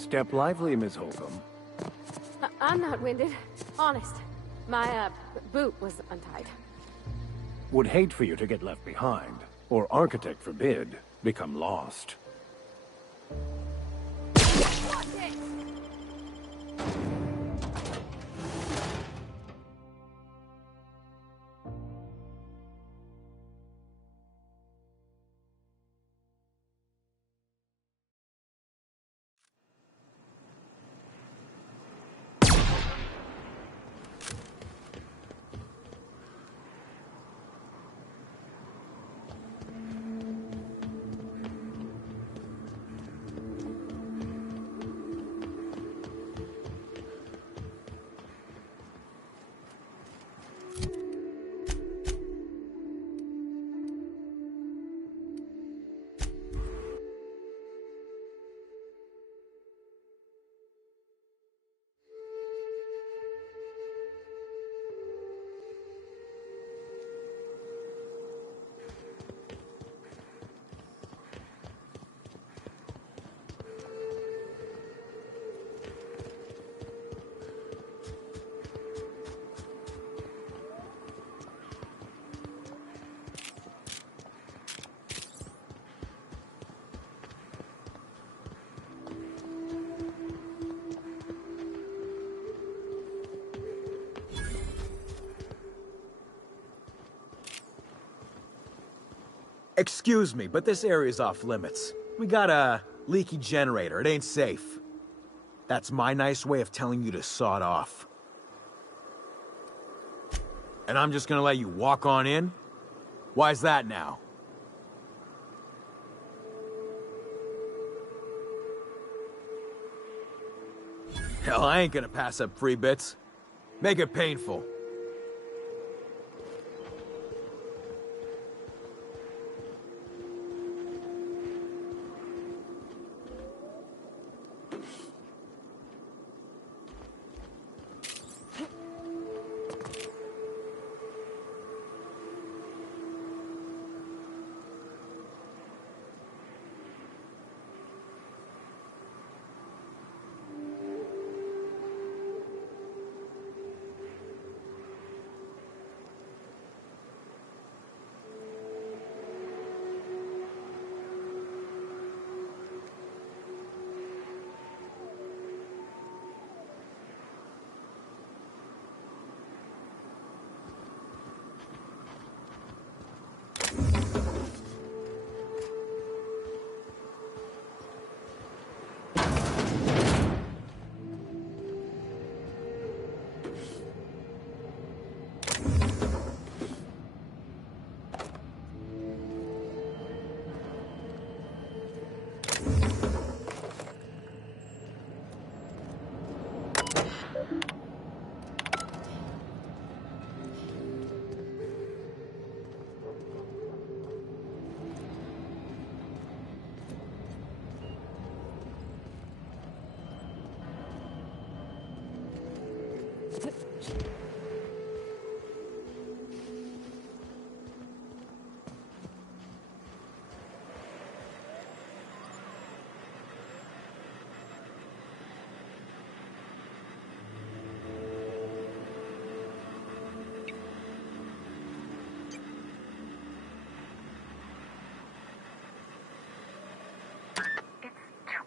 Step lively, Miss Holcomb. I'm not winded. Honest. My, boot was untied. Would hate for you to get left behind, or architect forbid, become lost. Watch it! Excuse me, but this area's off limits. We got a leaky generator. It ain't safe. That's my nice way of telling you to sod off. And I'm just gonna let you walk on in? Why's that now? Hell, I ain't gonna pass up free bits. Make it painful.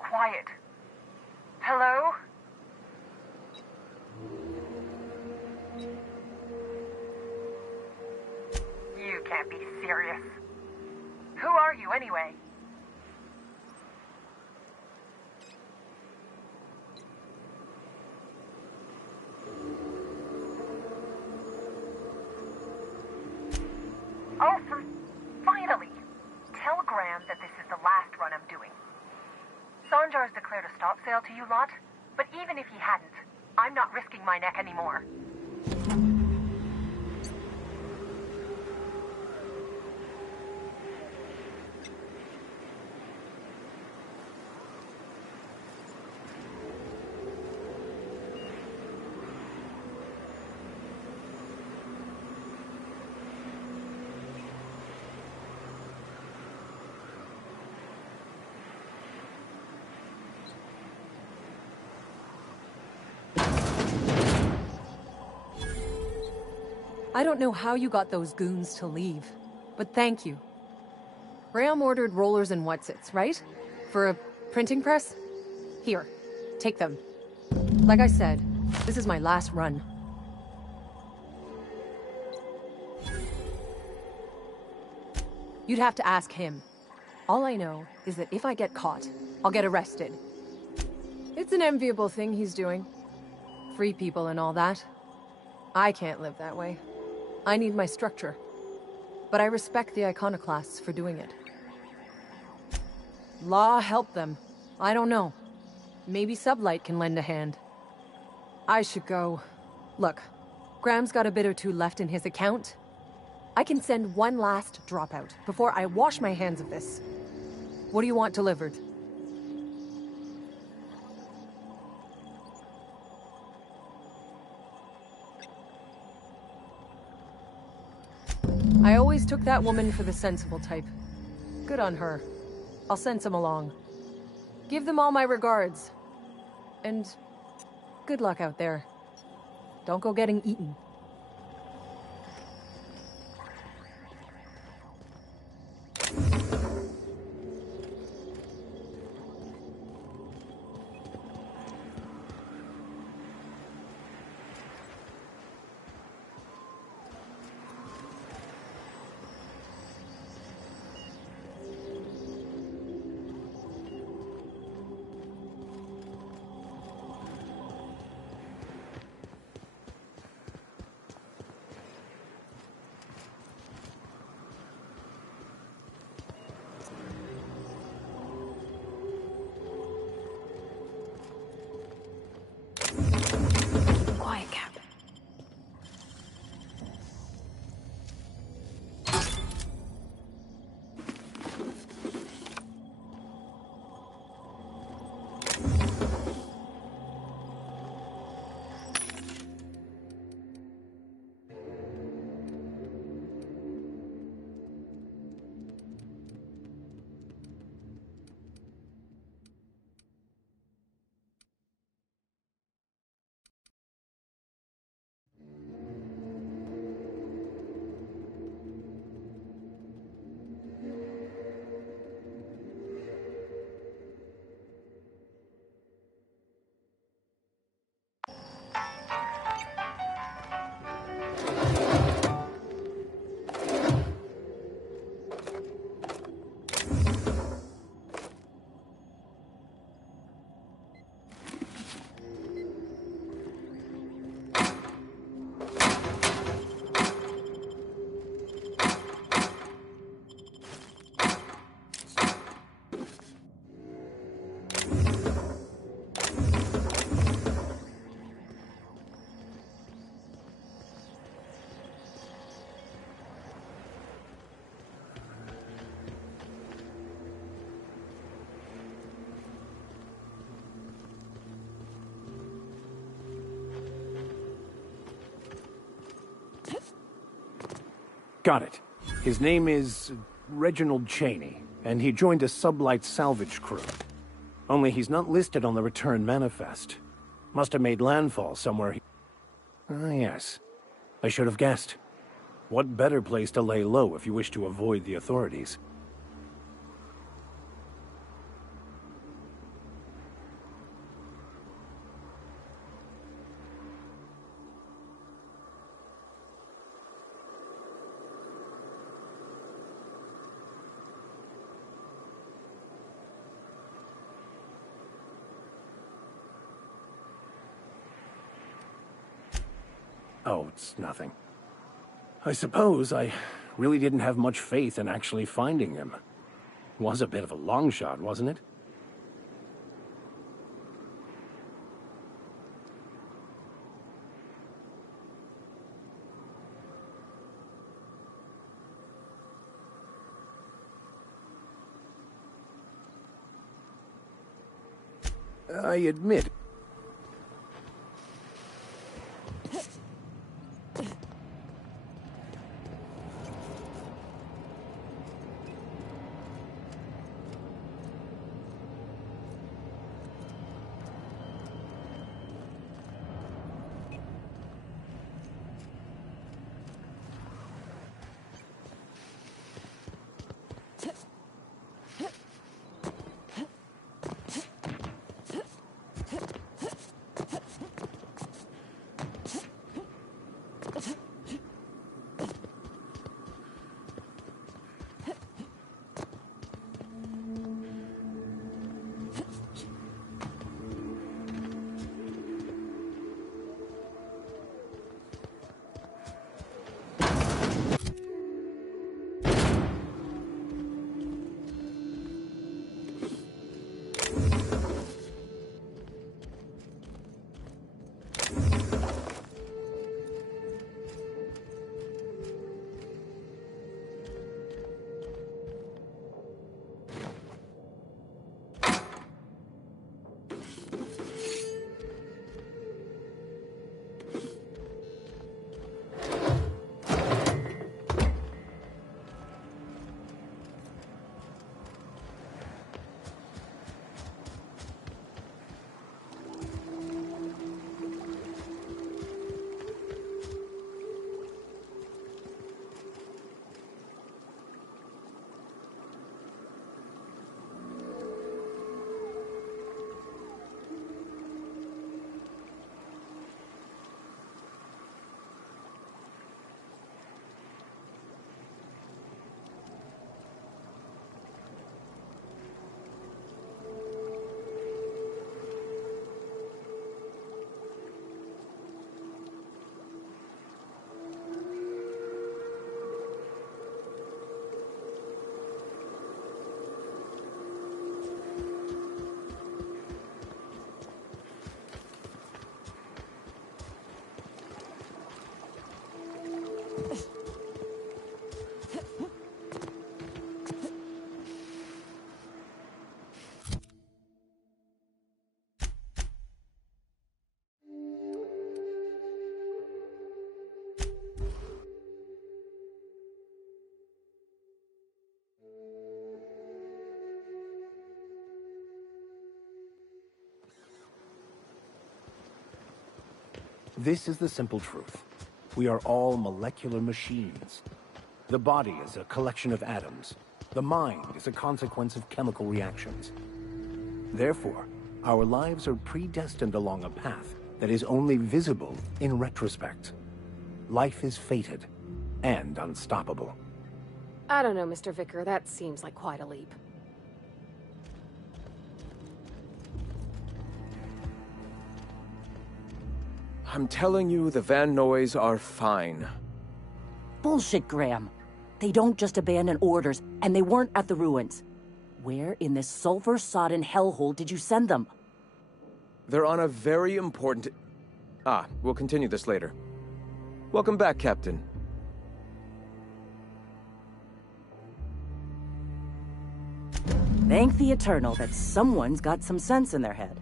Quiet. Hello? You can't be serious. Who are you, anyway? Oh, finally! Tell Graham that this is the last run I'm doing. Sanjar's declared a stop sale to you lot, but even if he hadn't, I'm not risking my neck anymore. I don't know how you got those goons to leave, but thank you. Graham ordered rollers and whatsits, right? For a printing press? Here, take them. Like I said, this is my last run. You'd have to ask him. All I know is that if I get caught, I'll get arrested. It's an enviable thing he's doing. Free people and all that. I can't live that way. I need my structure. But I respect the iconoclasts for doing it. Law helped them. I don't know. Maybe Sublight can lend a hand. I should go. Look, Graham's got a bit or two left in his account. I can send one last dropout before I wash my hands of this. What do you want delivered? I always took that woman for the sensible type. Good on her. I'll send some along. Give them all my regards. And good luck out there. Don't go getting eaten. Quiet, Cap. Got it. His name is Reginald Cheney, and he joined a Sublight salvage crew. Only he's not listed on the return manifest. Must have made landfall somewhere. Ah, yes. I should have guessed. What better place to lay low if you wish to avoid the authorities? Oh, it's nothing. I suppose I really didn't have much faith in actually finding him. Was a bit of a long shot, wasn't it? I admit. This is the simple truth. We are all molecular machines. The body is a collection of atoms. The mind is a consequence of chemical reactions. Therefore, our lives are predestined along a path that is only visible in retrospect. Life is fated and unstoppable. I don't know, Mr. Vicker. That seems like quite a leap. I'm telling you, the Van Noys are fine. Bullshit, Graham. They don't just abandon orders, and they weren't at the ruins. Where in this sulfur-sodden hellhole did you send them? They're on a very important... we'll continue this later. Welcome back, Captain. Thank the Eternal that someone's got some sense in their head.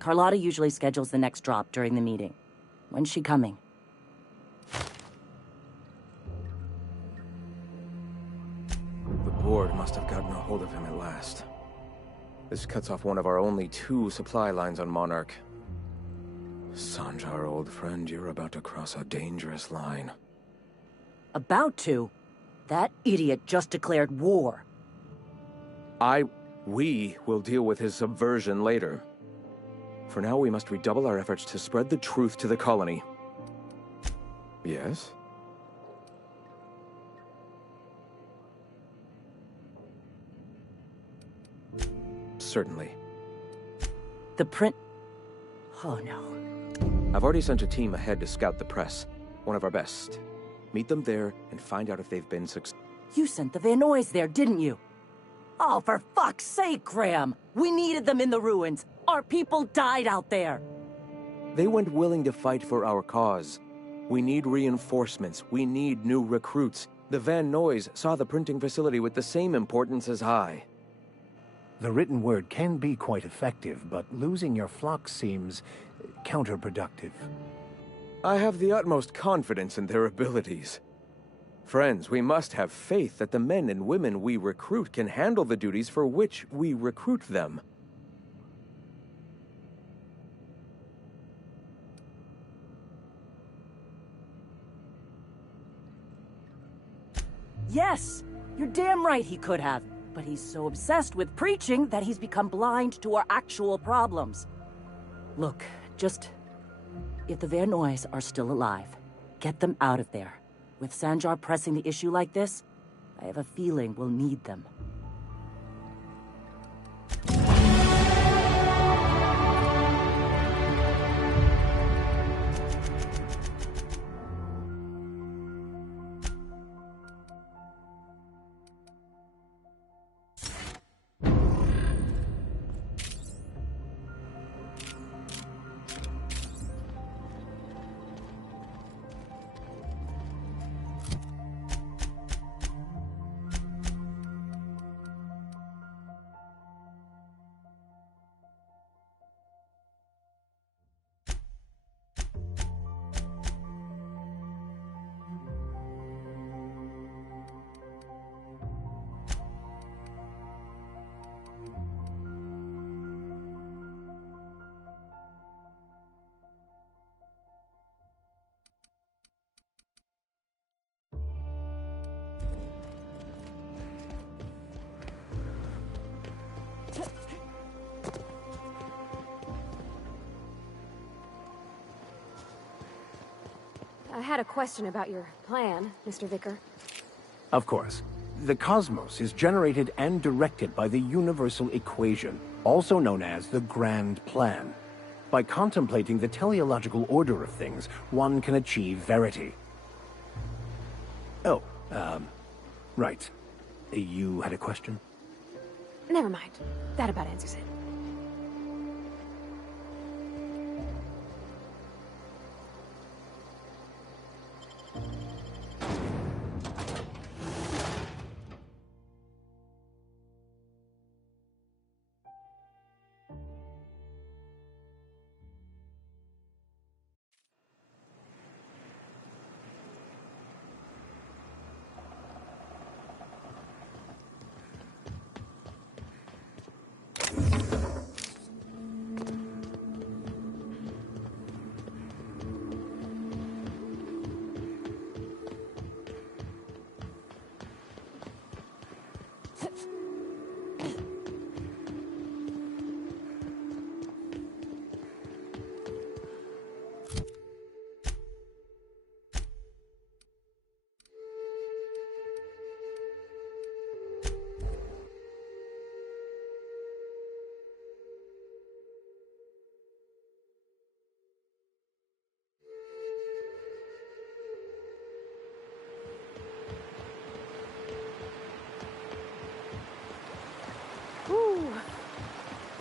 Carlotta usually schedules the next drop during the meeting. When's she coming? The board must have gotten a hold of him at last. This cuts off one of our only 2 supply lines on Monarch. Sanjar, old friend, you're about to cross a dangerous line. About to? That idiot just declared war. We will deal with his subversion later. For now, we must redouble our efforts to spread the truth to the colony. Yes? Certainly. The print... Oh no. I've already sent a team ahead to scout the press. One of our best. Meet them there and find out if they've been successful. You sent the Van Noys there, didn't you? Oh, for fuck's sake, Graham! We needed them in the ruins! Our people died out there! They went willing to fight for our cause. We need reinforcements. We need new recruits. The Van Noys saw the printing facility with the same importance as I. The written word can be quite effective, but losing your flock seems counterproductive. I have the utmost confidence in their abilities. Friends, we must have faith that the men and women we recruit can handle the duties for which we recruit them. Yes! You're damn right he could have. But he's so obsessed with preaching that he's become blind to our actual problems. Look, just... If the Van Noys are still alive, get them out of there. With Sanjar pressing the issue like this, I have a feeling we'll need them. I had a question about your plan, Mr. Vicker. Of course. The cosmos is generated and directed by the universal equation, also known as the Grand Plan. By contemplating the teleological order of things, one can achieve verity. Oh, right. You had a question? Never mind. That about answers it.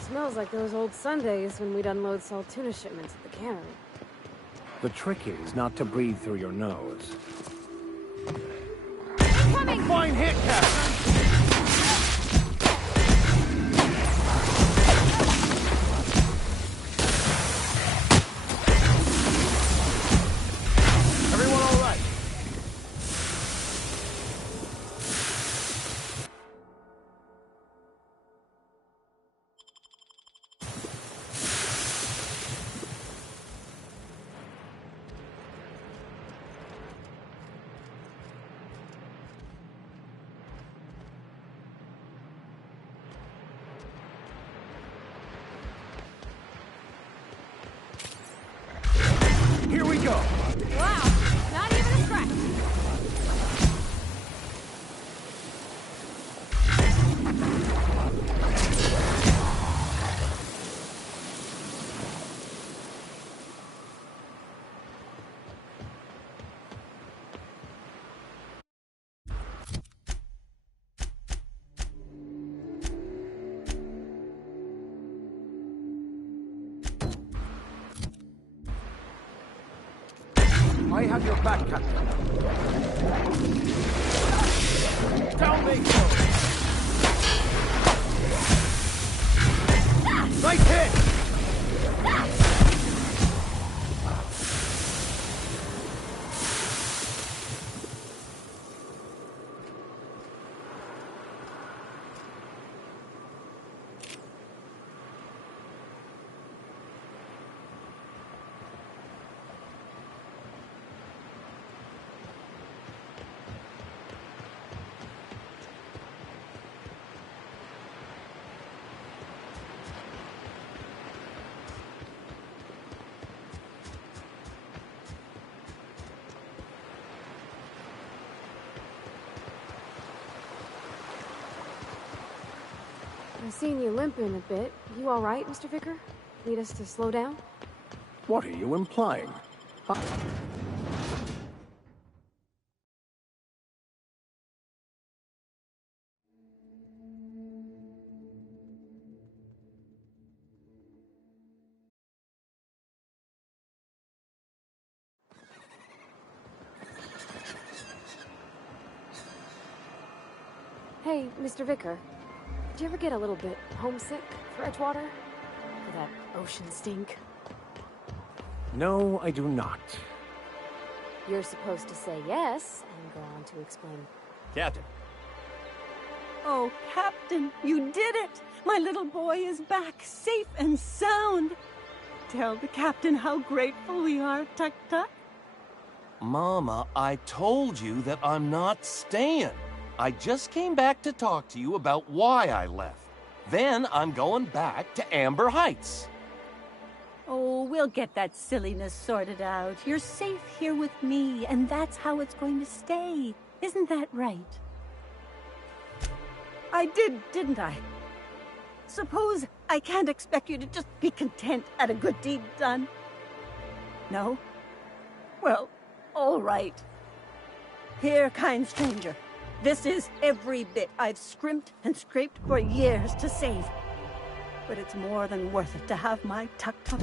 smells like those old Sundays when we'd unload Saltuna shipments at the cannery. The trick is not to breathe through your nose. Coming! Fine hit, Captain! Everyone all right? Here we go! Wow! Not even a scratch! I have your back, Captain. Down they go! Nice hit! I've seen you limping a bit. You all right, Mr. Vicar? Need us to slow down? What are you implying? Hey, Mr. Vicar. Do you ever get a little bit homesick for Edgewater? For that ocean stink? No, I do not. You're supposed to say yes and go on to explain. Captain. Oh, Captain, you did it! My little boy is back, safe and sound. Tell the Captain how grateful we are, Tuk Tuk. Mama, I told you that I'm not staying. I just came back to talk to you about why I left. Then I'm going back to Amber Heights. Oh, we'll get that silliness sorted out. You're safe here with me, and that's how it's going to stay. Isn't that right? I did, didn't I? Suppose I can't expect you to just be content at a good deed done? No? Well, all right. Here, kind stranger. This is every bit I've scrimped and scraped for years to save. But it's more than worth it to have my Tuk-Tuk.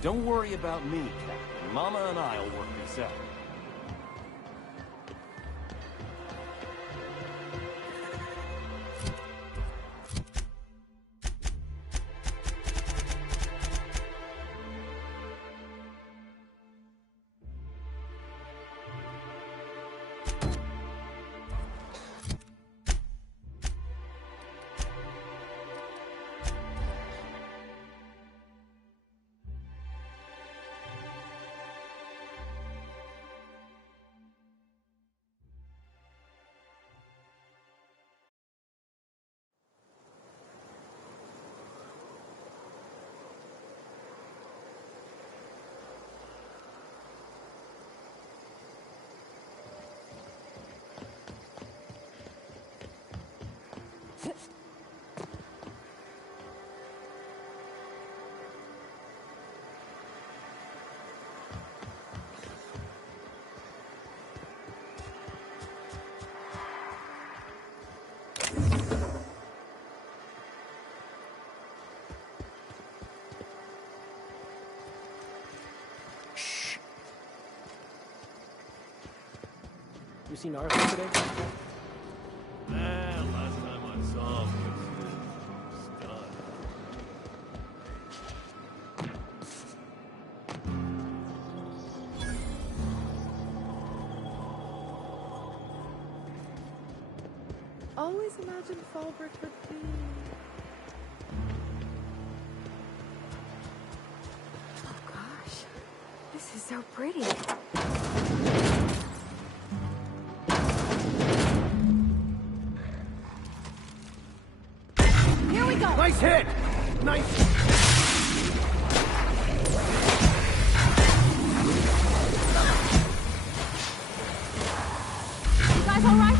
Don't worry about me, Captain. Mama and I'll work this out. You seen Arthur today? Last time I saw him was done. Always imagined Falbert would be... Oh gosh, this is so pretty. Here we go! Nice hit! Nice... You guys all right?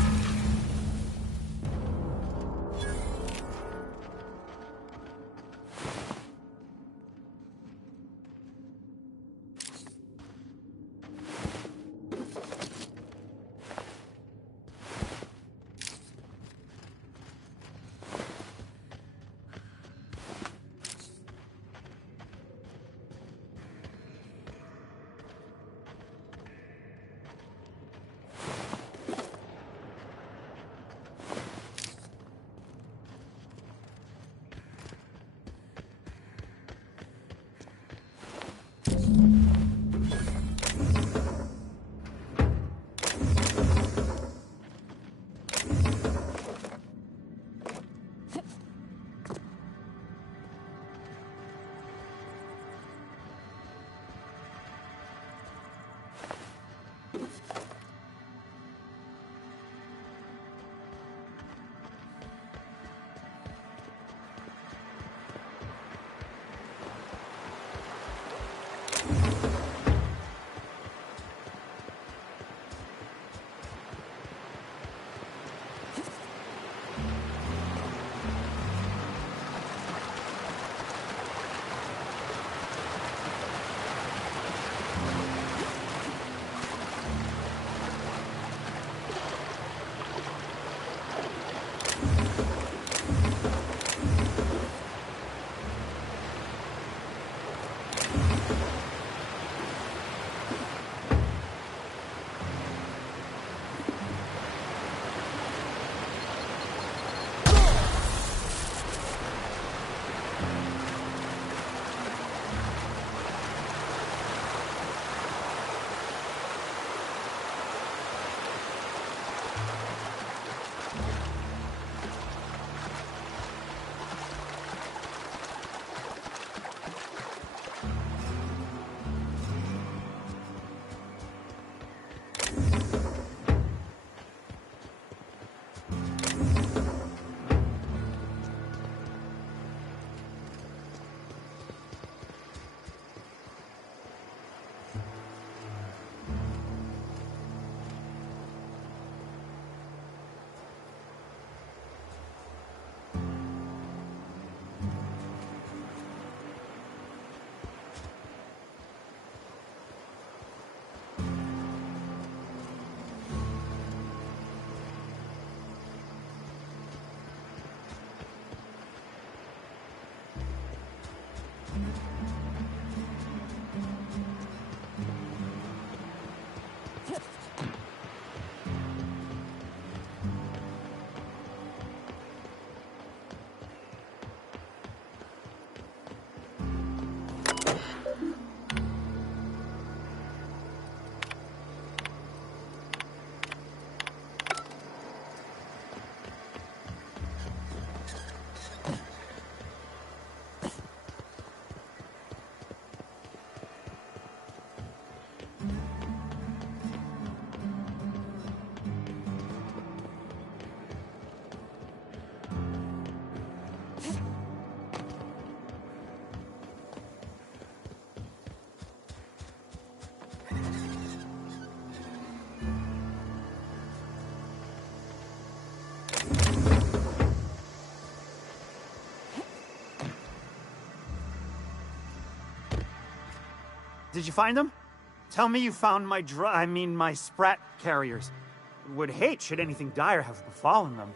Did you find them? Tell me you found my my Sprat carriers. Would hate should anything dire have befallen them.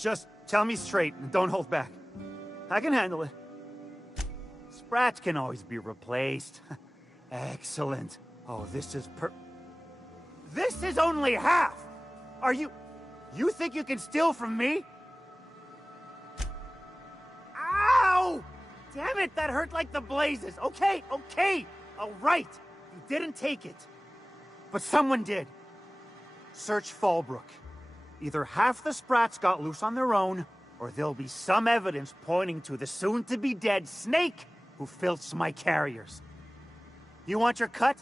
Just tell me straight and don't hold back. I can handle it. Sprats can always be replaced. Excellent. Oh, this is This is only half! Are you... You think you can steal from me? Ow! Damn it, that hurt like the blazes. Okay, all right. You didn't take it. But someone did. Search Fallbrook. Either half the Sprats got loose on their own, or there'll be some evidence pointing to the soon-to-be-dead Snake who filched my carriers. You want your cut?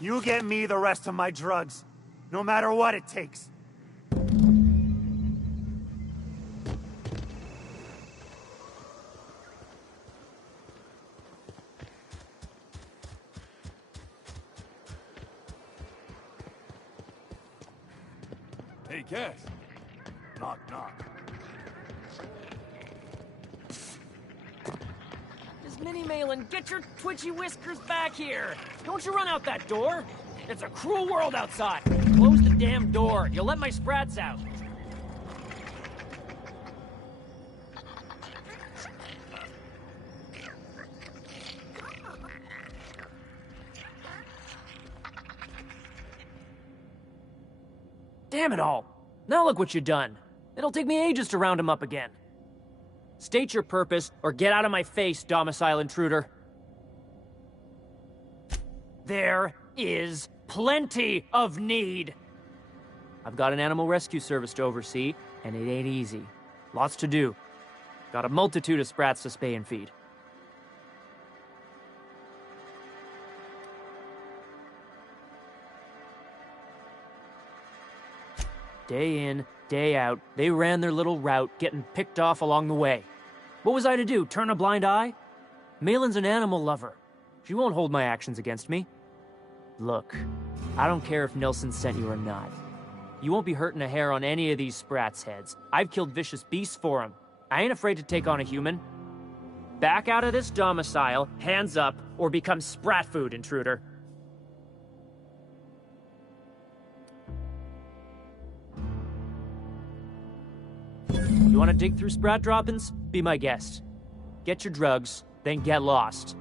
You get me the rest of my drugs, no matter what it takes. Hey, Cass. Knock, knock. Miss Minnie Malin, get your twitchy whiskers back here! Don't you run out that door! It's a cruel world outside! Close the damn door! You'll let my Sprats out! Damn it all! Now look what you've done! It'll take me ages to round him up again. State your purpose, or get out of my face, domicile intruder. There is plenty of need. I've got an animal rescue service to oversee, and it ain't easy. Lots to do. Got a multitude of Sprats to spay and feed. Day in, day out, they ran their little route, getting picked off along the way. What was I to do, turn a blind eye? Malin's an animal lover. She won't hold my actions against me. Look, I don't care if Nelson sent you or not. You won't be hurting a hair on any of these Sprats' heads. I've killed vicious beasts for them. I ain't afraid to take on a human. Back out of this domicile, hands up, or become Sprat food, intruder. You want to dig through Sprat droppings? Be my guest. Get your drugs, then get lost.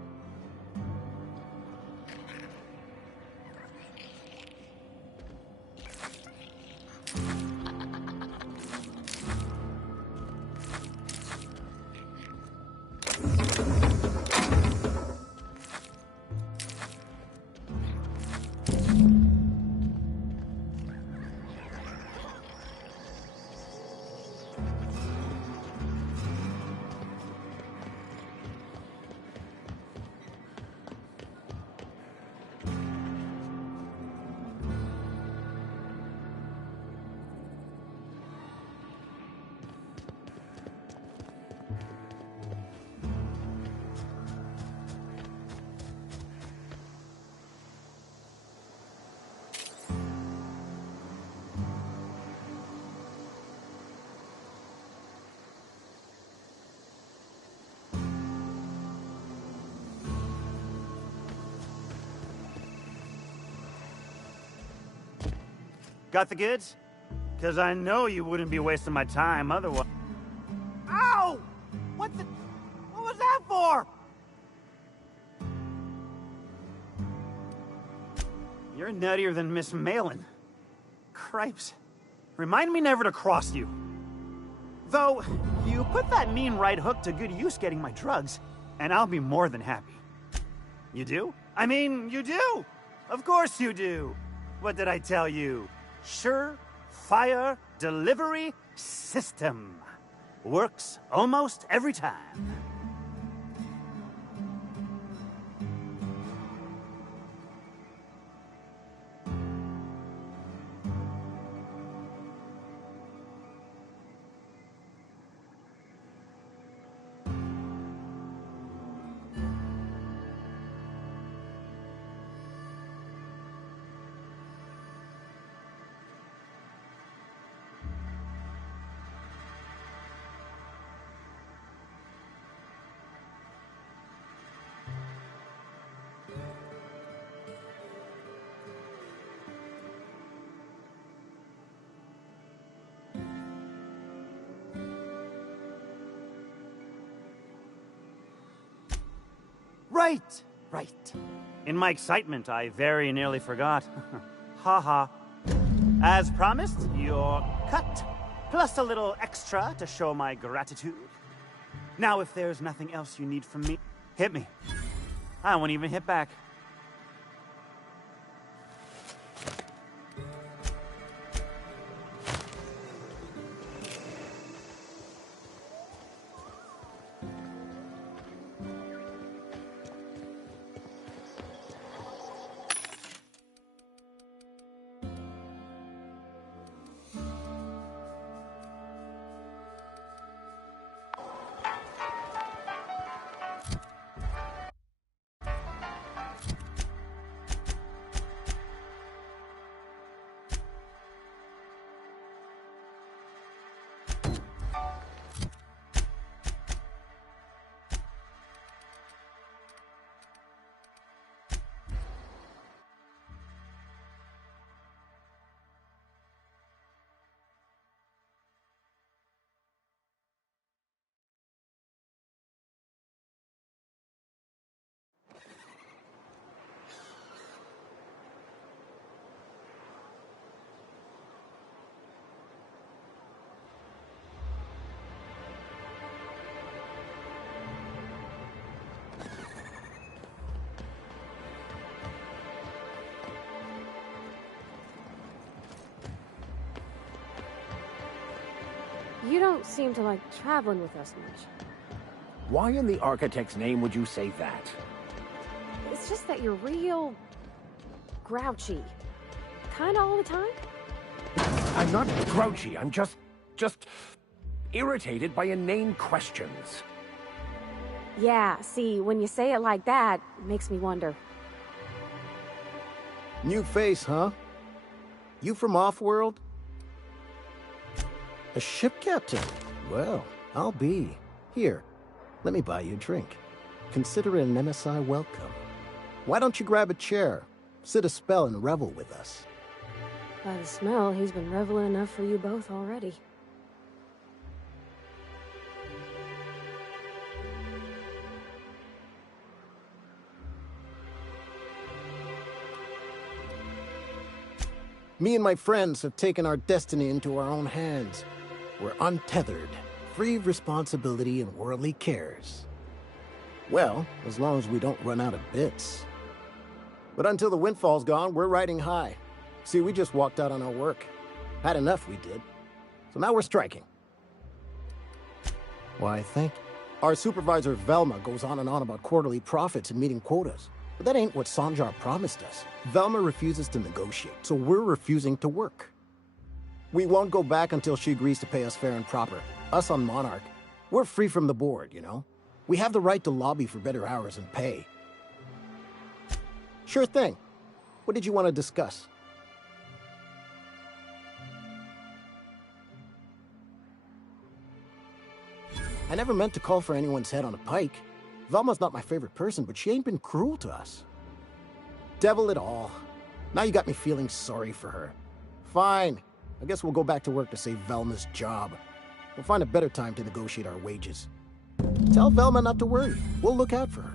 Got the goods? Because I know you wouldn't be wasting my time otherwise. Ow! What was that for? You're nuttier than Miss Malin. Cripes. Remind me never to cross you. Though, you put that mean right hook to good use getting my drugs, and I'll be more than happy. You do? I mean, you do! Of course you do! What did I tell you? Sure-fire delivery system. Works almost every time. right, right. In my excitement, I very nearly forgot. Ha ha. As promised, your cut, plus a little extra to show my gratitude. Now, if there's nothing else you need from me, hit me. I won't even hit back. You don't seem to like traveling with us much. Why in the architect's name would you say that? It's just that you're real... grouchy. Kinda all the time? I'm not grouchy, I'm just irritated by inane questions. Yeah, see, when you say it like that, it makes me wonder. New face, huh? You from Off-World? A ship captain? Well, I'll be. Here, let me buy you a drink. Consider it an MSI welcome. Why don't you grab a chair, sit a spell and revel with us? By the smell, he's been reveling enough for you both already. Me and my friends have taken our destiny into our own hands. We're untethered, free of responsibility and worldly cares. Well, as long as we don't run out of bits. But until the windfall's gone, we're riding high. See, we just walked out on our work. Had enough, we did. So now we're striking. Why, thank you. Our supervisor, Velma, goes on and on about quarterly profits and meeting quotas. But that ain't what Sanjar promised us. Velma refuses to negotiate, so we're refusing to work. We won't go back until she agrees to pay us fair and proper. Us on Monarch. We're free from the board, you know? We have the right to lobby for better hours and pay. Sure thing. What did you want to discuss? I never meant to call for anyone's head on a pike. Velma's not my favorite person, but she ain't been cruel to us. Devil it all. Now you got me feeling sorry for her. Fine. I guess we'll go back to work to save Velma's job. We'll find a better time to negotiate our wages. Tell Velma not to worry. We'll look out for her.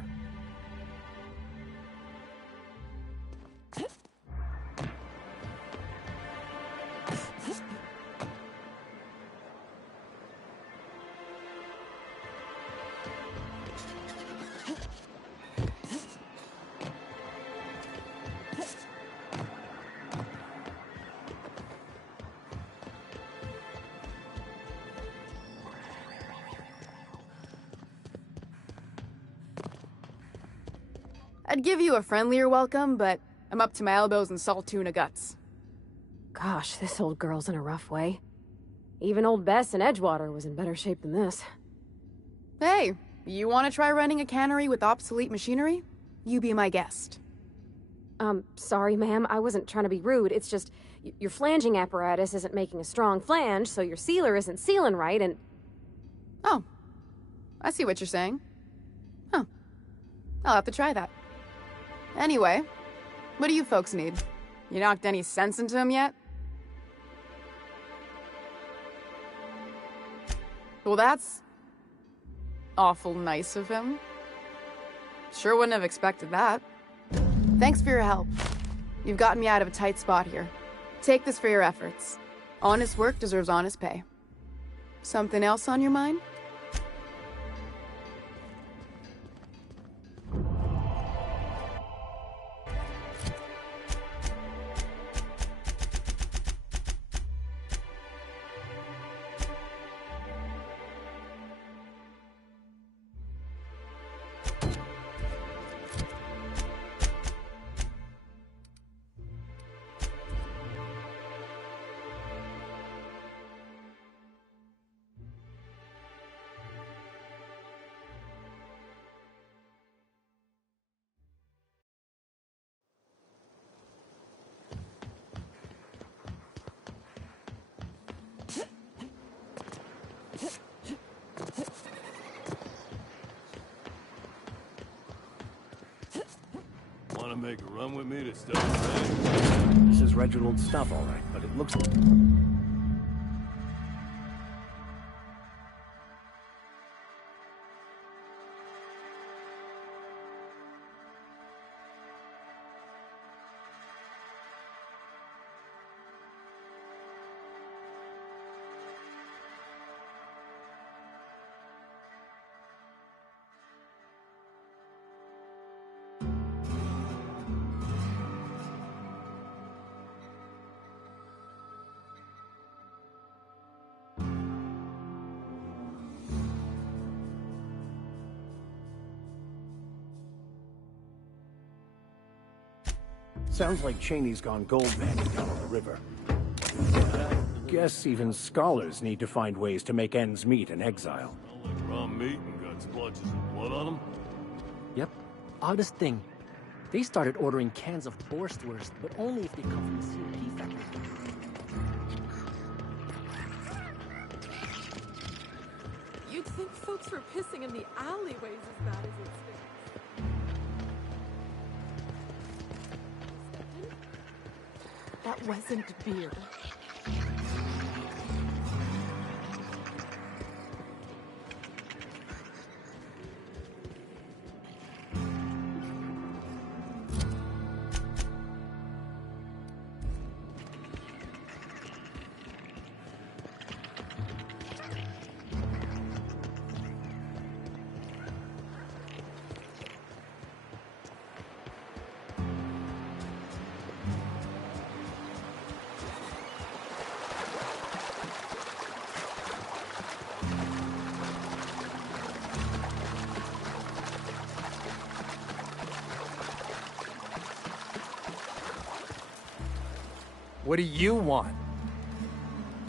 I'd give you a friendlier welcome, but I'm up to my elbows in salt tuna guts. Gosh, this old girl's in a rough way. Even old Bess in Edgewater was in better shape than this. Hey, you want to try running a cannery with obsolete machinery? You be my guest. Sorry, ma'am. I wasn't trying to be rude. It's just, your flanging apparatus isn't making a strong flange, so your sealer isn't sealing right, and... Oh. I see what you're saying. Huh. I'll have to try that. Anyway, what do you folks need? You knocked any sense into him yet? Well, that's awful nice of him. Sure wouldn't have expected that. Thanks for your help. You've gotten me out of a tight spot here. Take this for your efforts. Honest work deserves honest pay. Something else on your mind? Wanna make a run with me to stuff? This is Reginald's stuff, all right, but it looks... Sounds like Cheney's gone gold manning down on the river. I guess even scholars need to find ways to make ends meet in exile. Like raw meat and got splotches of blood on them? Yep. Oddest thing. They started ordering cans of Borstwurst, but only if they come from the CMP factory. You'd think folks were pissing in the alleyways as bad as it stinks. That wasn't beer. What do you want?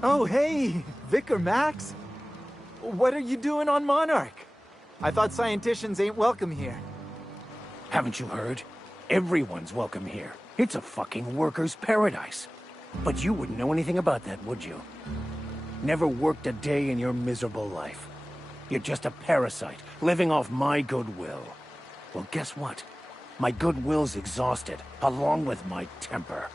Oh, hey, Vicar Max. What are you doing on Monarch? I thought scienticians ain't welcome here. Haven't you heard? Everyone's welcome here. It's a fucking worker's paradise. But you wouldn't know anything about that, would you? Never worked a day in your miserable life. You're just a parasite, living off my goodwill. Well, guess what? My goodwill's exhausted, along with my temper.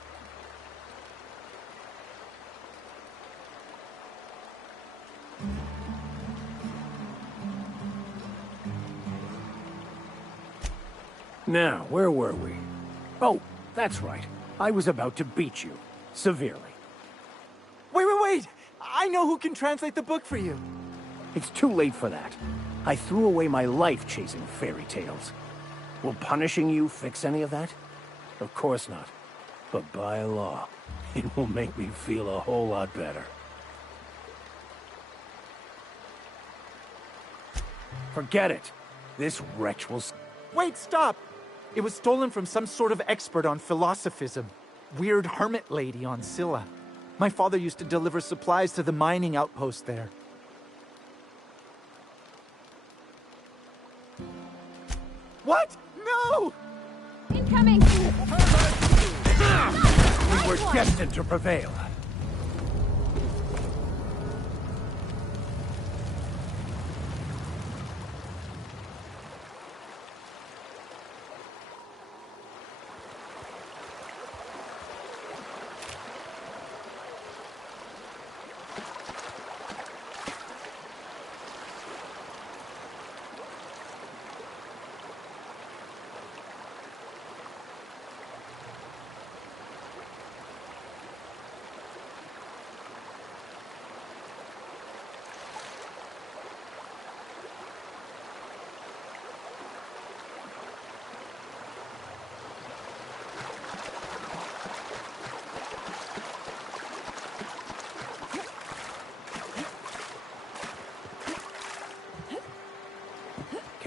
Now, where were we? Oh, that's right. I was about to beat you. Severely. Wait! I know who can translate the book for you. It's too late for that. I threw away my life chasing fairy tales. Will punishing you fix any of that? Of course not. But by law, it will make me feel a whole lot better. Forget it. This wretch will... Wait, stop! It was stolen from some sort of expert on philosophism. Weird hermit lady on Scylla. My father used to deliver supplies to the mining outpost there. What? No! Incoming! We were destined to prevail.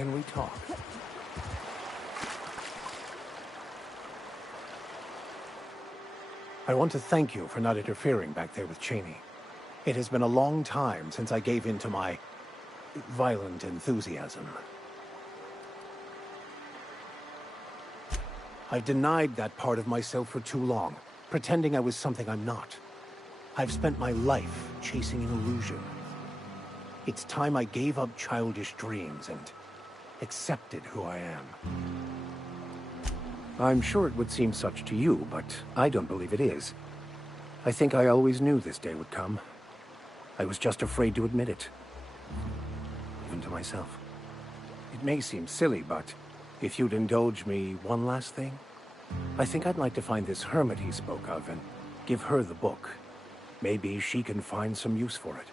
can we talk? I want to thank you for not interfering back there with Cheney. It has been a long time since I gave in to my violent enthusiasm. I've denied that part of myself for too long, pretending I was something I'm not. I've spent my life chasing an illusion. It's time I gave up childish dreams and accepted who I am. I'm sure it would seem such to you, but I don't believe it is. I think I always knew this day would come. I was just afraid to admit it. Even to myself. It may seem silly, but if you'd indulge me one last thing, I think I'd like to find this hermit he spoke of and give her the book. Maybe she can find some use for it.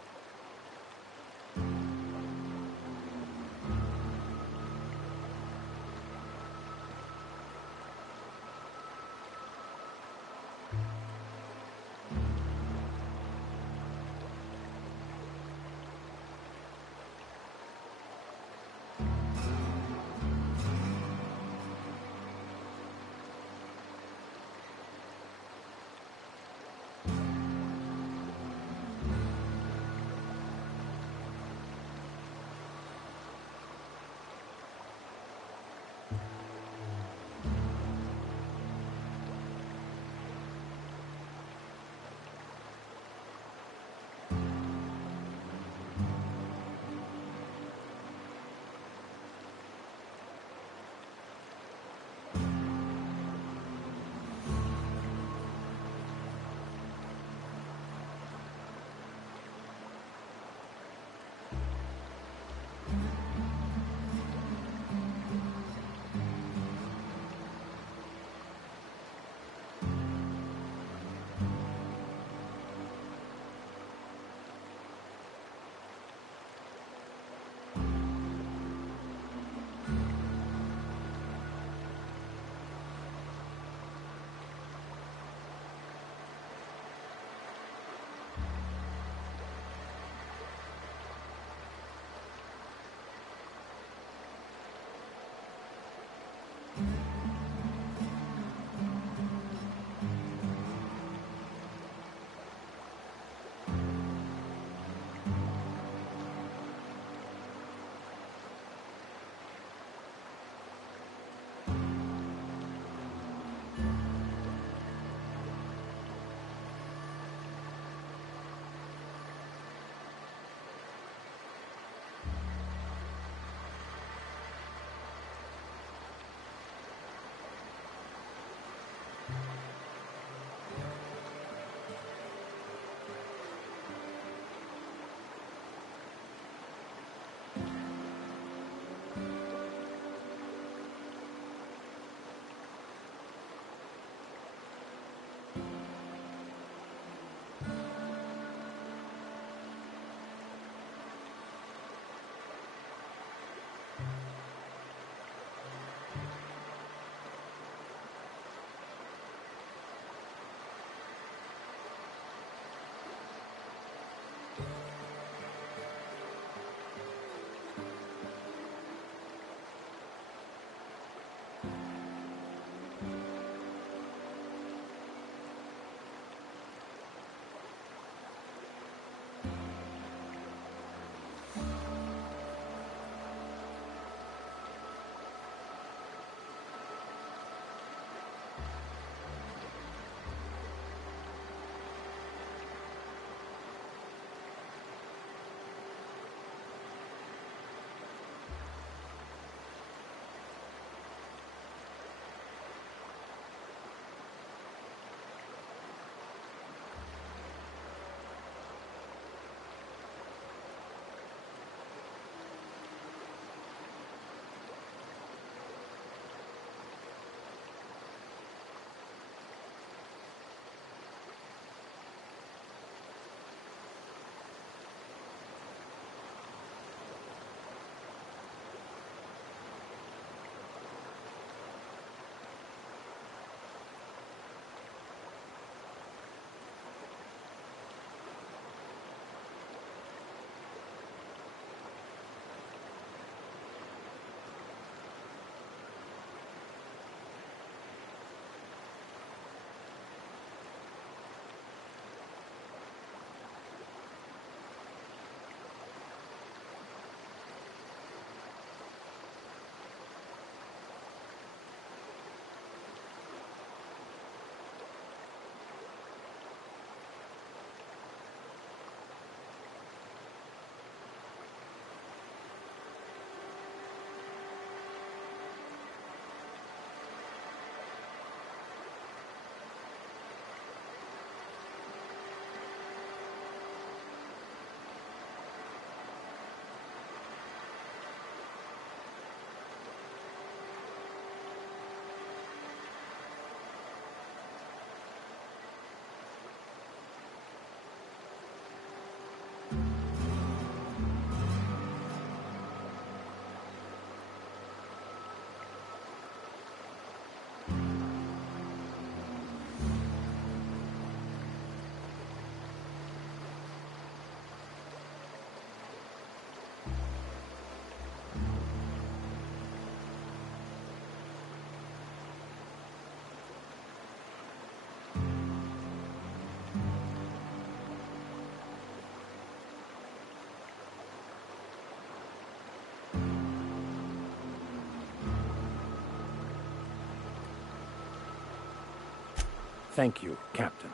Thank you, Captain.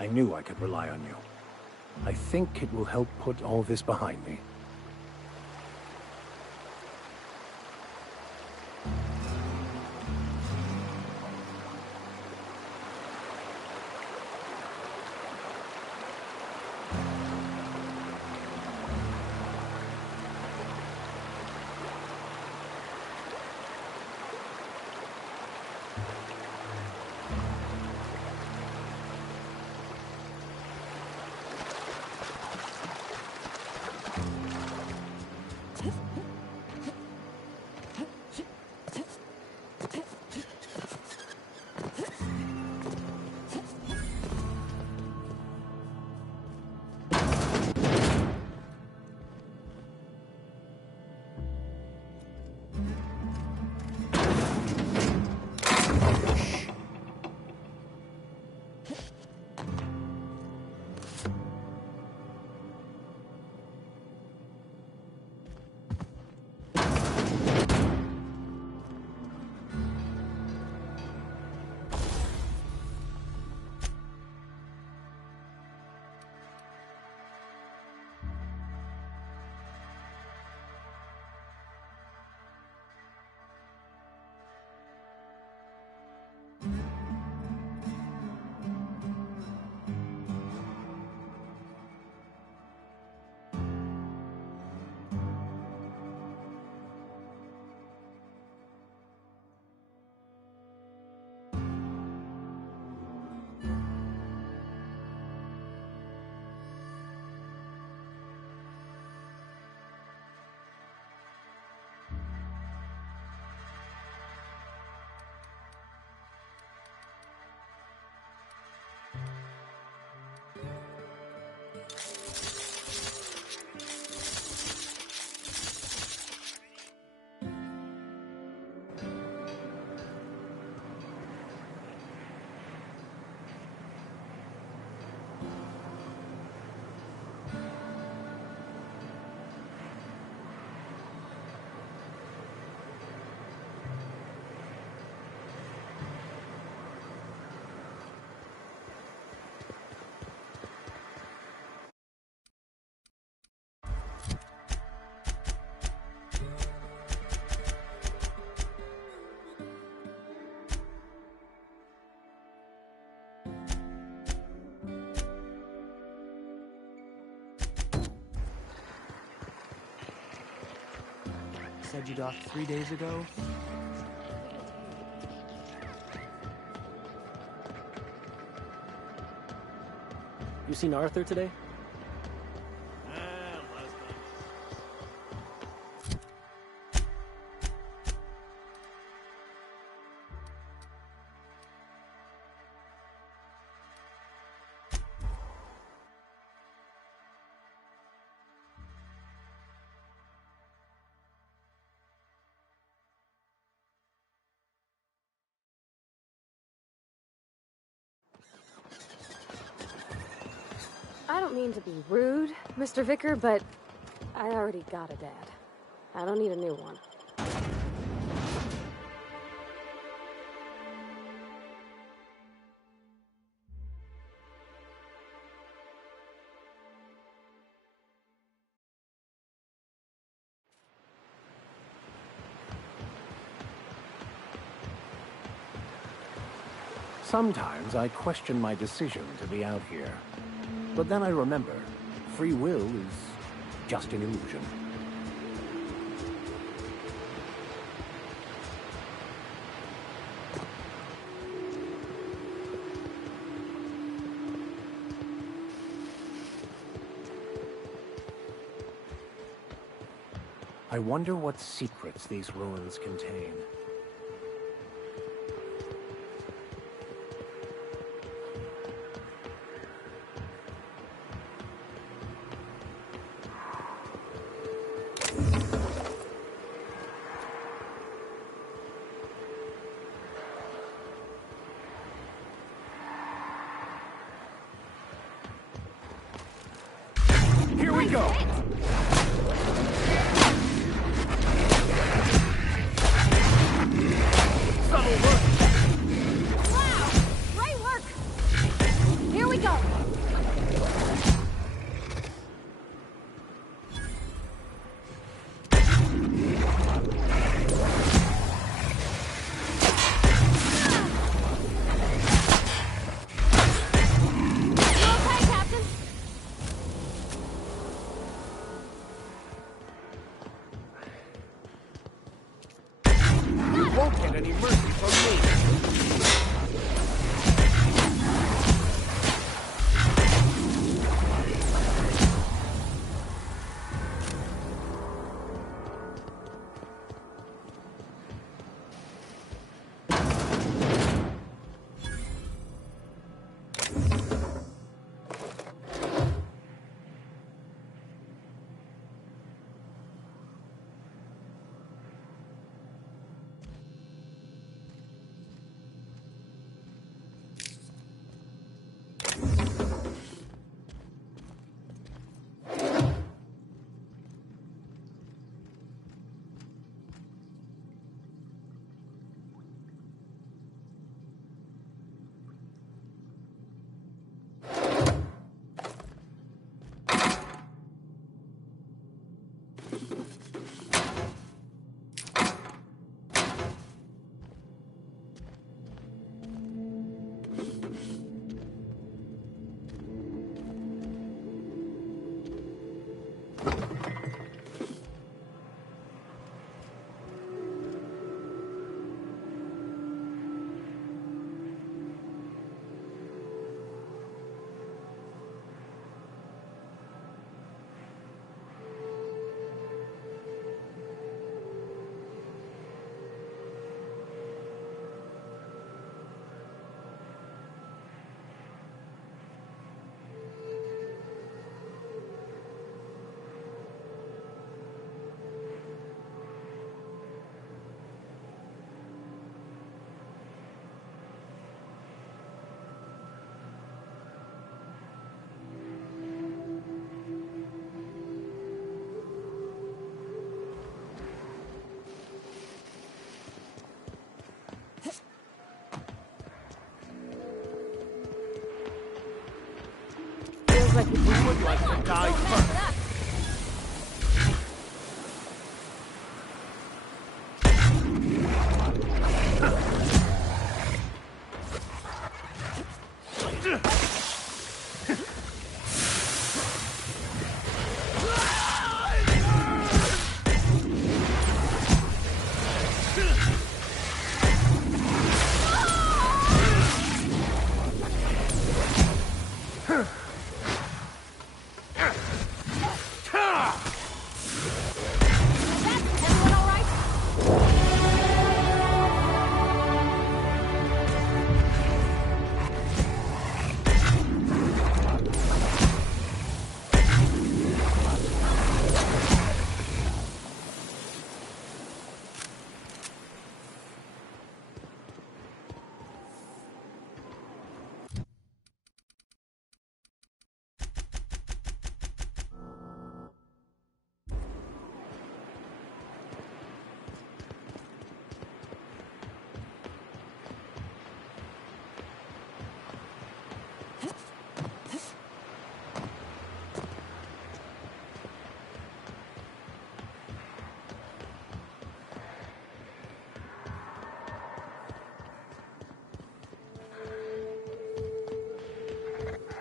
I knew I could rely on you. I think it will help put all this behind me. Said you docked 3 days ago? You seen Arthur today? I don't mean to be rude, Mr. Vicar, but I already got a dad. I don't need a new one. Sometimes I question my decision to be out here. But then I remember, free will is just an illusion. I wonder what secrets these ruins contain. Here we go! Wow! Great work! like we would like to die first.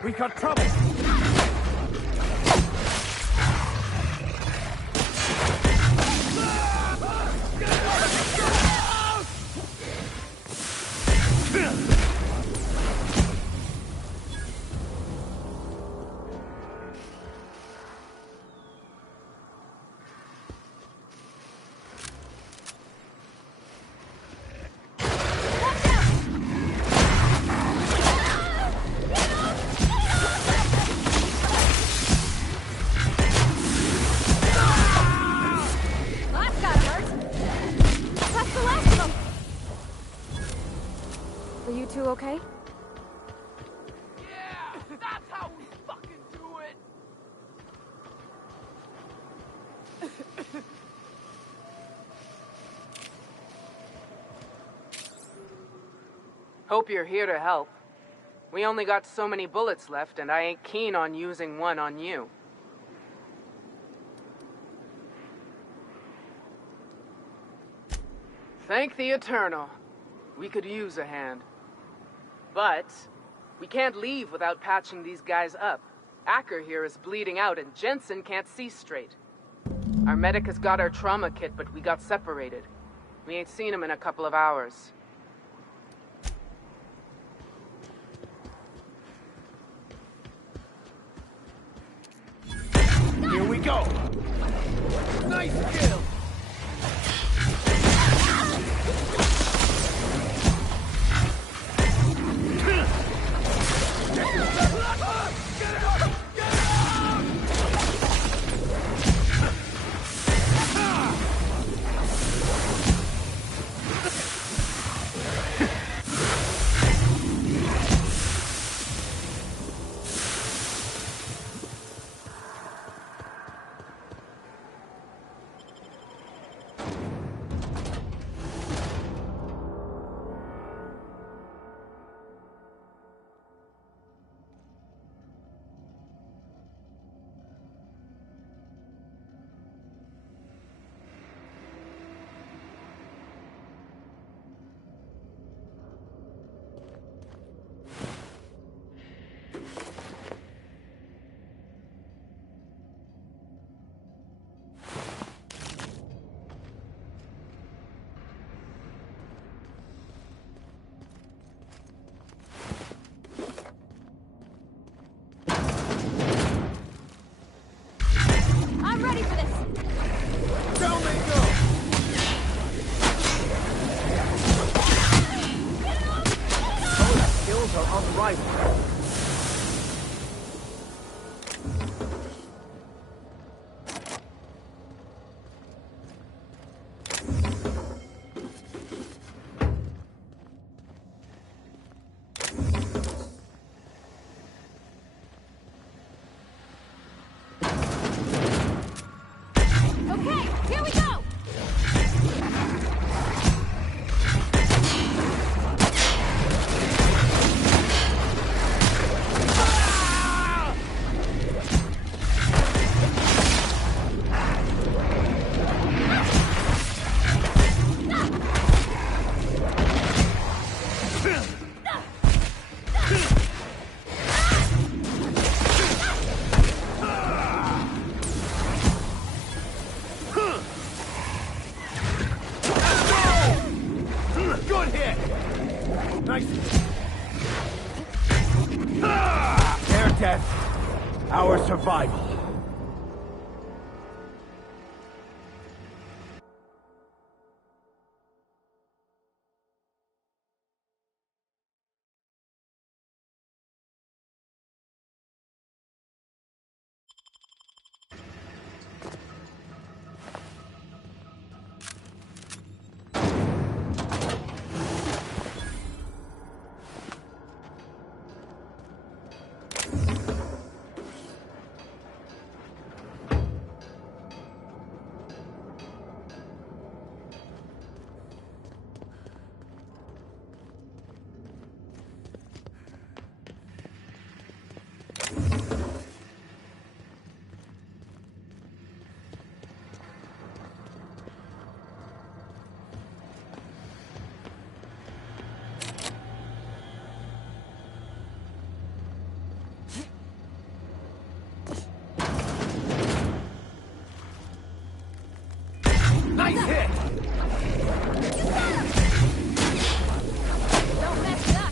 We got trouble! Okay? Yeah, that's how we fucking do it! Hope you're here to help. We only got so many bullets left, and I ain't keen on using one on you. Thank the Eternal. We could use a hand. But we can't leave without patching these guys up. Acker here is bleeding out and Jensen can't see straight. Our medic has got our trauma kit, but we got separated. We ain't seen him in a couple of hours. Here we go! Nice kill! Good hit! Nice. Their death, our survival. Nice hit! Don't mess it up!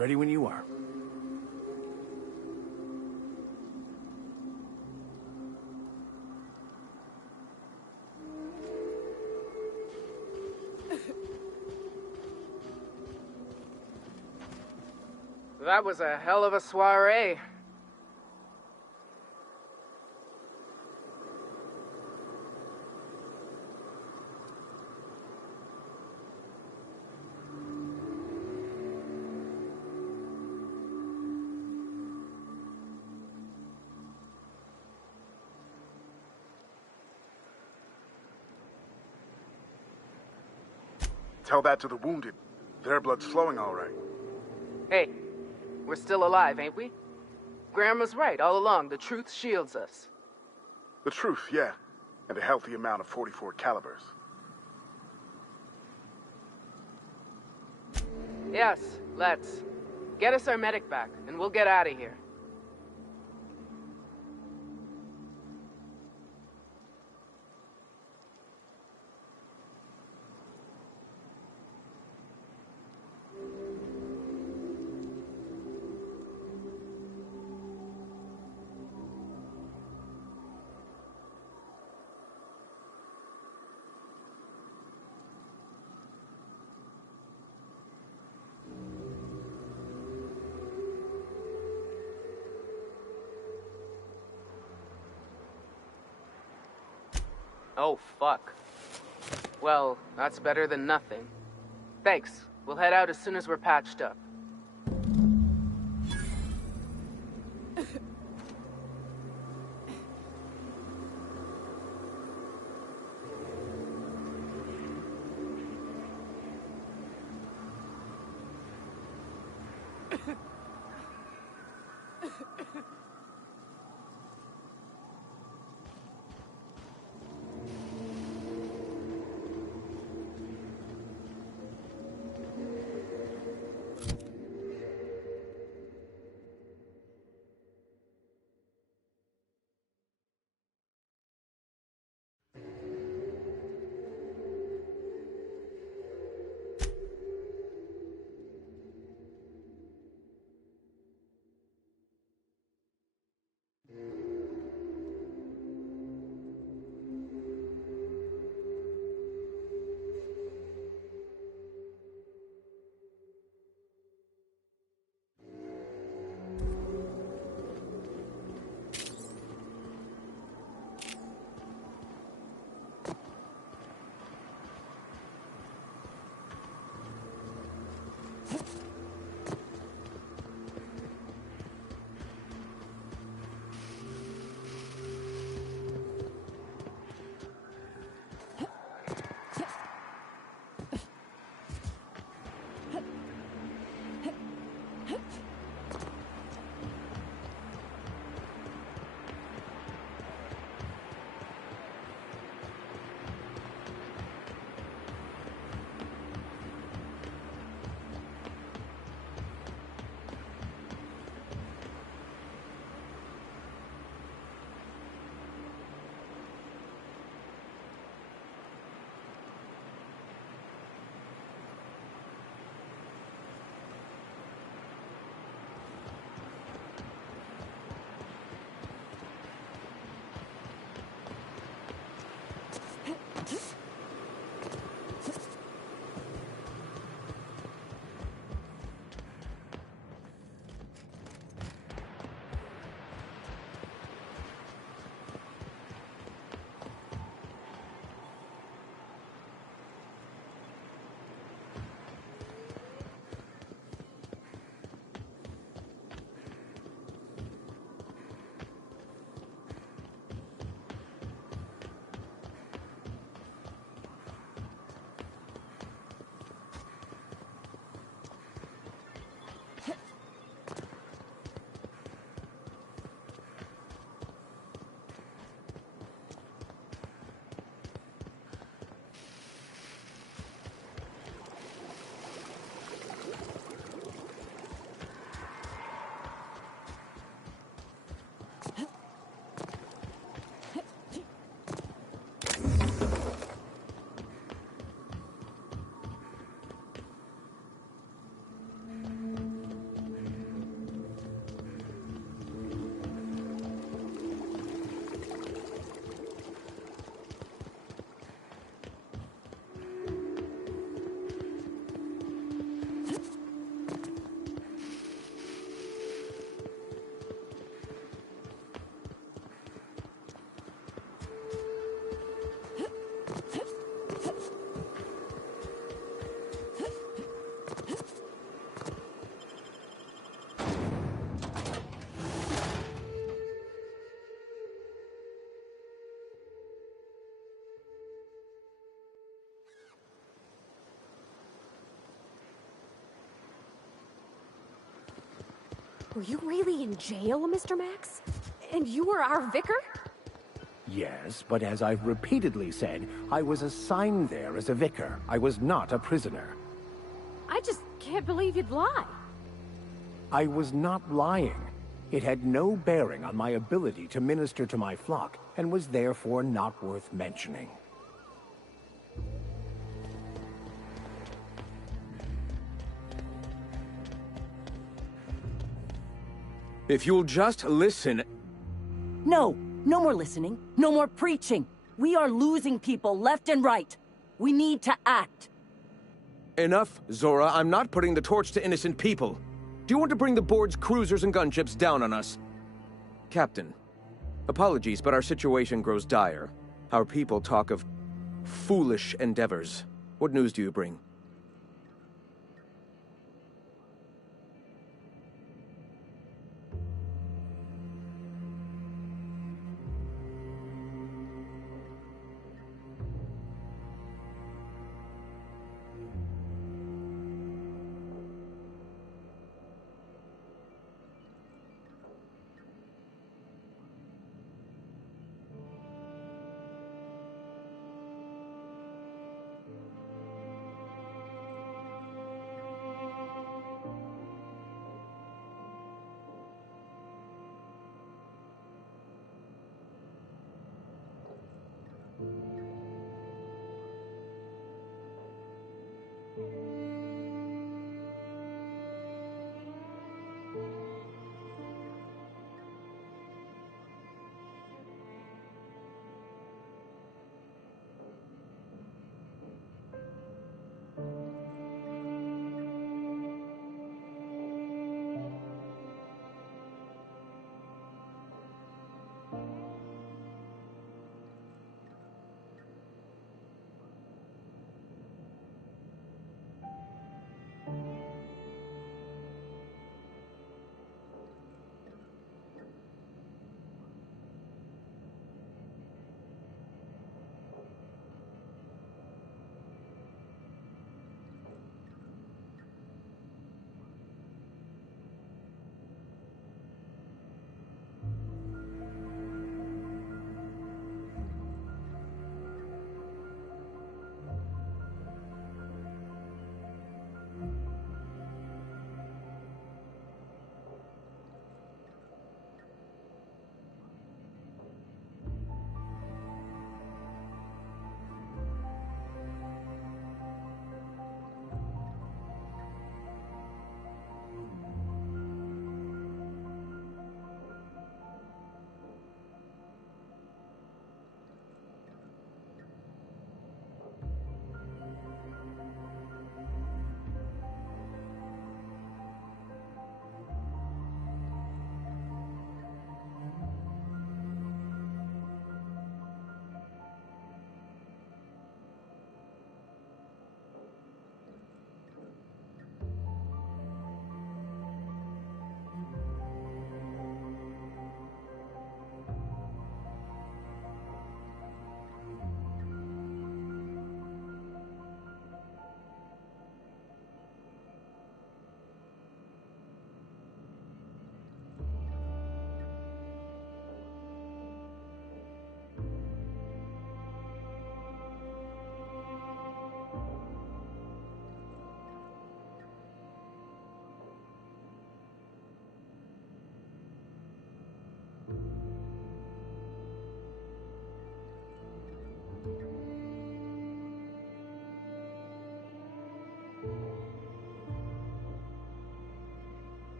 Ready when you are. That was a hell of a soiree. Tell that to the wounded. Their blood's flowing all right. Hey, we're still alive, ain't we? Graham was right all along. The truth shields us. The truth, yeah. And a healthy amount of 44 calibers. Yes, let's. Get us our medic back, and we'll get out of here. Oh, fuck. Well, that's better than nothing. Thanks. We'll head out as soon as we're patched up. Were you really in jail, Mr. Max? And you were our vicar? Yes, but as I've repeatedly said, I was assigned there as a vicar. I was not a prisoner. I just can't believe you'd lie. I was not lying. It had no bearing on my ability to minister to my flock, and was therefore not worth mentioning. If you'll just listen... No! No more listening. No more preaching. We are losing people left and right. We need to act. Enough, Zora. I'm not putting the torch to innocent people. Do you want to bring the board's cruisers and gunships down on us? Captain, apologies, but our situation grows dire. Our people talk of foolish endeavors. What news do you bring?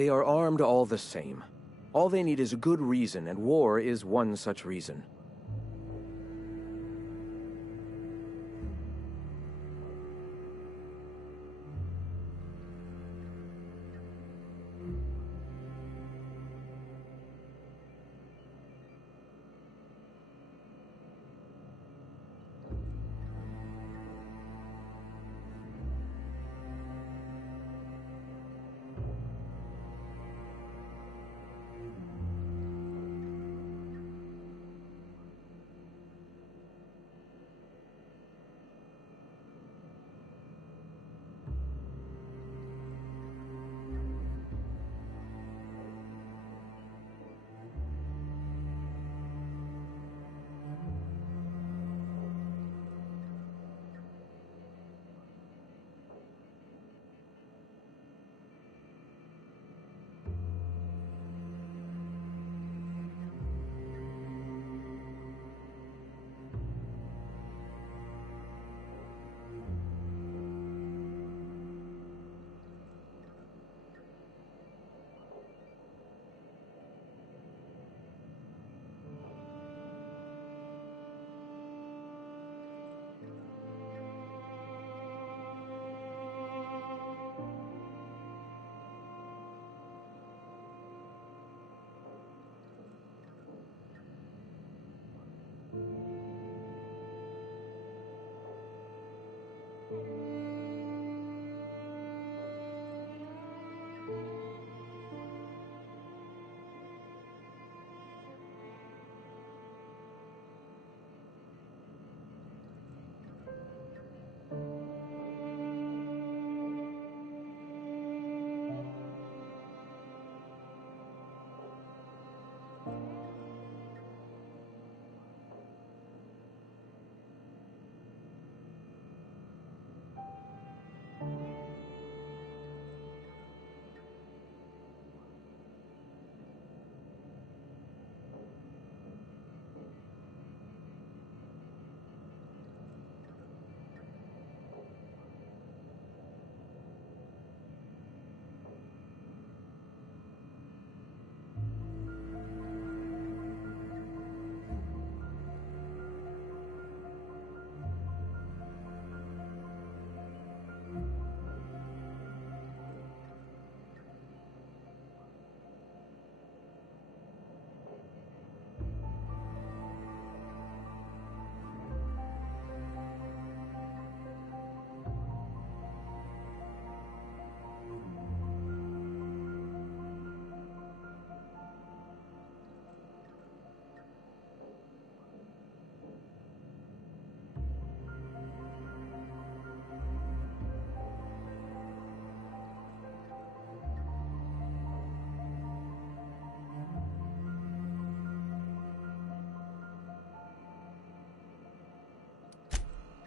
They are armed all the same. All they need is a good reason, and war is one such reason.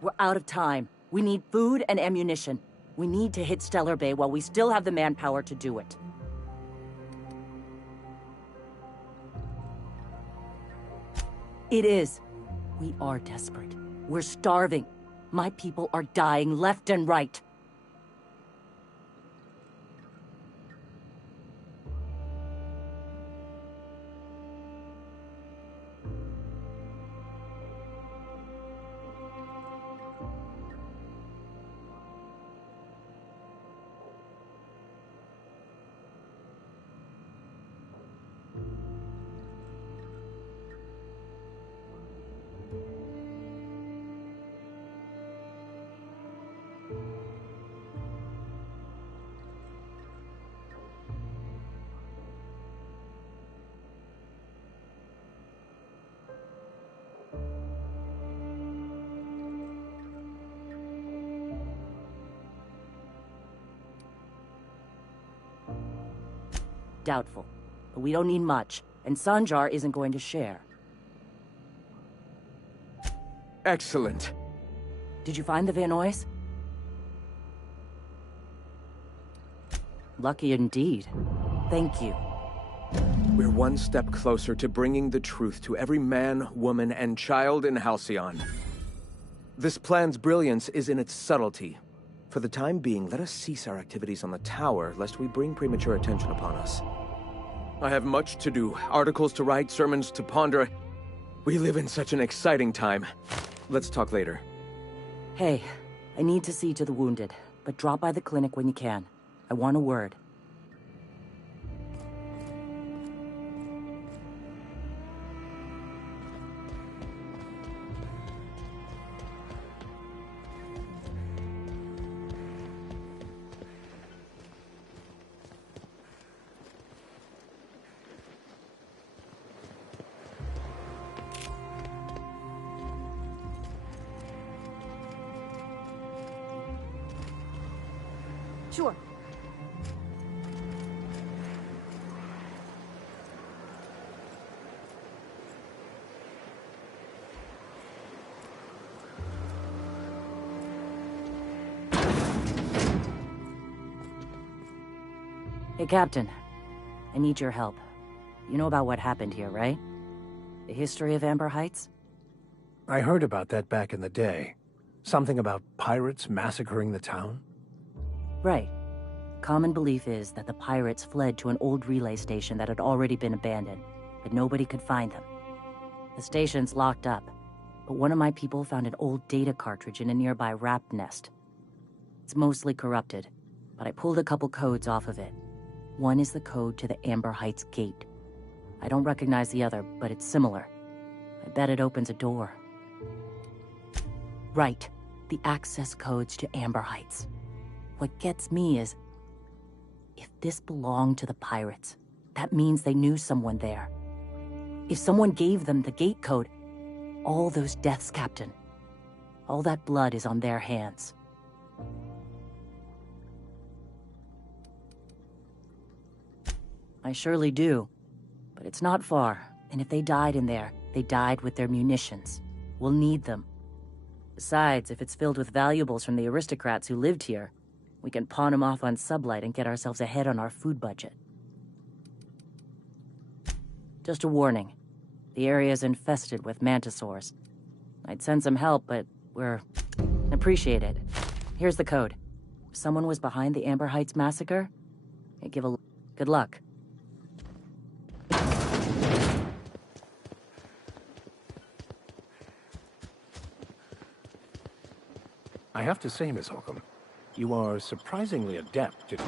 We're out of time. We need food and ammunition. We need to hit Stellar Bay while we still have the manpower to do it. It is. We are desperate. We're starving. My people are dying left and right. Doubtful. But we don't need much, and Sanjar isn't going to share. Excellent. Did you find the Vanois? Lucky indeed. Thank you. We're one step closer to bringing the truth to every man, woman, and child in Halcyon. This plan's brilliance is in its subtlety. For the time being, let us cease our activities on the tower, lest we bring premature attention upon us. I have much to do, articles to write, sermons to ponder. We live in such an exciting time. Let's talk later. Hey, I need to see to the wounded, but drop by the clinic when you can. I want a word. Sure. Hey, Captain. I need your help. You know about what happened here, right? The history of Amber Heights? I heard about that back in the day. Something about pirates massacring the town? Right. Common belief is that the pirates fled to an old relay station that had already been abandoned, but nobody could find them. The station's locked up, but one of my people found an old data cartridge in a nearby rat nest. It's mostly corrupted, but I pulled a couple codes off of it. One is the code to the Amber Heights gate. I don't recognize the other, but it's similar. I bet it opens a door. Right. The access codes to Amber Heights. What gets me is, if this belonged to the pirates, that means they knew someone there. If someone gave them the gate code, all those deaths, Captain, all that blood is on their hands. I surely do, but it's not far, and if they died in there, they died with their munitions. We'll need them. Besides, if it's filled with valuables from the aristocrats who lived here, we can pawn them off on Sublight and get ourselves ahead on our food budget. Just a warning. The area's infested with mantisaurs. I'd send some help, but we're appreciated. Here's the code. If someone was behind the Amber Heights massacre, I'd give a good luck. I have to say, Miss Holcomb, you are surprisingly adept at...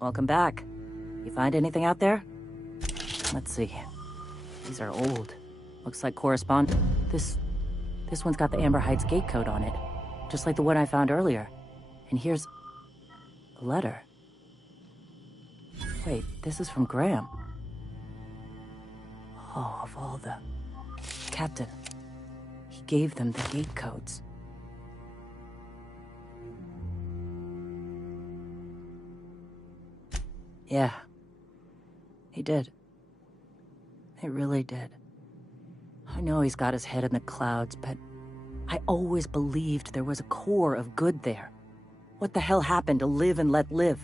Welcome back. You find anything out there? Let's see. These are old. Looks like correspond. This one's got the Amber Heights gate code on it, just like the one I found earlier. And here's a letter. Wait, this is from Graham. Oh, of all the... Captain. He gave them the gate codes. Yeah. He did. He really did. I know he's got his head in the clouds, but I always believed there was a core of good there. What the hell happened to live and let live?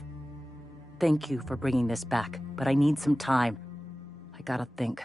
Thank you for bringing this back, but I need some time. I gotta think.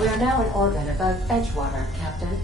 We are now in orbit above Edgewater, Captain.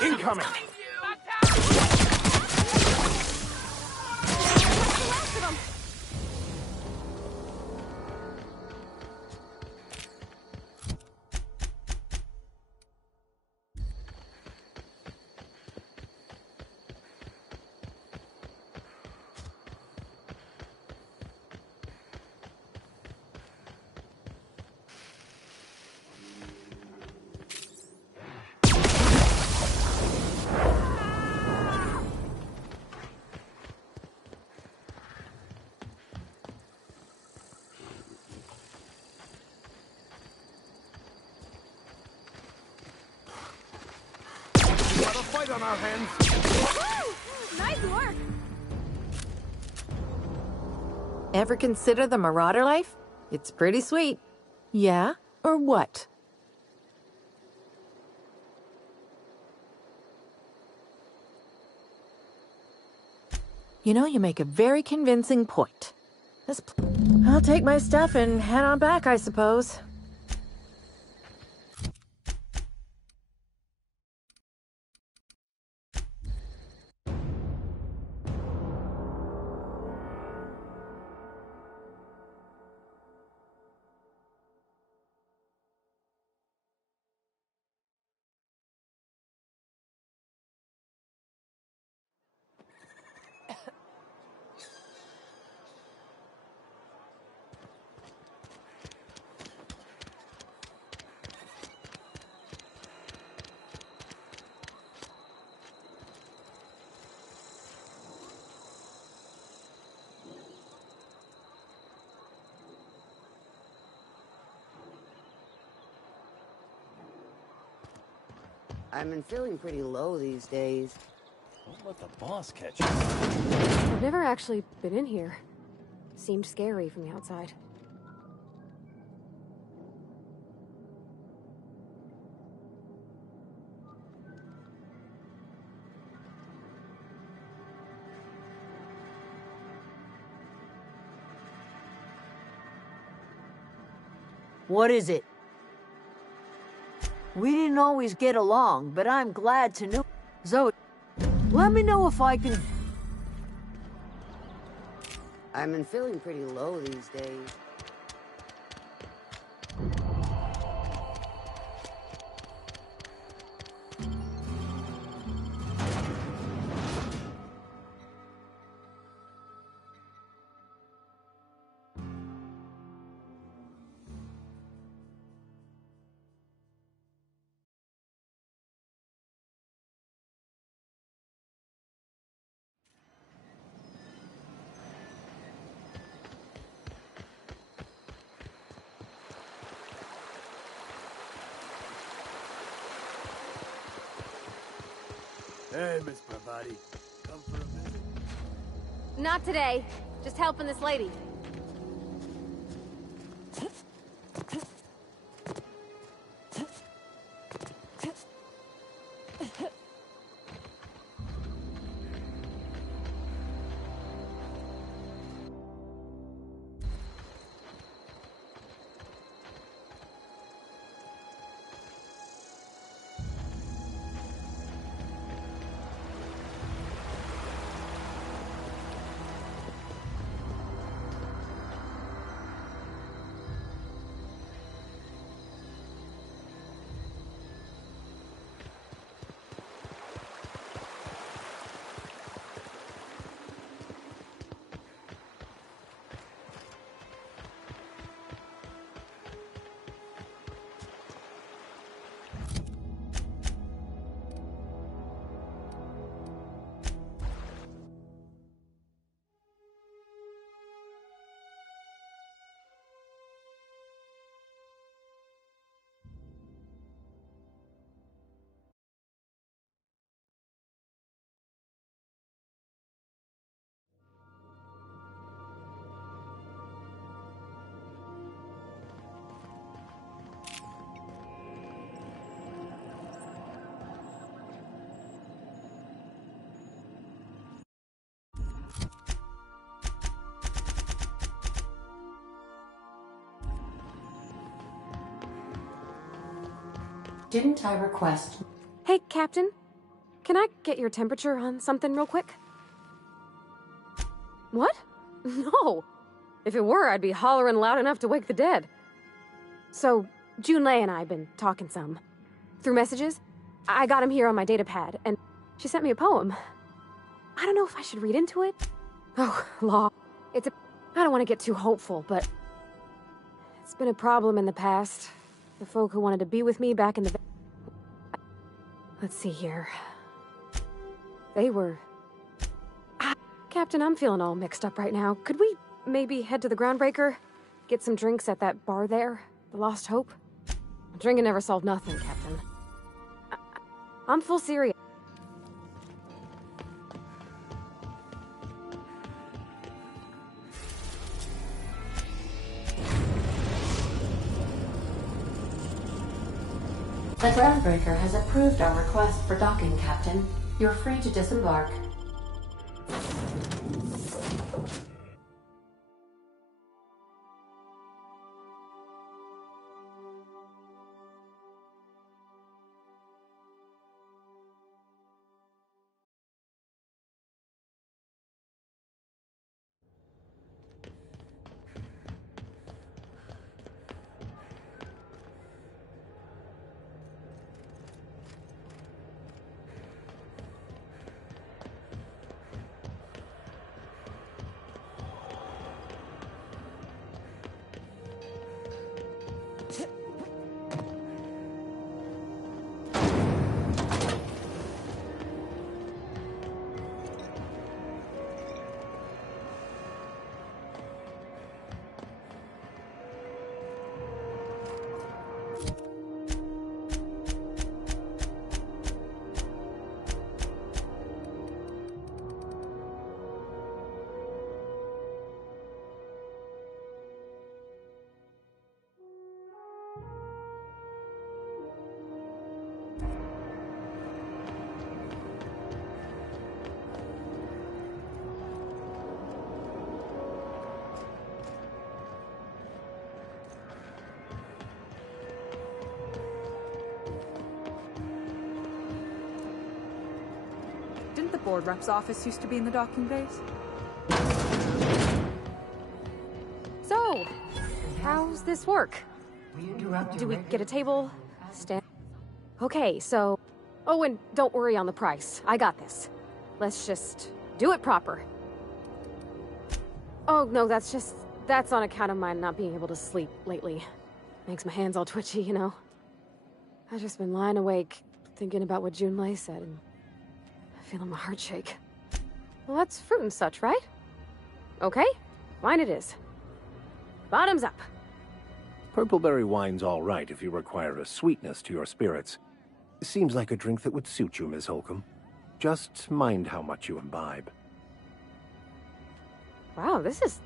Incoming! fight on our hands. Nice work! Ever consider the Marauder life? It's pretty sweet. Yeah? Or what? You know, you make a very convincing point. I'll take my stuff and head on back, I suppose. I've been feeling pretty low these days. Don't let the boss catch you. I've never actually been in here. Seemed scary from the outside. What is it? We didn't always get along, but I'm glad to know. Zoe, let me know if I can... I've been feeling pretty low these days. Hey, Miss Bravati. Come for a visit? Not today. Just helping this lady. Didn't I request? Hey, Captain. Can I get your temperature on something real quick? What? No. If it were, I'd be hollering loud enough to wake the dead. So, Junlei and I have been talking some. Through messages. I got him here on my datapad, and she sent me a poem. I don't know if I should read into it. Oh, law. I don't want to get too hopeful, but... it's been a problem in the past. The folk who wanted to be with me back in the... Let's see here. They were... Captain, I'm feeling all mixed up right now. Could we maybe head to the Groundbreaker? Get some drinks at that bar there? The Lost Hope? Drinking never solved nothing, Captain. I'm full serious. The Groundbreaker has approved our request for docking, Captain. You're free to disembark. Didn't the board rep's office used to be in the docking base? So, how's this work? Do we get a table? Stand? Okay, so... Oh, and don't worry on the price. I got this. Let's just do it proper. Oh, no, that's on account of my not being able to sleep lately. Makes my hands all twitchy, you know? I've just been lying awake, thinking about what Junlei said, and feeling my heart shake. Well, that's fruit and such, right? Okay, wine it is. Bottoms up. Purpleberry wine's all right if you require a sweetness to your spirits. Seems like a drink that would suit you, Miss Holcomb. Just mind how much you imbibe. Wow, this is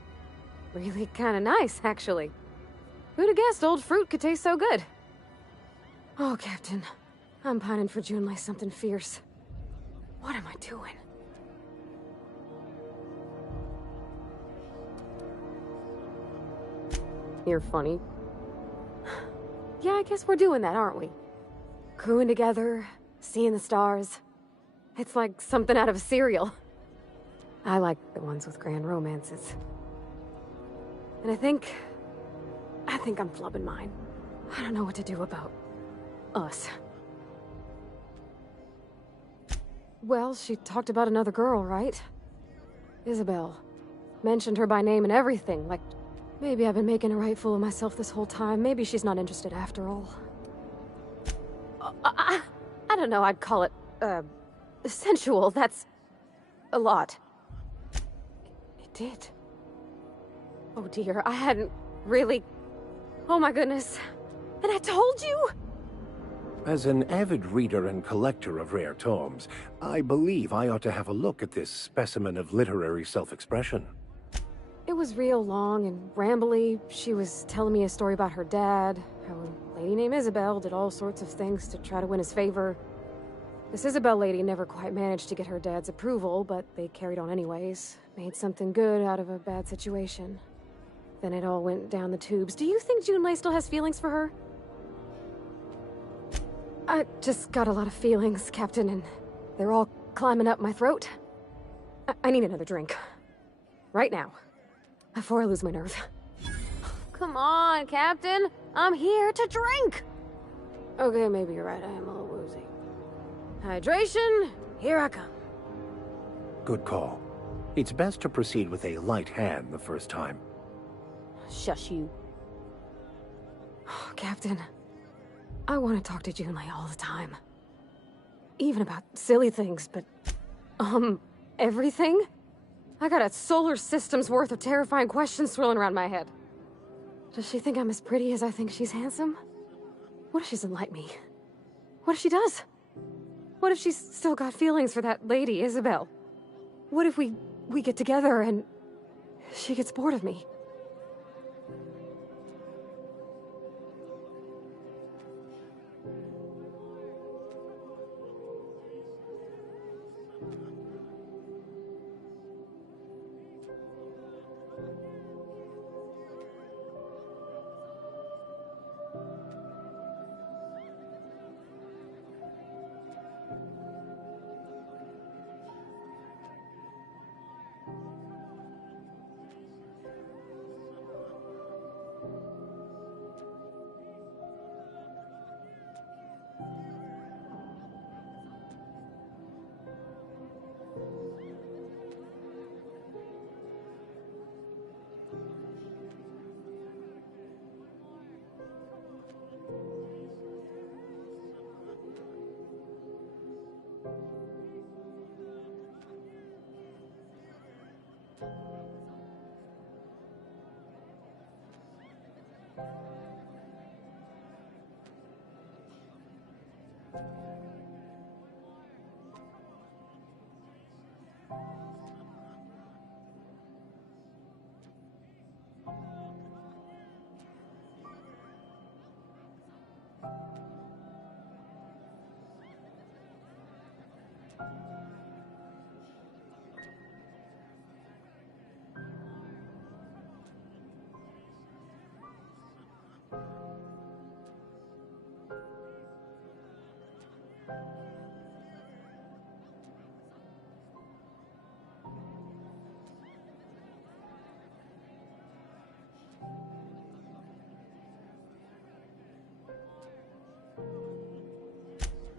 really kind of nice, actually. Who'd have guessed old fruit could taste so good? Oh, Captain, I'm pining for Junlei something fierce. What am I doing? You're funny. Yeah, I guess we're doing that, aren't we? Crewing together, seeing the stars. It's like something out of a serial. I like the ones with grand romances. And I think I'm flubbing mine. I don't know what to do about us. Well, she talked about another girl, right? Isabel. Mentioned her by name and everything, like maybe I've been making a right fool of myself this whole time. Maybe she's not interested after all. I don't know, I'd call it, sensual. That's a lot. It did. Oh dear, I hadn't really... Oh my goodness. And I told you? As an avid reader and collector of rare tomes, I believe I ought to have a look at this specimen of literary self-expression. It was real long and rambly. She was telling me a story about her dad, how a lady named Isabel did all sorts of things to try to win his favor. This Isabel lady never quite managed to get her dad's approval, but they carried on anyways. Made something good out of a bad situation. Then it all went down the tubes. Do you think Junlei still has feelings for her? I just got a lot of feelings, Captain, and they're all climbing up my throat. I need another drink. Right now. Before I lose my nerve. Come on, Captain. I'm here to drink. Okay, maybe you're right. I am a little woozy. Hydration, here I come. Good call. It's best to proceed with a light hand the first time. Shush you. Captain, I want to talk to Junlei all the time. Even about silly things, but... everything? I got a solar system's worth of terrifying questions swirling around my head. Does she think I'm as pretty as I think she's handsome? What if she doesn't like me? What if she does? What if she's still got feelings for that lady, Isabel? What if we get together and she gets bored of me?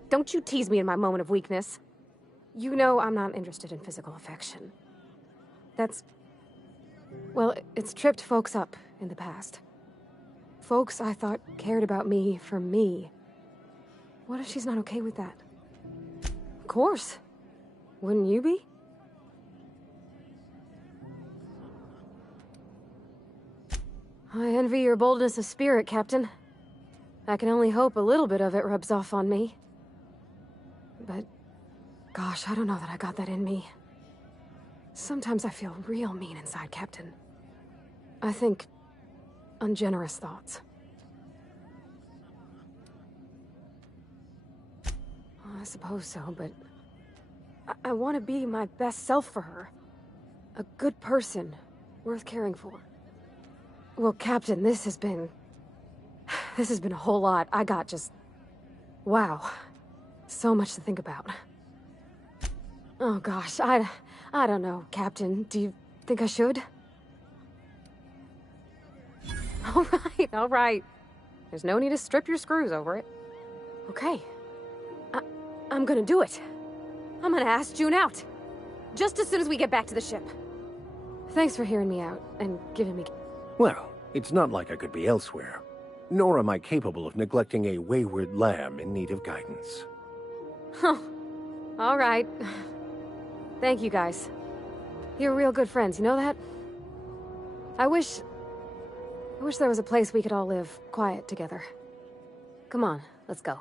Don't you tease me in my moment of weakness. You know I'm not interested in physical affection. That's... well, it's tripped folks up in the past. Folks I thought cared about me for me. What if she's not okay with that? Of course. Wouldn't you be? I envy your boldness of spirit, Captain. I can only hope a little bit of it rubs off on me. But, gosh, I don't know that I got that in me. Sometimes I feel real mean inside, Captain. I think ungenerous thoughts. I suppose so, but I want to be my best self for her. A good person, worth caring for. Well, Captain, this has been a whole lot. I got just... wow. So much to think about. Oh gosh, I don't know, Captain. Do you think I should? All right. There's no need to strip your screws over it. Okay. I'm gonna do it. I'm gonna ask June out. Just as soon as we get back to the ship. Thanks for hearing me out and giving me... Well, it's not like I could be elsewhere. Nor am I capable of neglecting a wayward lamb in need of guidance. Huh. All right. Thank you, guys. You're real good friends, you know that? I wish there was a place we could all live quiet together. Come on, let's go.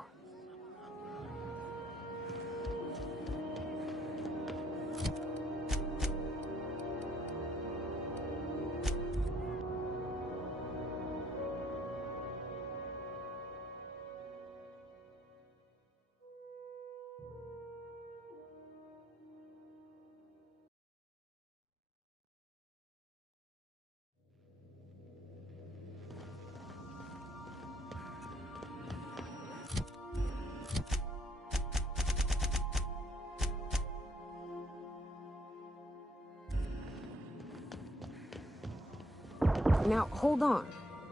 Now, hold on.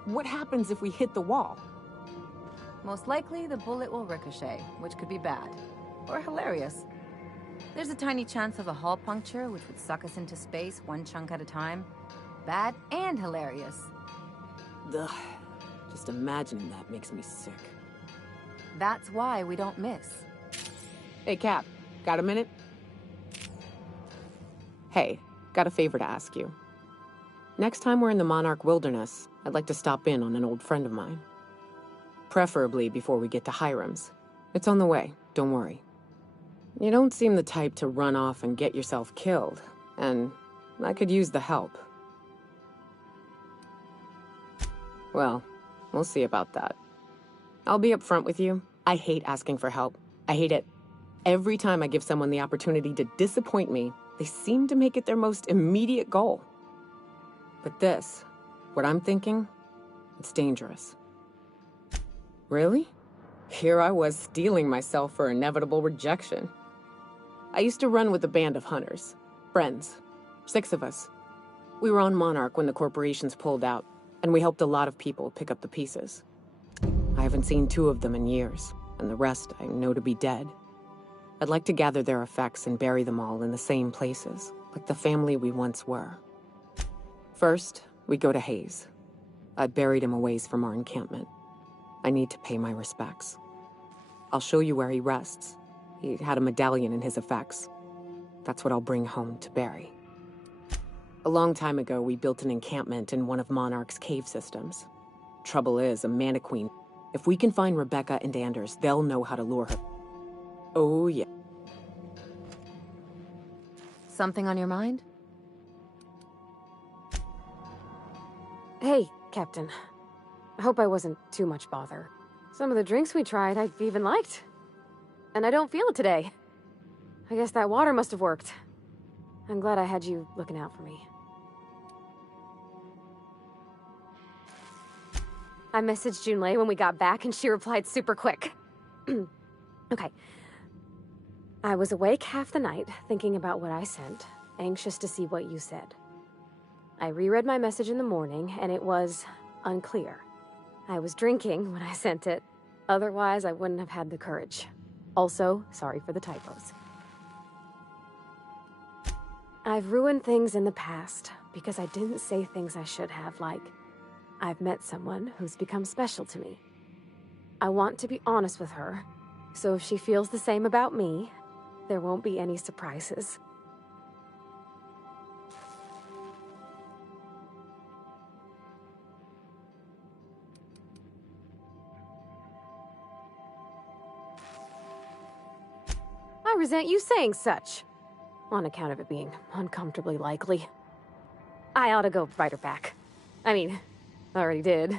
What happens if we hit the wall? Most likely, the bullet will ricochet, which could be bad. Or hilarious. There's a tiny chance of a hull puncture, which would suck us into space one chunk at a time. Bad and hilarious. Ugh. Just imagining that makes me sick. That's why we don't miss. Hey, Cap. Got a minute? Hey, got a favor to ask you. Next time we're in the Monarch Wilderness, I'd like to stop in on an old friend of mine. Preferably before we get to Hiram's. It's on the way, don't worry. You don't seem the type to run off and get yourself killed, and I could use the help. Well, we'll see about that. I'll be upfront with you. I hate asking for help. I hate it. Every time I give someone the opportunity to disappoint me, they seem to make it their most immediate goal. But this, what I'm thinking, it's dangerous. Really? Here I was steeling myself for inevitable rejection. I used to run with a band of hunters. Friends. 6 of us. We were on Monarch when the corporations pulled out, and we helped a lot of people pick up the pieces. I haven't seen 2 of them in years, and the rest I know to be dead. I'd like to gather their effects and bury them all in the same places, like the family we once were. First, we go to Hayes. I buried him a ways from our encampment. I need to pay my respects. I'll show you where he rests. He had a medallion in his effects. That's what I'll bring home to Barry. A long time ago, we built an encampment in one of Monarch's cave systems. Trouble is, Amanda Queen. If we can find Rebecca and Anders, they'll know how to lure her. Oh, yeah. Something on your mind? Hey, Captain. I hope I wasn't too much bother. Some of the drinks we tried, I even liked. And I don't feel it today. I guess that water must have worked. I'm glad I had you looking out for me. I messaged Junlei when we got back, and she replied super quick. Okay. I was awake half the night, thinking about what I sent, anxious to see what you said. I reread my message in the morning, and it was unclear. I was drinking when I sent it. Otherwise, I wouldn't have had the courage. Also, sorry for the typos. I've ruined things in the past because I didn't say things I should have, like, I've met someone who's become special to me. I want to be honest with her, so if she feels the same about me, there won't be any surprises. I resent you saying such, on account of it being uncomfortably likely. I ought to go write her back. I mean, I already did.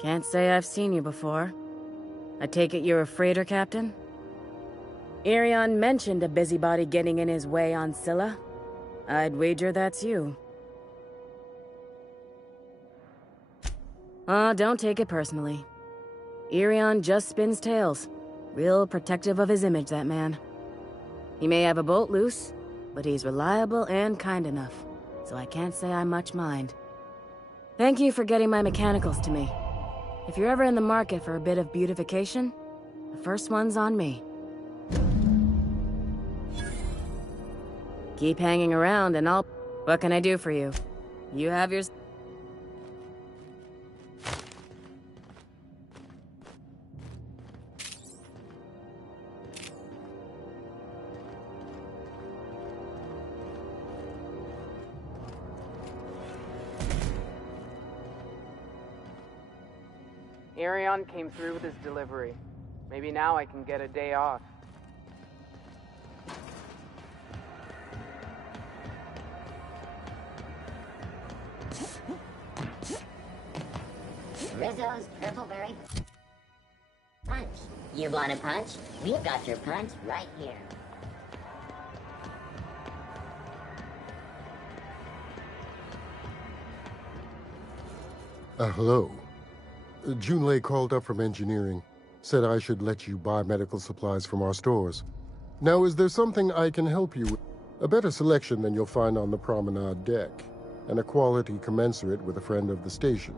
Can't say I've seen you before. I take it you're a freighter captain? Irion mentioned a busybody getting in his way on Scylla. I'd wager that's you. Don't take it personally. Irion just spins tales. Real protective of his image, that man. He may have a bolt loose, but he's reliable and kind enough, so I can't say I much mind. Thank you for getting my mechanicals to me. If you're ever in the market for a bit of beautification, the first one's on me. Keep hanging around and I'll... What can I do for you? You have yours... Irion came through with his delivery. Maybe now I can get a day off. Rizzo's Purpleberry Punch. You want a punch? We've got your punch right here. Hello. Junlei called up from engineering. Said I should let you buy medical supplies from our stores. Now, is there something I can help you with? A better selection than you'll find on the promenade deck, and a quality commensurate with a friend of the station.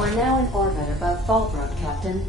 We're now in orbit above Fallbrook, Captain.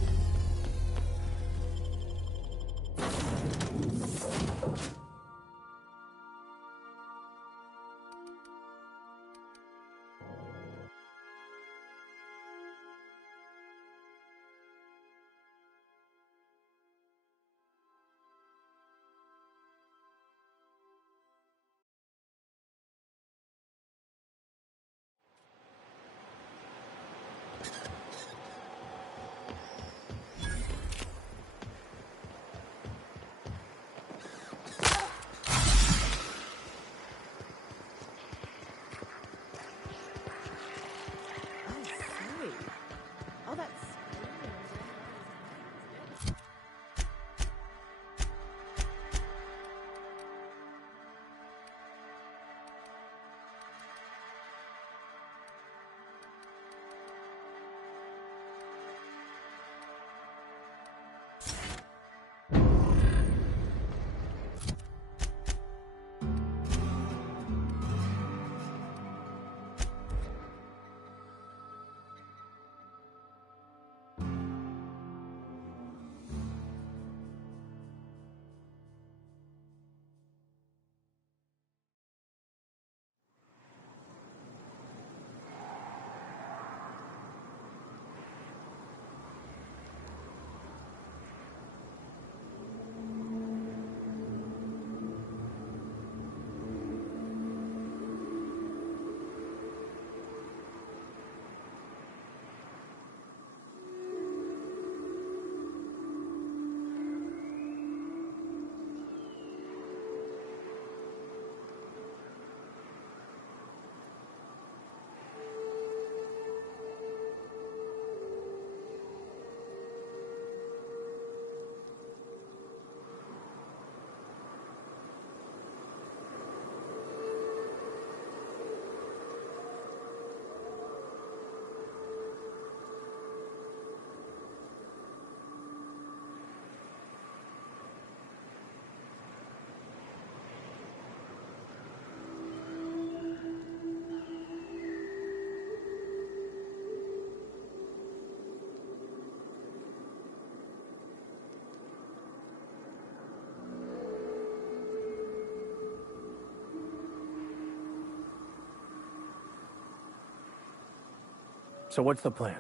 So what's the plan?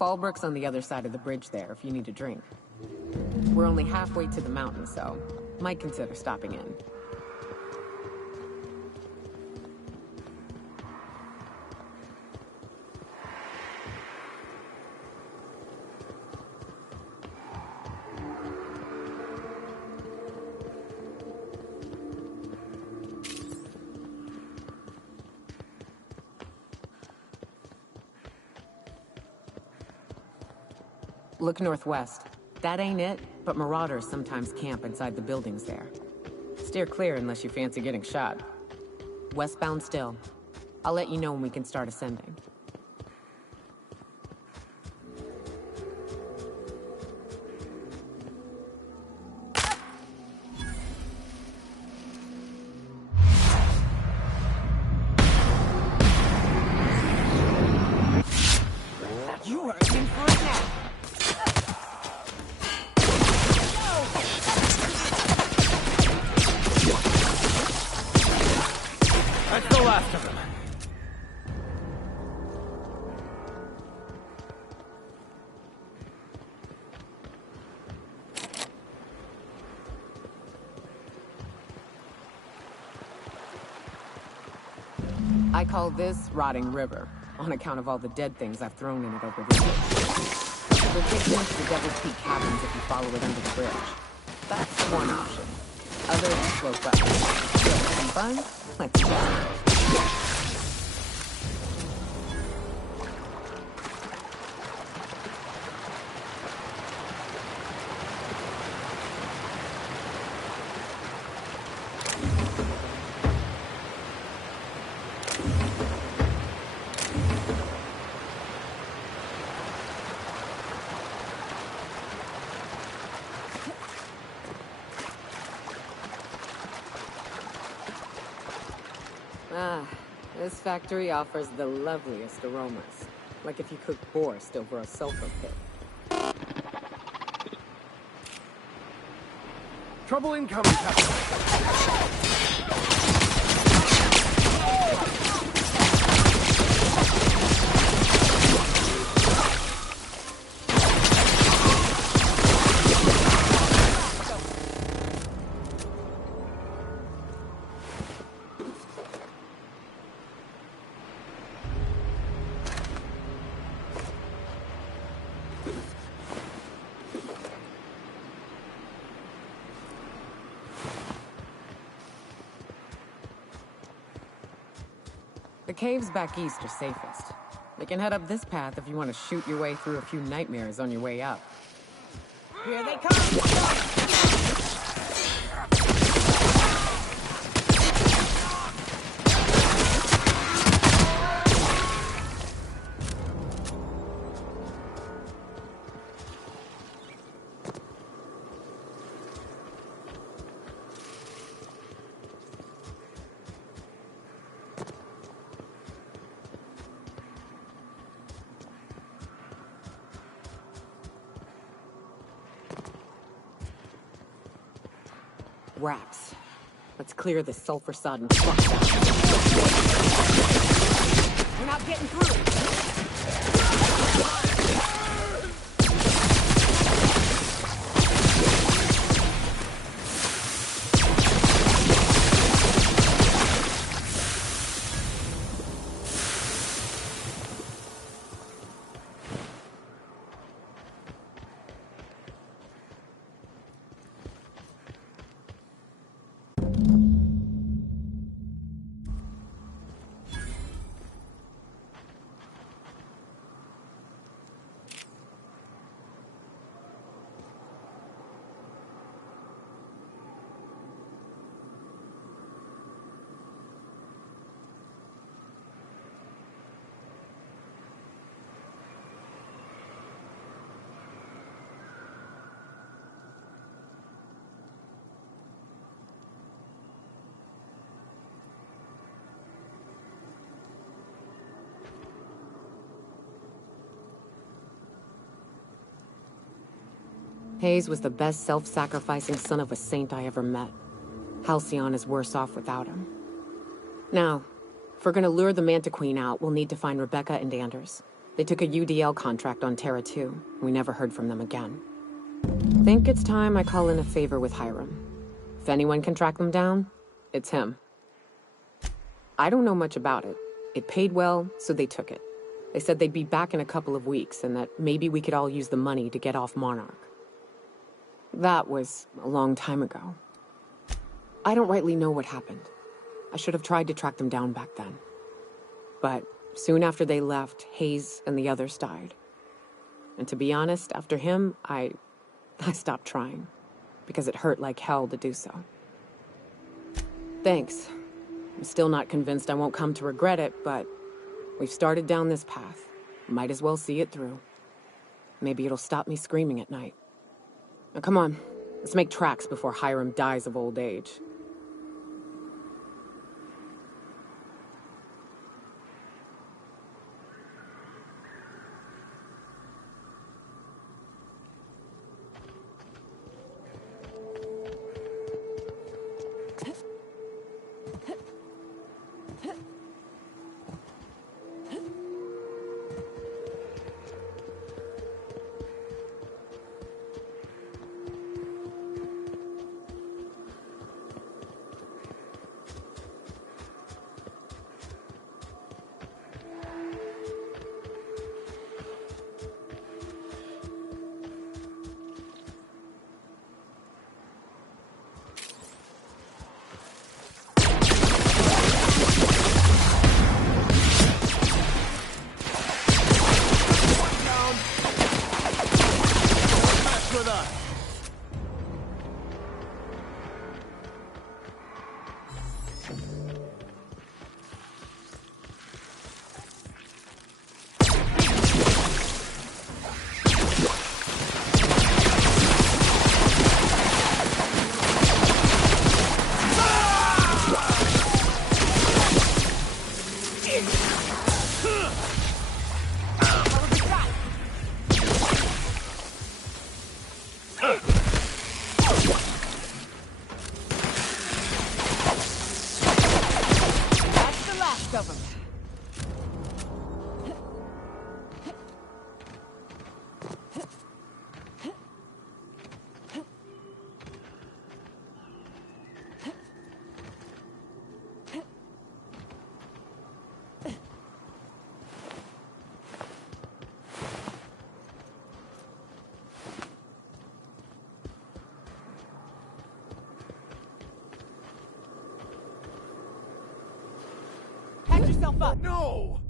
Fallbrook's on the other side of the bridge there, if you need a drink. We're only halfway to the mountain, so might consider stopping in. Look northwest. That ain't it, but marauders sometimes camp inside the buildings there. Steer clear unless you fancy getting shot. Westbound still. I'll let you know when we can start ascending. You are in for it now. That's the last of them. I call this Rotting River, on account of all the dead things I've thrown in it over the years. We'll take you to the Devil's Peak Caverns if you follow it under the bridge. That's one option. Others slope up. You have some fun? Let's go. Ah, this factory offers the loveliest aromas. Like if you cooked borscht over a sulfur pit. Trouble incoming, Captain. The caves back east are safest. You can head up this path if you want to shoot your way through a few nightmares on your way up. Here they come! Raps. Let's clear this sulfur-sodden fuck. We're not getting through. Hayes was the best self-sacrificing son of a saint I ever met. Halcyon is worse off without him. Now, if we're gonna lure the Manta Queen out, we'll need to find Rebecca and Anders. They took a UDL contract on Terra 2. We never heard from them again. Think it's time I call in a favor with Hiram. If anyone can track them down, it's him. I don't know much about it. It paid well, so they took it. They said they'd be back in a couple of weeks, and that maybe we could all use the money to get off Monarch. That was a long time ago. I don't rightly know what happened. I should have tried to track them down back then. But soon after they left, Hayes and the others died. And to be honest, after him, I stopped trying. Because it hurt like hell to do so. Thanks. I'm still not convinced I won't come to regret it, but we've started down this path. Might as well see it through. Maybe it'll stop me screaming at night. Now come on, let's make tracks before Hiram dies of old age. yourself up! No!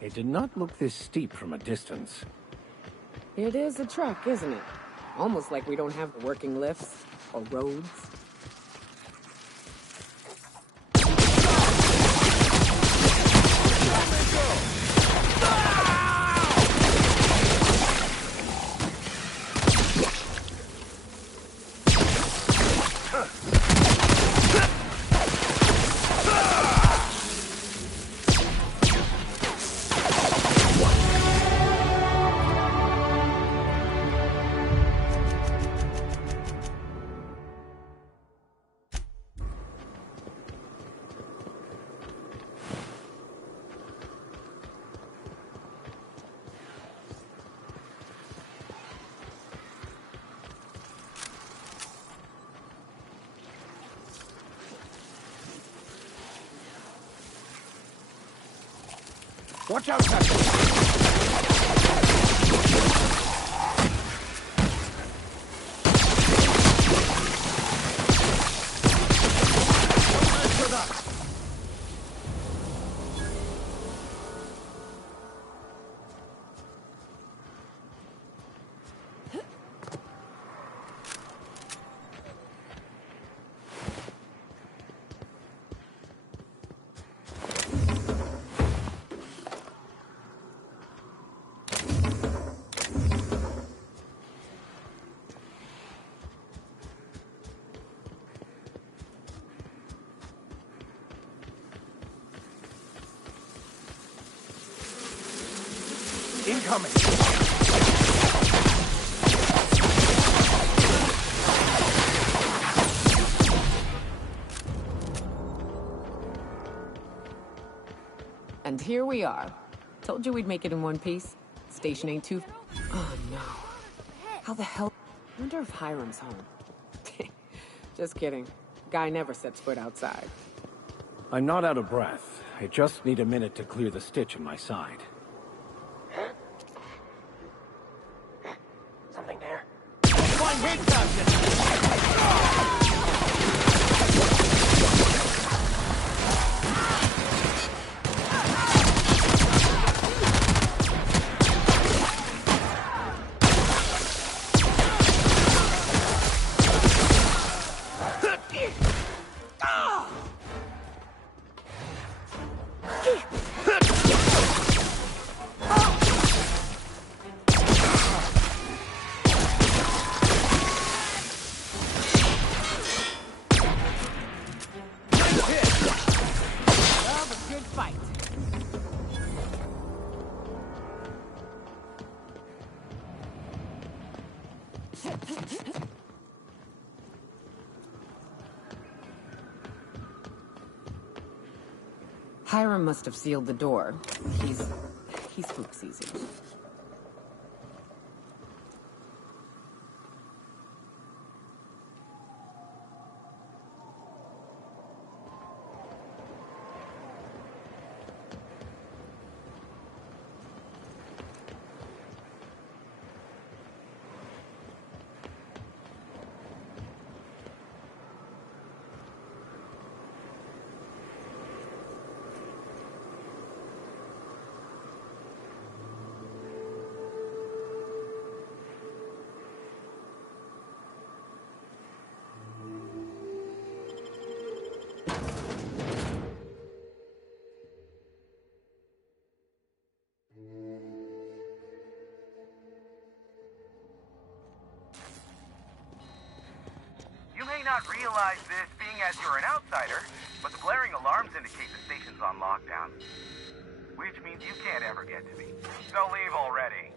It did not look this steep from a distance. It is a truck, isn't it? Almost like we don't have working lifts or roads. Watch out, Captain! Incoming! And here we are. Told you we'd make it in one piece. Station ain't too... Oh, no. How the hell... Wonder if Hiram's home. Just kidding. Guy never sets foot outside. I'm not out of breath. I just need a minute to clear the stitch in my side. Something there. Flying head, Captain! Hiram must have sealed the door. He's spooks easy. You may not realize this, being as you're an outsider, but the blaring alarms indicate the station's on lockdown. Which means you can't ever get to me. So leave already.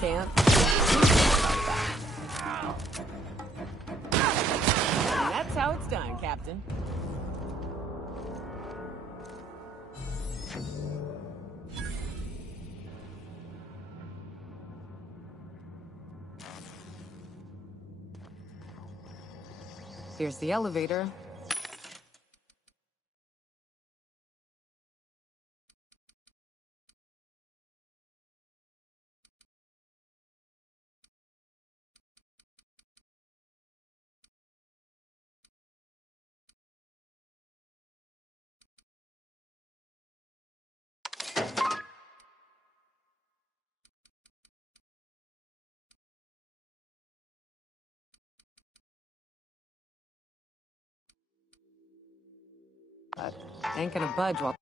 Can't. And that's how it's done, Captain. Here's the elevator. but ain't gonna budge while...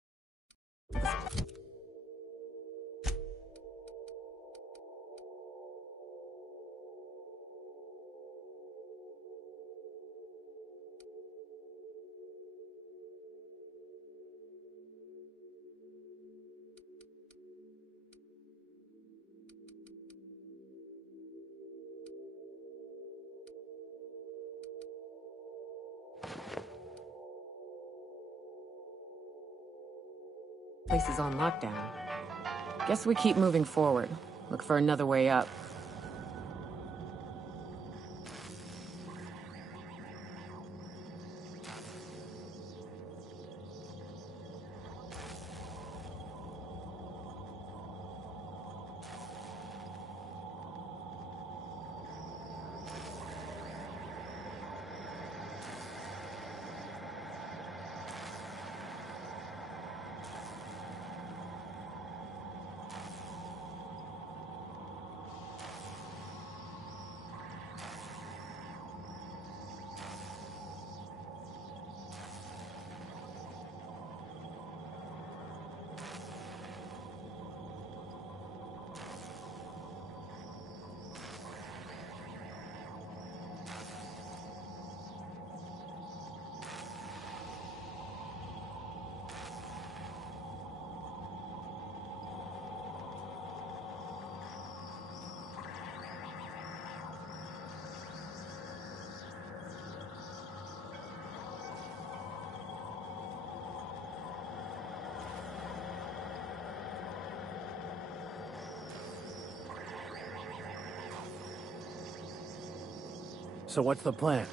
Place is on lockdown. Guess we keep moving forward. Look for another way up. So what's the plan?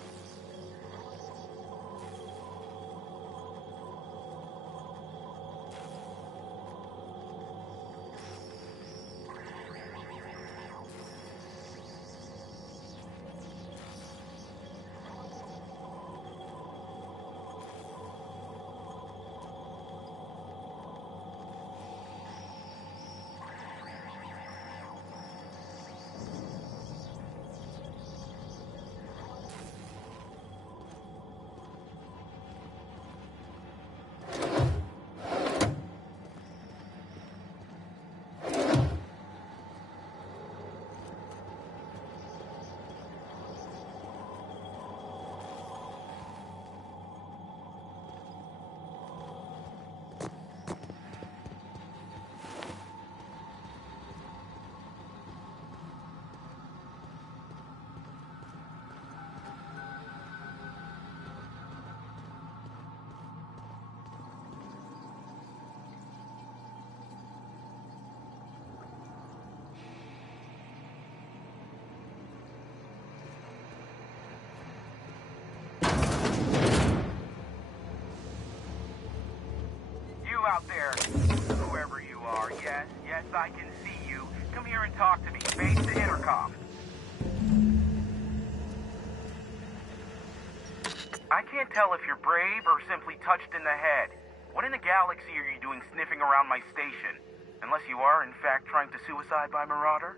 Out there, whoever you are, yes, I can see you. Come here and talk to me. Face the intercom. I can't tell if you're brave or simply touched in the head. What in the galaxy are you doing sniffing around my station? Unless you are, in fact, trying to suicide by Marauder?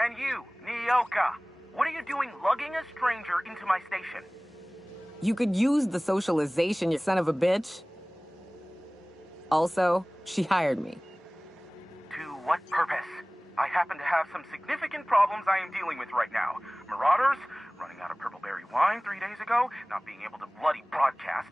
And you, Nyoka, what are you doing lugging a stranger into my station? You could use the socialization, you son of a bitch. Also, she hired me. To what purpose? I happen to have some significant problems I am dealing with right now. Marauders, running out of purple berry wine 3 days ago, not being able to bloody broadcast.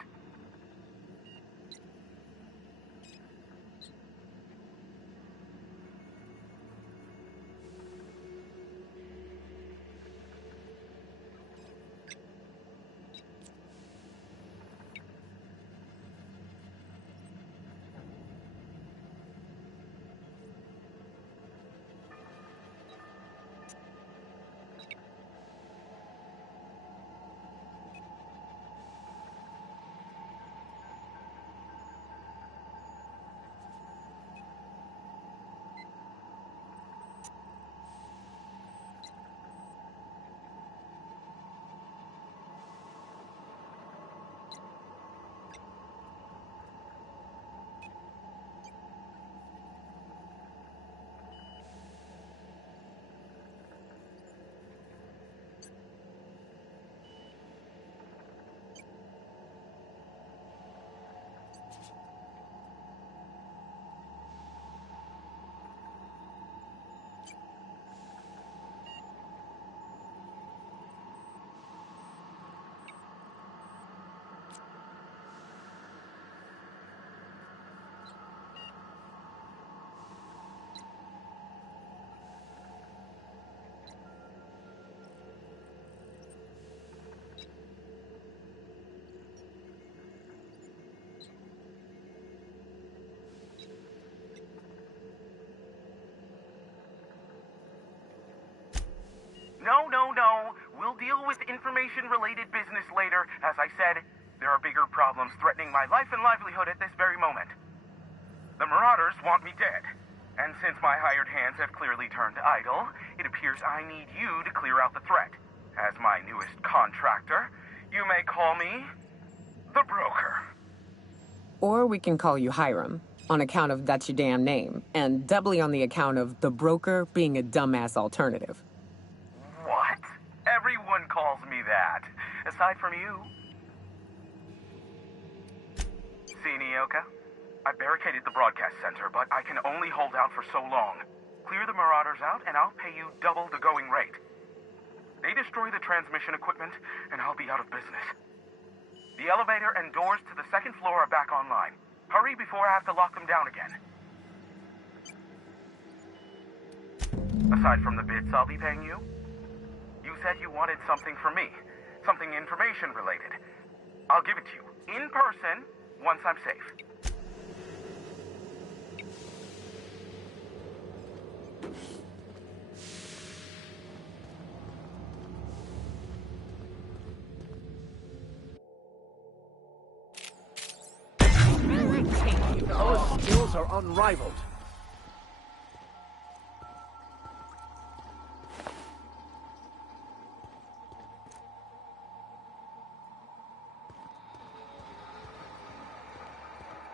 No. We'll deal with information-related business later. As I said, there are bigger problems threatening my life and livelihood at this very moment. The Marauders want me dead. And since my hired hands have clearly turned idle, it appears I need you to clear out the threat. As my newest contractor, you may call me the Broker. Or we can call you Hiram, on account of that's your damn name, and doubly on the account of the Broker being a dumbass alternative. What? Everyone calls me that, aside from you. See, Nyoka? I barricaded the broadcast center, but I can only hold out for so long. Clear the Marauders out, and I'll pay you double the going rate. They destroy the transmission equipment, and I'll be out of business. The elevator and doors to the second floor are back online. Hurry before I have to lock them down again. Aside from the bits I'll be paying you, you said you wanted something from me. Something information-related. I'll give it to you, in person, once I'm safe. Our skills are unrivaled.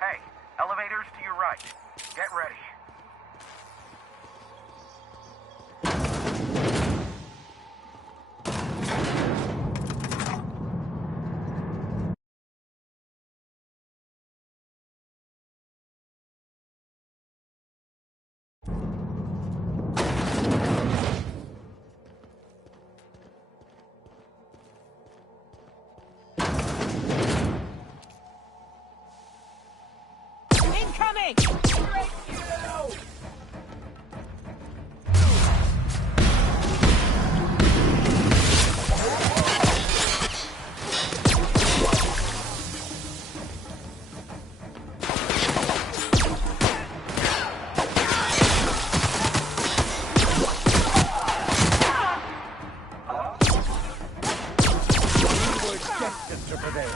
Hey, elevators to your right. Get ready. Incoming! Destined to prevail.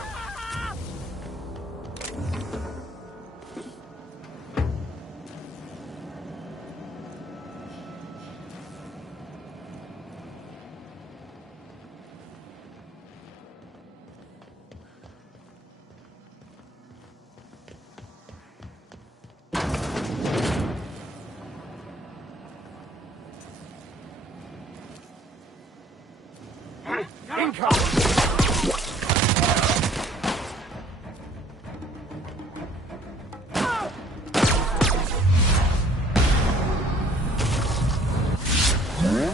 Incoming!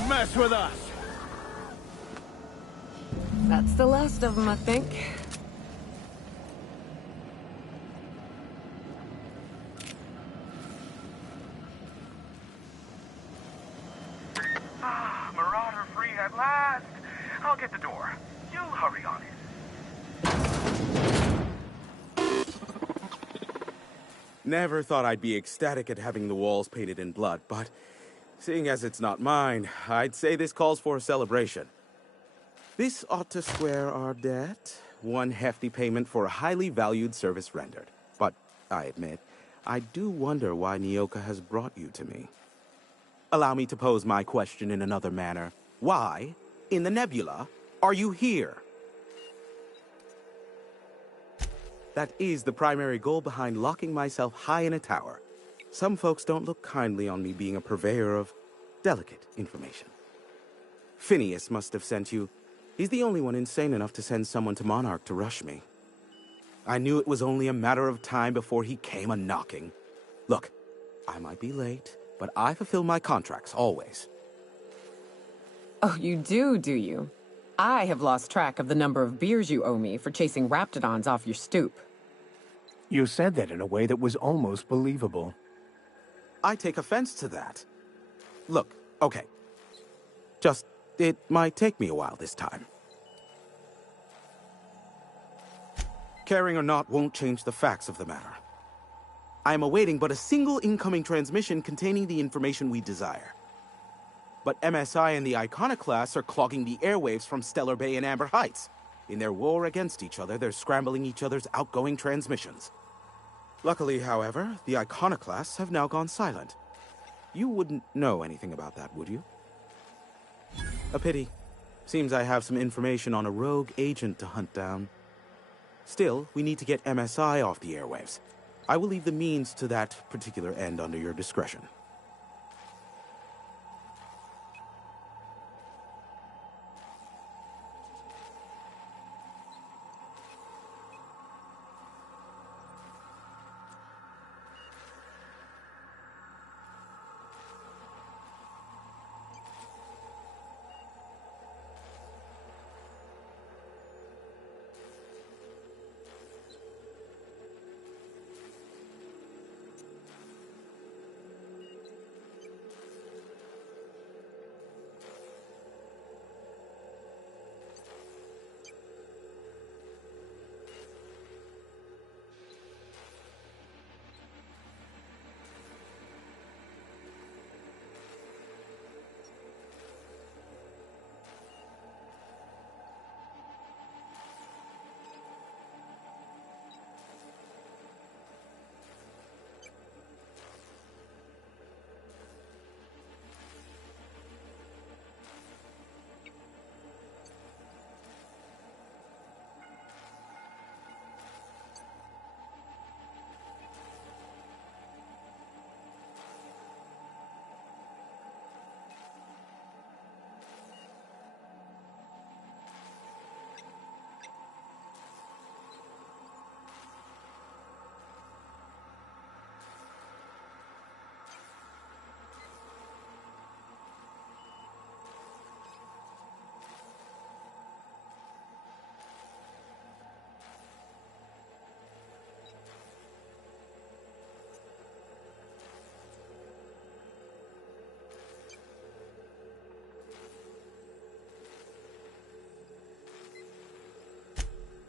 Mess with us! That's the last of them, I think. Marauder free at last. I'll get the door. You hurry on in. Never thought I'd be ecstatic at having the walls painted in blood, but seeing as it's not mine, I'd say this calls for a celebration. This ought to square our debt. One hefty payment for a highly valued service rendered. But I admit, I do wonder why Nyoka has brought you to me. Allow me to pose my question in another manner. Why, in the nebula, are you here? That is the primary goal behind locking myself high in a tower. Some folks don't look kindly on me being a purveyor of delicate information. Phineas must have sent you. He's the only one insane enough to send someone to Monarch to rush me. I knew it was only a matter of time before he came a-knocking. Look, I might be late, but I fulfill my contracts, always. Oh, you do you? I have lost track of the number of beers you owe me for chasing raptidons off your stoop. You said that in a way that was almost believable. I take offense to that. Look, okay. Just, it might take me a while this time. Caring or not won't change the facts of the matter. I am awaiting but a single incoming transmission containing the information we desire. But MSI and the Iconoclasts are clogging the airwaves from Stellar Bay and Amber Heights. In their war against each other, they're scrambling each other's outgoing transmissions. Luckily, however, the Iconoclasts have now gone silent. You wouldn't know anything about that, would you? A pity. Seems I have some information on a rogue agent to hunt down. Still, we need to get MSI off the airwaves. I will leave the means to that particular end under your discretion.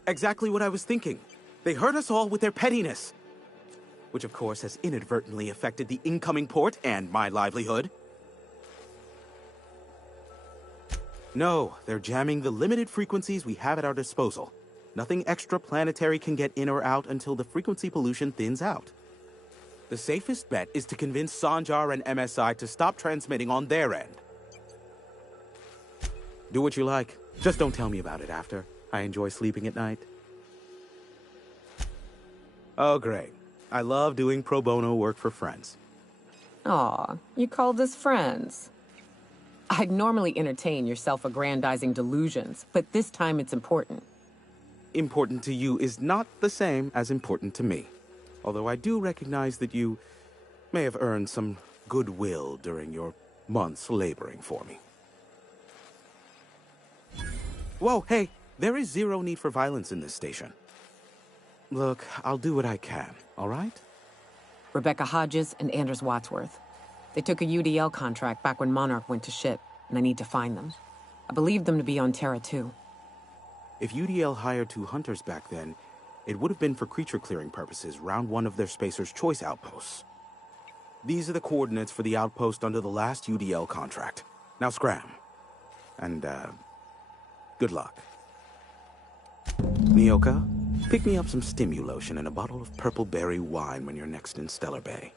Exactly what I was thinking. They hurt us all with their pettiness. Which of course has inadvertently affected the incoming port and my livelihood. No, they're jamming the limited frequencies we have at our disposal. Nothing extraplanetary can get in or out until the frequency pollution thins out. The safest bet is to convince Sanjar and MSI to stop transmitting on their end. Do what you like. Just don't tell me about it after. I enjoy sleeping at night. Oh, great. I love doing pro bono work for friends. Aw, you called us friends. I'd normally entertain your self-aggrandizing delusions, but this time it's important. Important to you is not the same as important to me. Although I do recognize that you may have earned some goodwill during your months laboring for me. Whoa, hey, there is zero need for violence in this station. Look, I'll do what I can, all right? Rebecca Hodges and Anders Wadsworth. They took a UDL contract back when Monarch went to shit, and I need to find them. I believe them to be on Terra 2. If UDL hired 2 hunters back then, it would have been for creature clearing purposes round one of their Spacer's Choice outposts. These are the coordinates for the outpost under the last UDL contract. Now scram. And, good luck. Nyoka, pick me up some Stimulotion and a bottle of purple berry wine when you're next in Stellar Bay.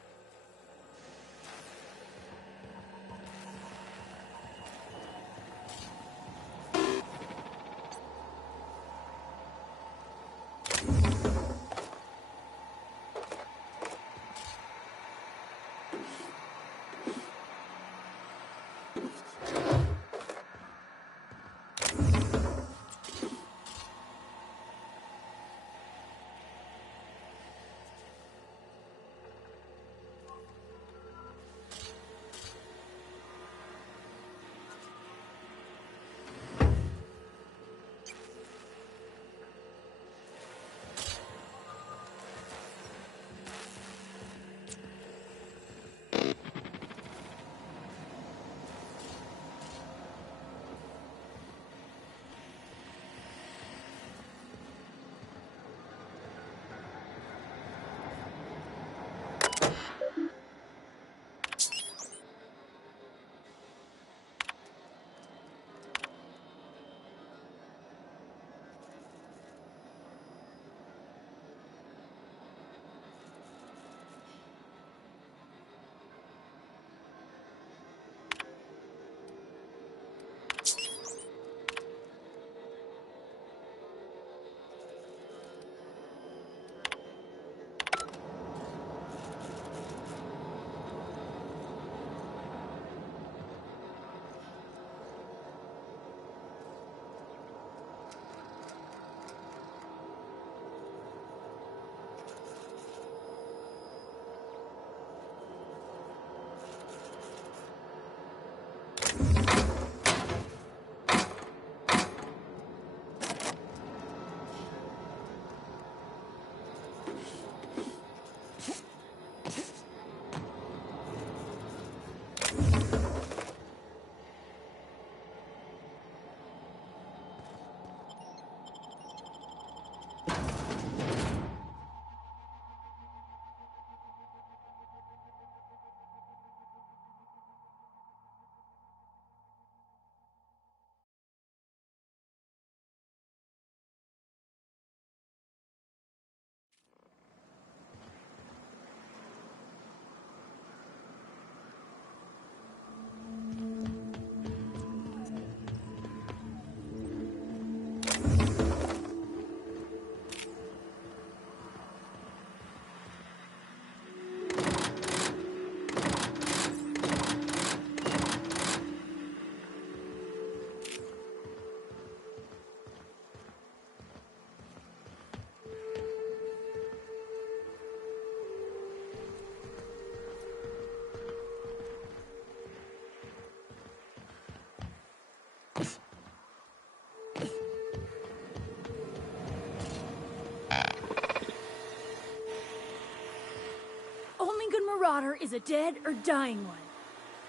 Connor is a dead or dying one.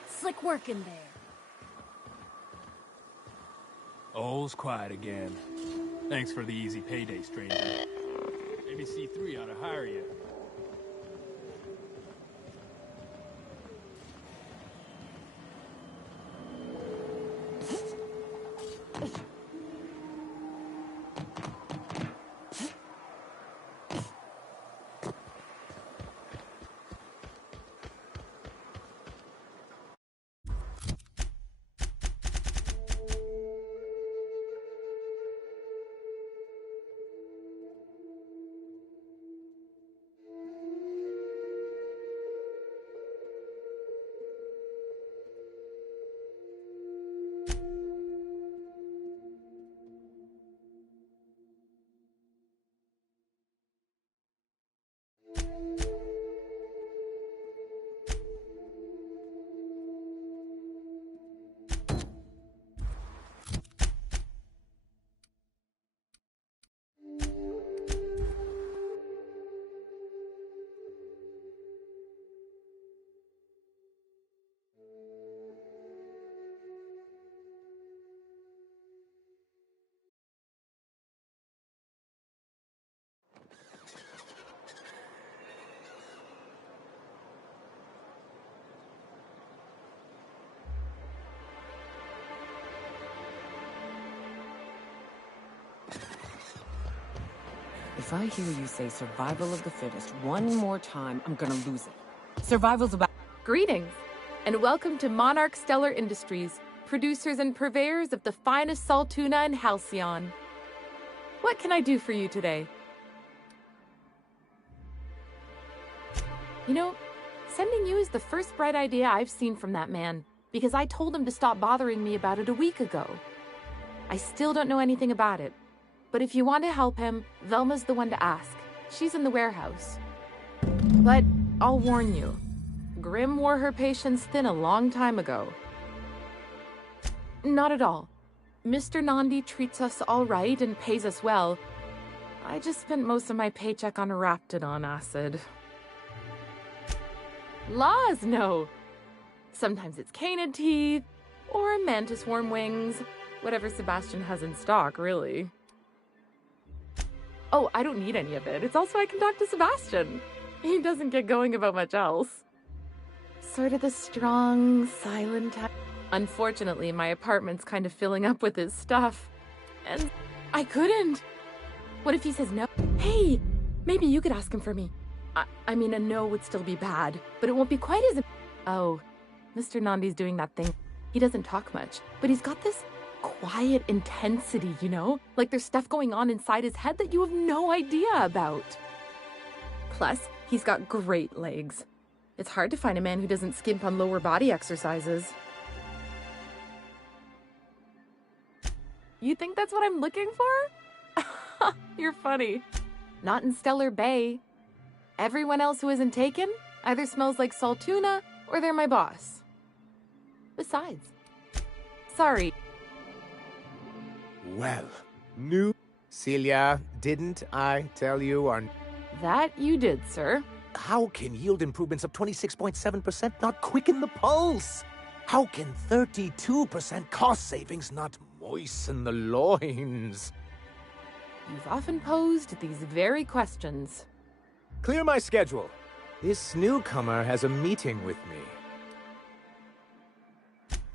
Slick work in there. All's quiet again. Thanks for the easy payday, stranger. Maybe C3 ought to hire you. If I hear you say survival of the fittest one more time, I'm gonna lose it. Survival's about... Greetings, and welcome to Monarch Stellar Industries, producers and purveyors of the finest salt tuna in Halcyon. What can I do for you today? You know, sending you is the first bright idea I've seen from that man, because I told him to stop bothering me about it a week ago. I still don't know anything about it, but if you want to help him, Velma's the one to ask. She's in the warehouse. But I'll warn you, Grim wore her patience thin a long time ago. Not at all. Mr. Nandi treats us all right and pays us well. I just spent most of my paycheck on Raptidon acid. Laws, no. Sometimes it's canid teeth, or mantis worm wings. Whatever Sebastian has in stock, really. Oh, I don't need any of it. It's also I can talk to Sebastian. He doesn't get going about much else. Sort of the strong, silent type. Unfortunately, my apartment's kind of filling up with his stuff. And I couldn't. What if he says no? Hey, maybe you could ask him for me. I mean, a no would still be bad, but it won't be quite as... Oh, Mr. Nandi's doing that thing. He doesn't talk much, but he's got this quiet intensity, you know? Like there's stuff going on inside his head that you have no idea about. Plus, he's got great legs. It's hard to find a man who doesn't skimp on lower body exercises. You think that's what I'm looking for? You're funny. Not in Stellar Bay. Everyone else who isn't taken either smells like salt tuna or they're my boss. Besides, sorry. Well, new... Celia, didn't I tell you on... That you did, sir. How can yield improvements of 26.7% not quicken the pulse? How can 32% cost savings not moisten the loins? You've often posed these very questions. Clear my schedule. This newcomer has a meeting with me.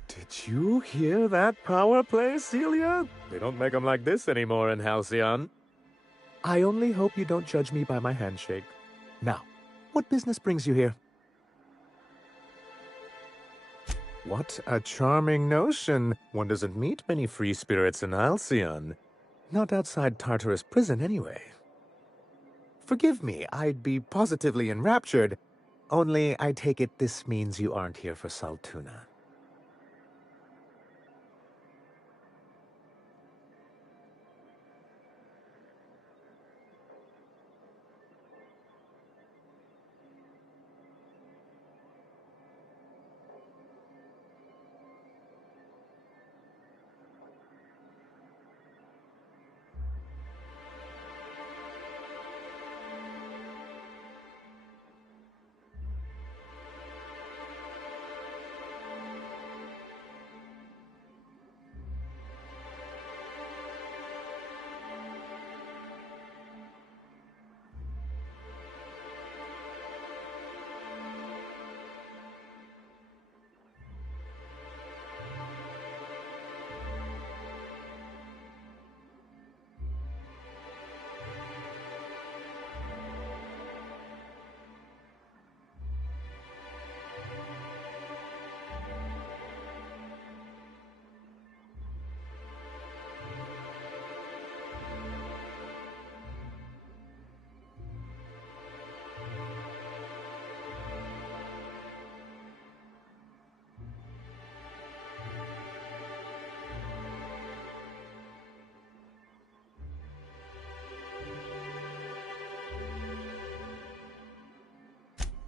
Did you hear that power play, Celia? They don't make them like this anymore in Halcyon. I only hope you don't judge me by my handshake. Now, what business brings you here? What a charming notion. One doesn't meet many free spirits in Halcyon. Not outside Tartarus prison, anyway. Forgive me, I'd be positively enraptured. Only, I take it this means you aren't here for salt tuna.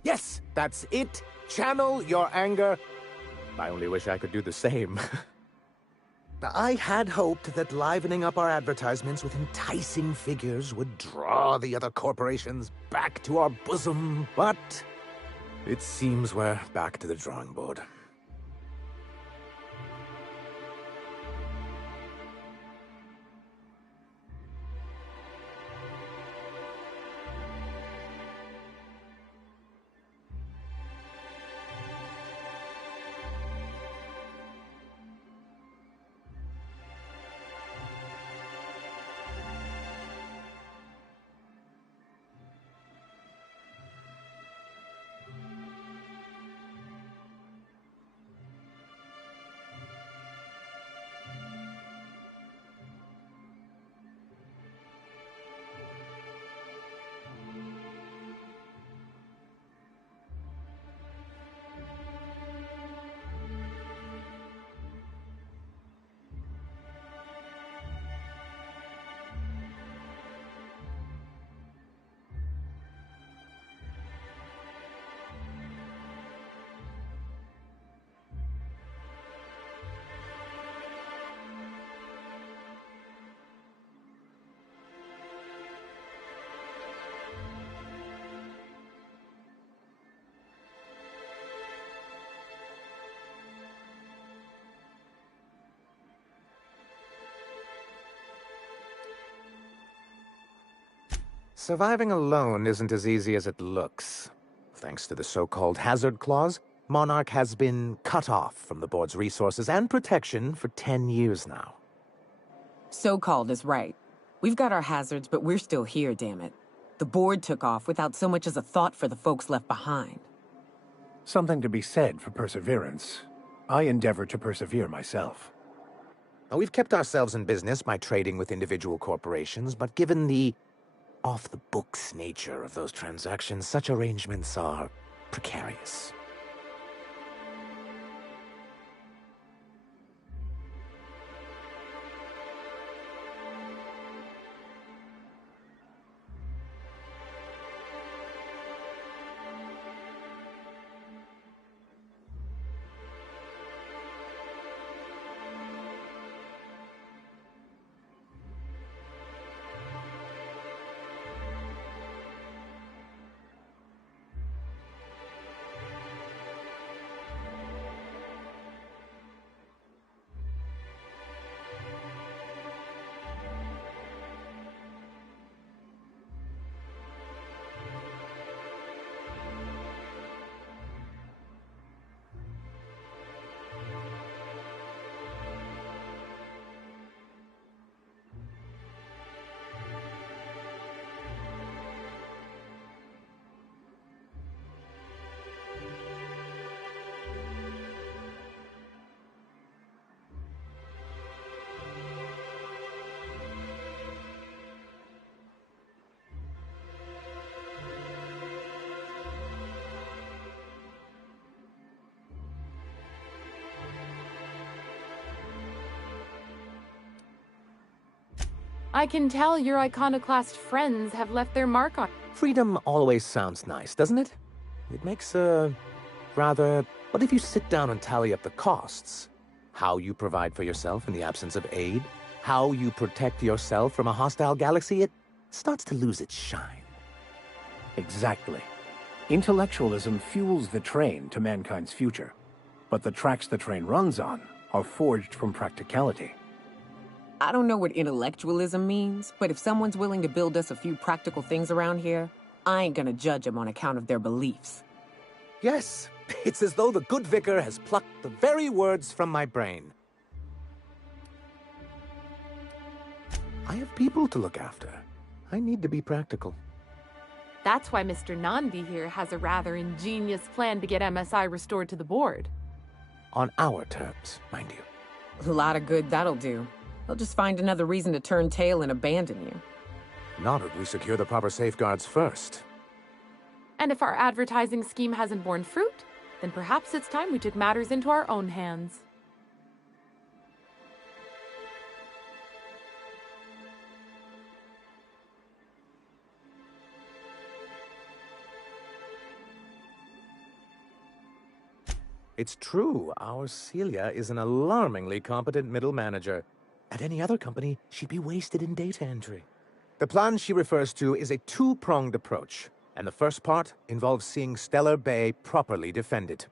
Yes, that's it. Channel your anger. I only wish I could do the same. I had hoped that livening up our advertisements with enticing figures would draw the other corporations back to our bosom, but it seems we're back to the drawing board. Surviving alone isn't as easy as it looks. Thanks to the so-called hazard clause, Monarch has been cut off from the board's resources and protection for 10 years now. So-called is right. We've got our hazards, but we're still here, damn it. The board took off without so much as a thought for the folks left behind. Something to be said for perseverance. I endeavor to persevere myself. Now, we've kept ourselves in business by trading with individual corporations, but given the off-the-books nature of those transactions, such arrangements are precarious. I can tell your iconoclast friends have left their mark on... Freedom always sounds nice, doesn't it? It makes rather... But if you sit down and tally up the costs, how you provide for yourself in the absence of aid, how you protect yourself from a hostile galaxy, it starts to lose its shine. Exactly. Intellectualism fuels the train to mankind's future, but the tracks the train runs on are forged from practicality. I don't know what intellectualism means, but if someone's willing to build us a few practical things around here, I ain't gonna judge them on account of their beliefs. Yes, it's as though the good vicar has plucked the very words from my brain. I have people to look after. I need to be practical. That's why Mr. Nandi here has a rather ingenious plan to get MSI restored to the board. On our terms, mind you. A lot of good that'll do. They'll just find another reason to turn tail and abandon you. Not if we secure the proper safeguards first. And if our advertising scheme hasn't borne fruit, then perhaps it's time we took matters into our own hands. It's true, our Celia is an alarmingly competent middle manager. At any other company, she'd be wasted in data entry. The plan she refers to is a two-pronged approach, and the first part involves seeing Stellar Bay properly defended.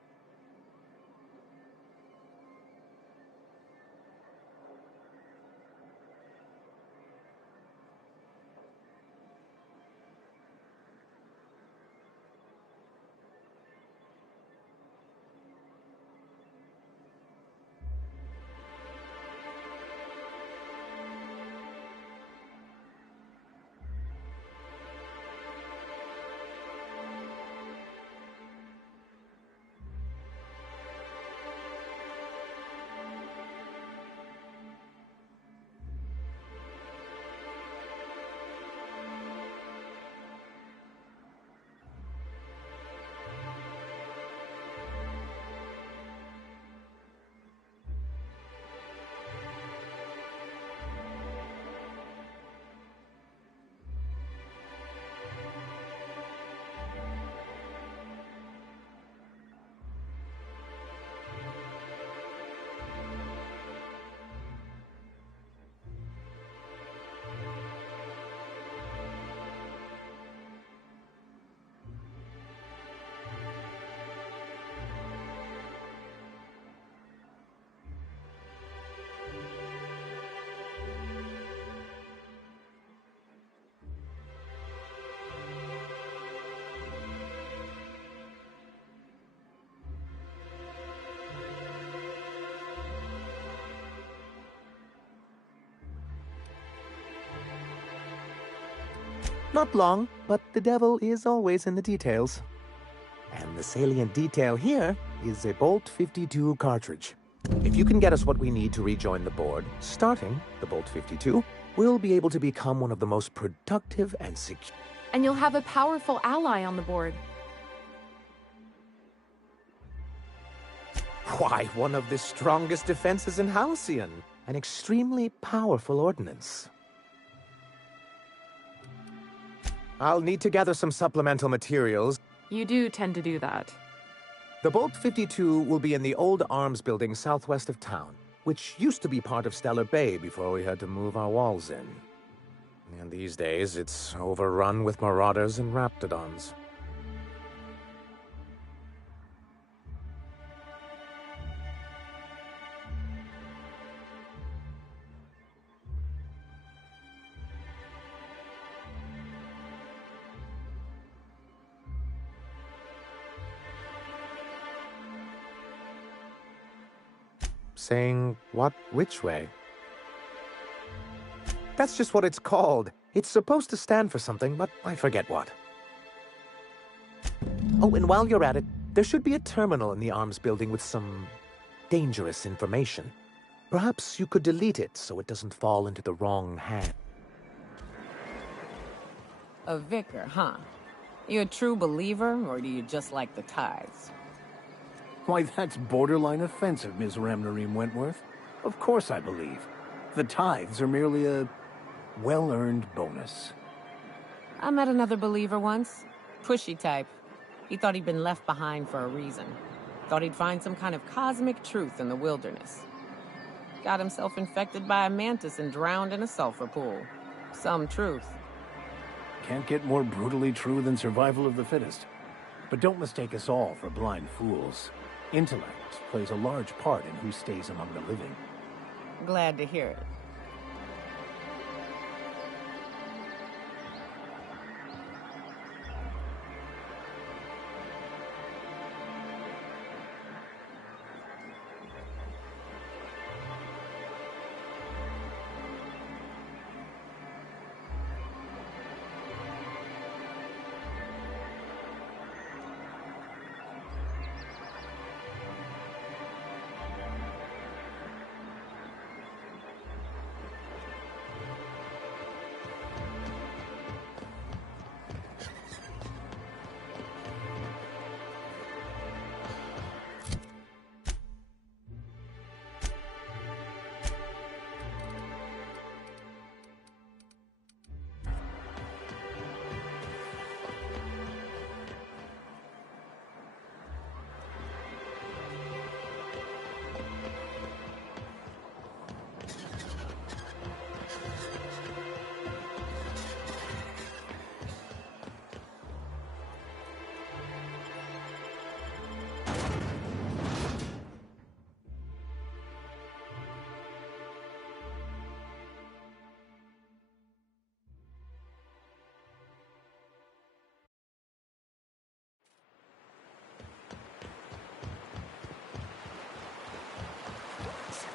Not long, but the devil is always in the details. And the salient detail here is a Bolt 52 cartridge. If you can get us what we need to rejoin the board, starting the Bolt 52, we'll be able to become one of the most productive and secure. And you'll have a powerful ally on the board. Why, one of the strongest defenses in Halcyon. An extremely powerful ordnance. I'll need to gather some supplemental materials. You do tend to do that. The Bolt 52 will be in the old arms building southwest of town, which used to be part of Stellar Bay before we had to move our walls in. And these days, it's overrun with marauders and raptidons. Saying what? Which way? That's just what it's called. It's supposed to stand for something, but I forget what. Oh, and while you're at it, there should be a terminal in the arms building with some dangerous information. Perhaps you could delete it so it doesn't fall into the wrong hand. A vicar, huh? You a true believer, or do you just like the tithes? Why, that's borderline offensive, Ms. Ramnareem Wentworth. Of course I believe. The tithes are merely a well-earned bonus. I met another believer once. Pushy type. He thought he'd been left behind for a reason. Thought he'd find some kind of cosmic truth in the wilderness. Got himself infected by a mantis and drowned in a sulfur pool. Some truth. Can't get more brutally true than survival of the fittest. But don't mistake us all for blind fools. Intellect plays a large part in who stays among the living. Glad to hear it.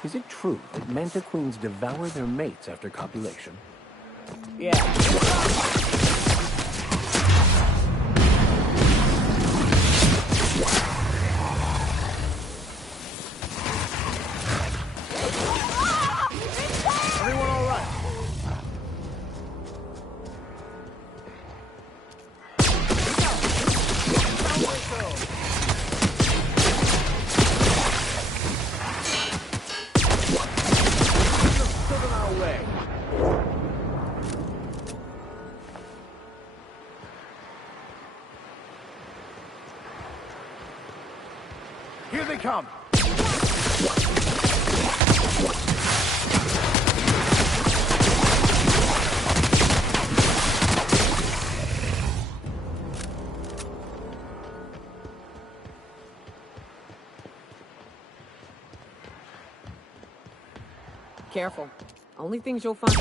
Is it true that manta queens devour their mates after copulation? Yeah. Everyone all right? Still on our way. Here they come. Careful. Only things you'll find.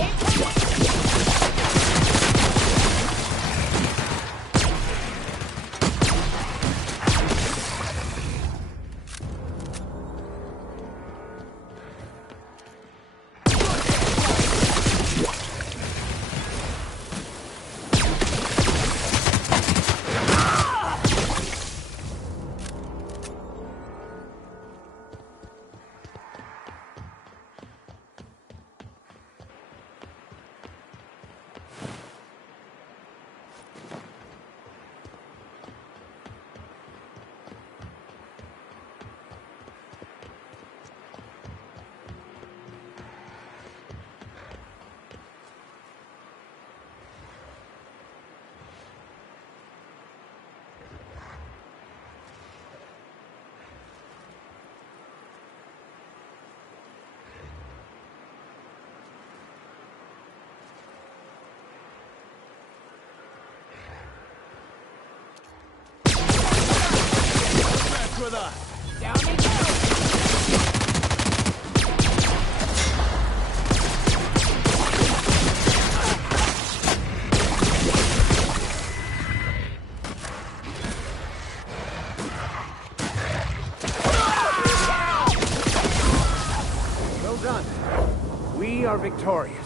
With us. Down they go. Well done. We are victorious.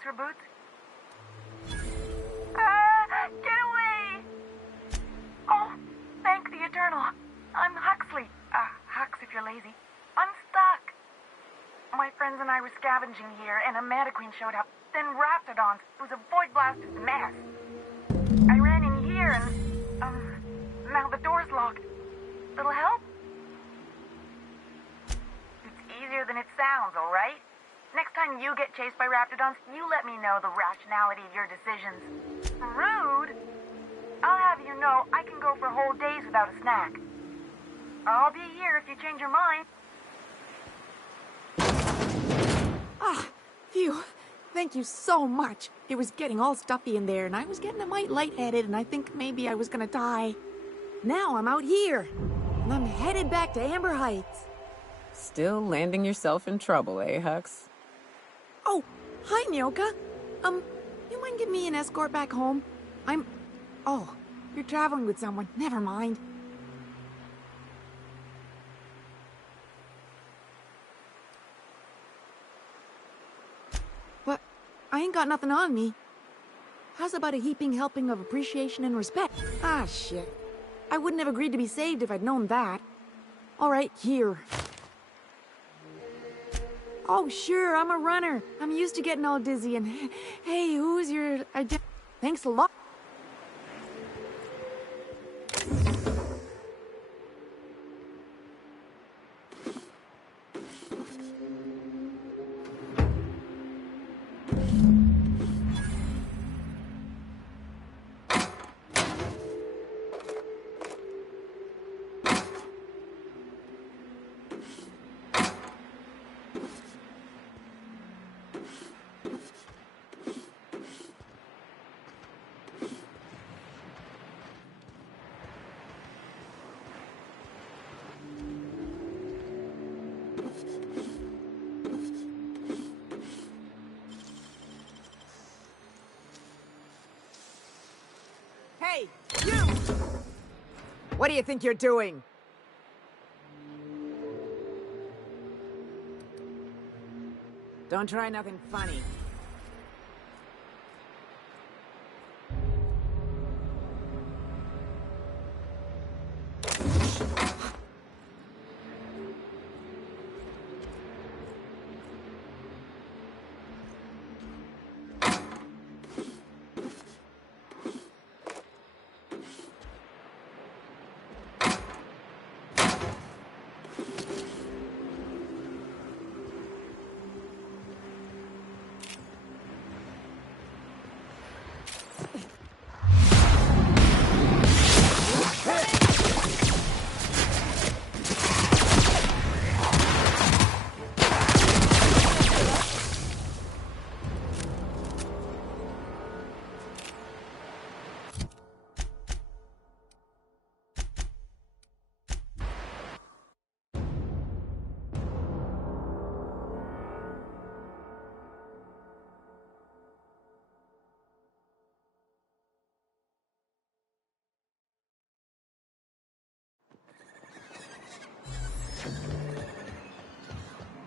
transfer booth? Get away! Oh, thank the Eternal. I'm Huxley. Hux if you're lazy. I'm stuck. My friends and I were scavenging here, and a Mantiqueen showed up. Then Raptidons. It was a void-blasted mess. I ran in here, and, now the door's locked. Little help? It's easier than it sounds, all right? Next time you get chased by Raptidons, you let me know the rationality of your decisions. Rude! I'll have you know I can go for whole days without a snack. I'll be here if you change your mind. Phew. Thank you so much. It was getting all stuffy in there, and I was getting a mite lightheaded, and I think maybe I was gonna die. Now I'm out here, and I'm headed back to Amber Heights. Still landing yourself in trouble, eh, Hux? Oh, hi, Nyoka. You mind giving me an escort back home? Oh, you're traveling with someone. Never mind. What? I ain't got nothing on me. How's about a heaping helping of appreciation and respect? Ah, shit. I wouldn't have agreed to be saved if I'd known that. All right, here. Oh, sure, I'm a runner. I'm used to getting all dizzy and... Hey, who's your... Thanks a lot. Hey, you! What do you think you're doing? Don't try nothing funny.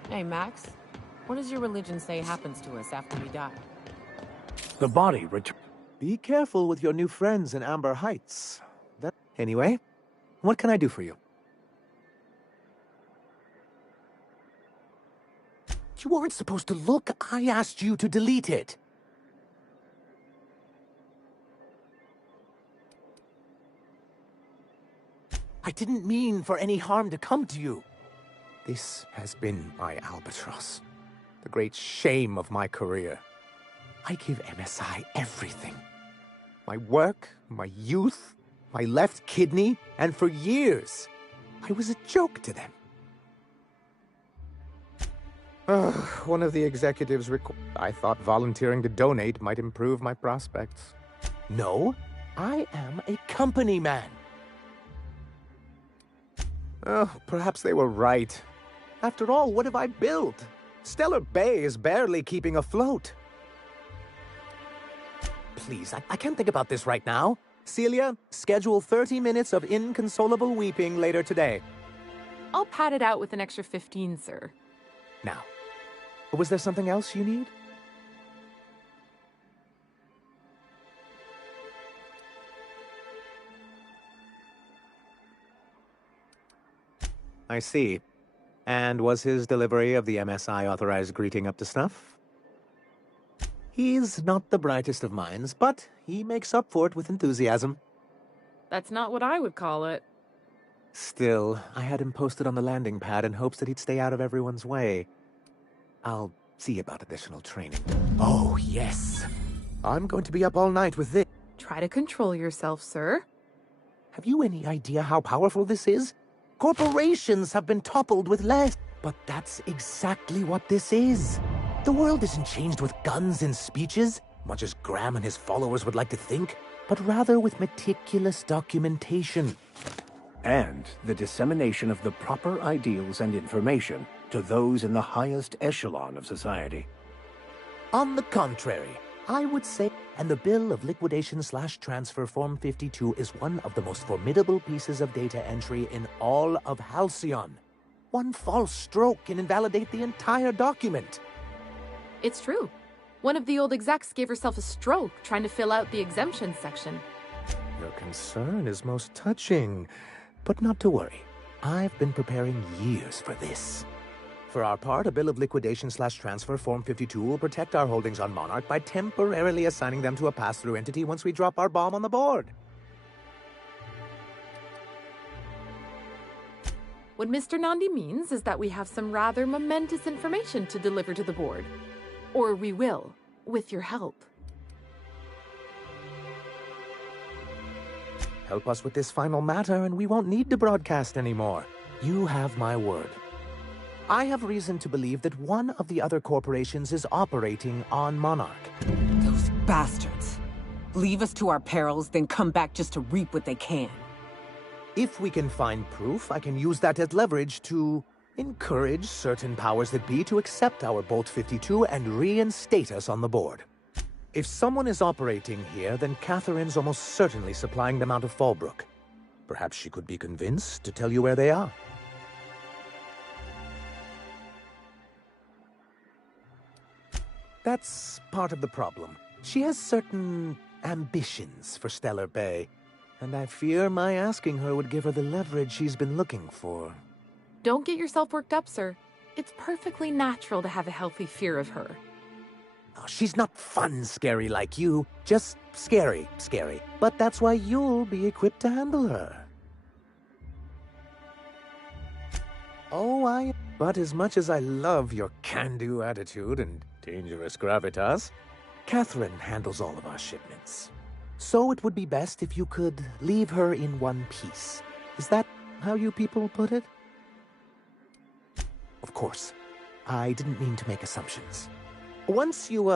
Hey, Max. What does your religion say happens to us after we die? The body returns. Be careful with your new friends in Amber Heights. Anyway, what can I do for you? You weren't supposed to look. I asked you to delete it. I didn't mean for any harm to come to you. This has been my albatross. The great shame of my career. I give MSI everything. My work, my youth, my left kidney, and for years, I was a joke to them. One of the executives I thought volunteering to donate might improve my prospects. No, I am a company man. Oh, perhaps they were right. After all, what have I built? Stellar Bay is barely keeping afloat. Please, I can't think about this right now. Celia, schedule 30 minutes of inconsolable weeping later today. I'll pad it out with an extra 15, sir. Now, was there something else you need? I see. And was his delivery of the MSI authorized greeting up to snuff? He's not the brightest of minds, but he makes up for it with enthusiasm. That's not what I would call it. Still, I had him posted on the landing pad in hopes that he'd stay out of everyone's way. I'll see about additional training. Oh, yes. I'm going to be up all night with this. Try to control yourself, sir. Have you any idea how powerful this is? Corporations have been toppled with less. But that's exactly what this is. The world isn't changed with guns and speeches, much as Graham and his followers would like to think, but rather with meticulous documentation. And the dissemination of the proper ideals and information to those in the highest echelon of society. On the contrary, I would say, and the Bill of Liquidation/Transfer Form 52 is one of the most formidable pieces of data entry in all of Halcyon. One false stroke can invalidate the entire document. It's true. One of the old execs gave herself a stroke trying to fill out the exemption section. Your concern is most touching, but not to worry. I've been preparing years for this. For our part, a Bill of Liquidation/Transfer Form 52 will protect our holdings on Monarch by temporarily assigning them to a pass-through entity once we drop our bomb on the board. What Mr. Nandi means is that we have some rather momentous information to deliver to the board. Or we will, with your help. Help us with this final matter and we won't need to broadcast anymore. You have my word. I have reason to believe that one of the other corporations is operating on Monarch. Those bastards. Leave us to our perils, then come back just to reap what they can. If we can find proof, I can use that as leverage to encourage certain powers that be to accept our Bolt 52 and reinstate us on the board. If someone is operating here, then Catherine's almost certainly supplying them out of Fallbrook. Perhaps she could be convinced to tell you where they are. That's part of the problem. She has certain ambitions for Stellar Bay, and I fear my asking her would give her the leverage she's been looking for. Don't get yourself worked up, sir. It's perfectly natural to have a healthy fear of her. Oh, she's not fun scary like you, just scary. But that's why you'll be equipped to handle her. Oh, But as much as I love your can-do attitude and dangerous gravitas, Catherine handles all of our shipments. So it would be best if you could leave her in one piece. Is that how you people put it? Of course, I didn't mean to make assumptions. Once you,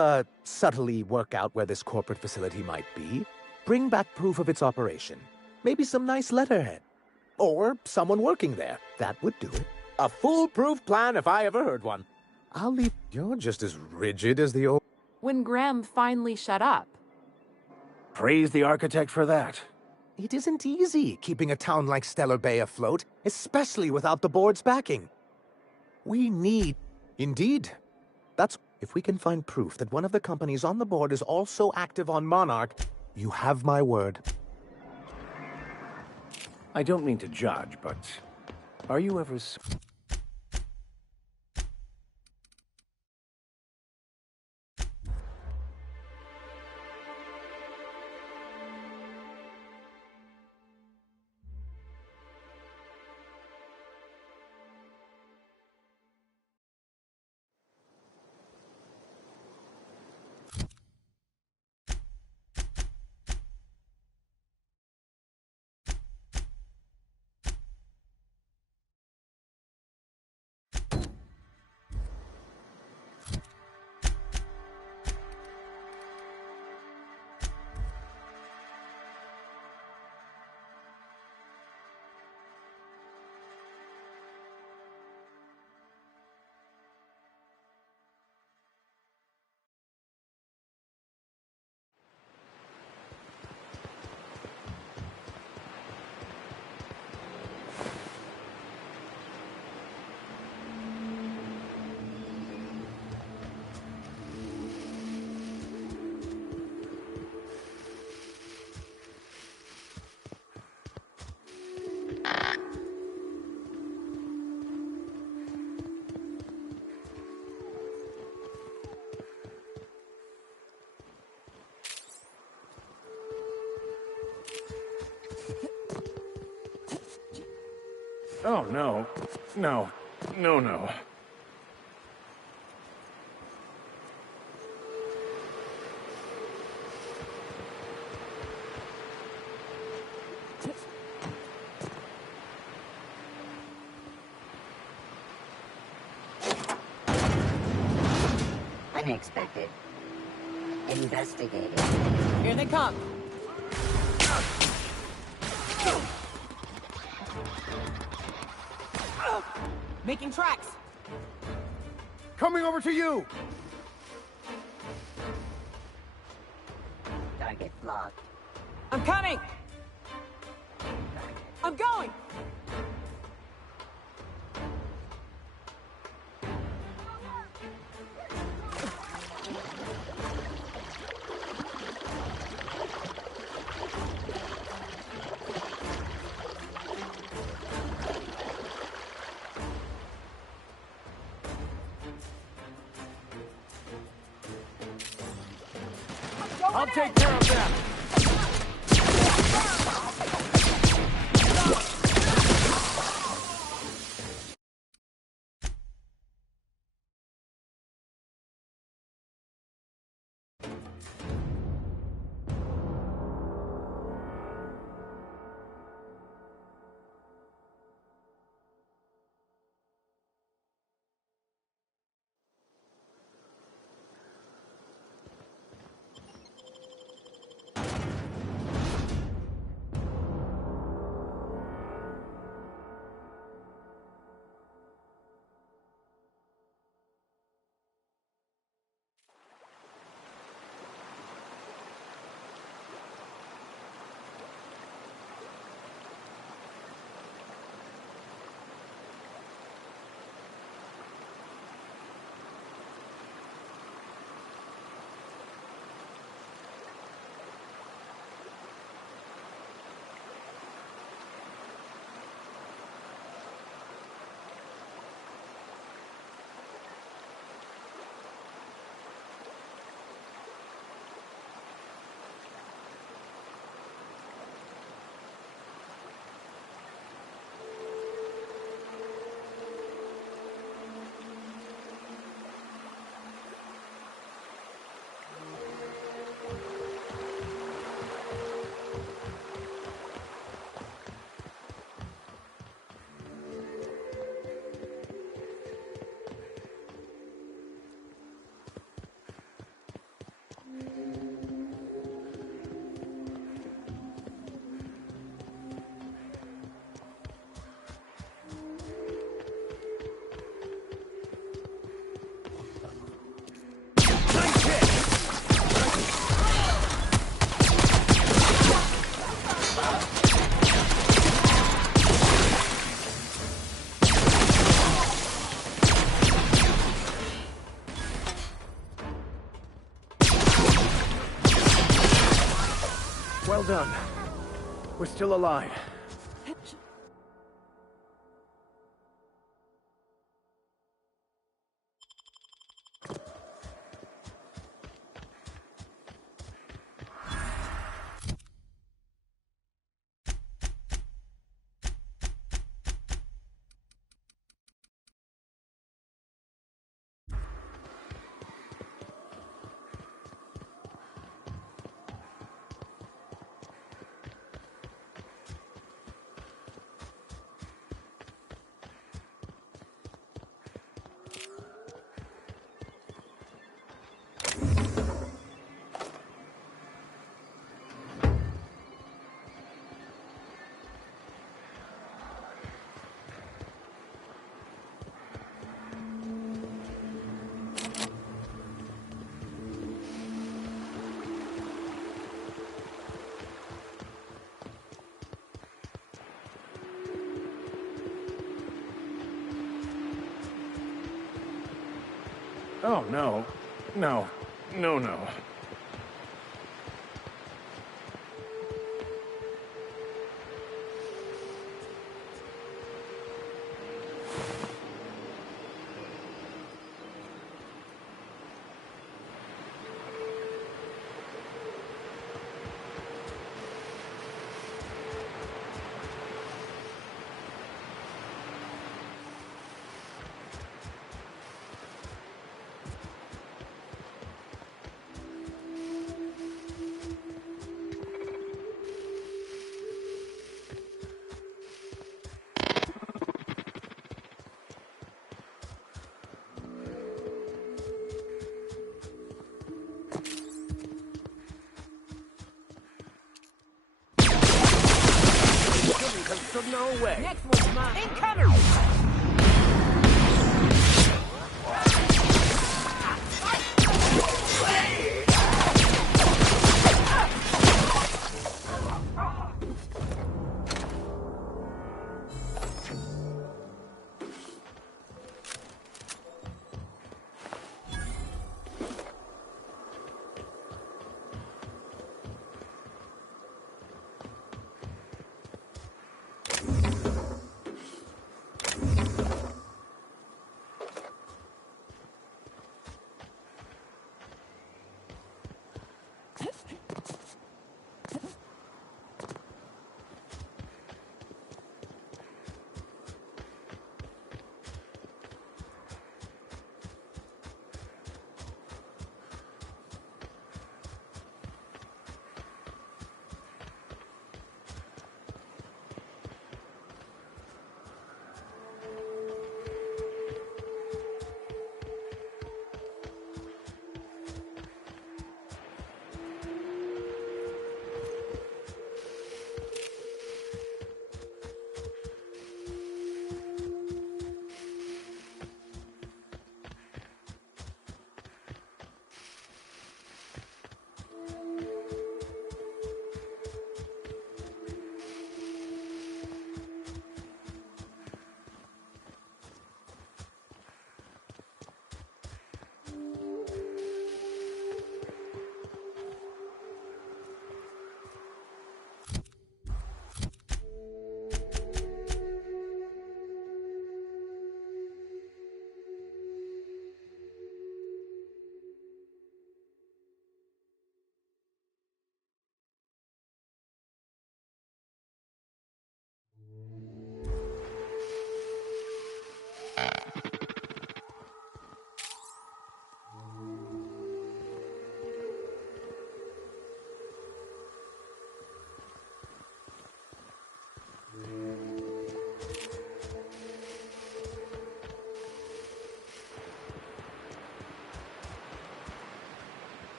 subtly work out where this corporate facility might be, bring back proof of its operation. Maybe some nice letterhead. Or someone working there. That would do it. A foolproof plan if I ever heard one. I'll leave. You're just as rigid as the old... When Graham finally shut up. Praise the architect for that. It isn't easy keeping a town like Stellar Bay afloat, especially without the board's backing. We need... Indeed. That's... If we can find proof that one of the companies on the board is also active on Monarch, you have my word. I don't mean to judge, but are you ever... Oh, no. No. No, no. Unexpected. Investigating. Here they come. Making tracks. Coming over to you! Target blocked. I'm coming. I'm going. I'll take care of that! Well done. We're still alive. Oh, no. No. No, no. So no way. Next one's mine. Incoming!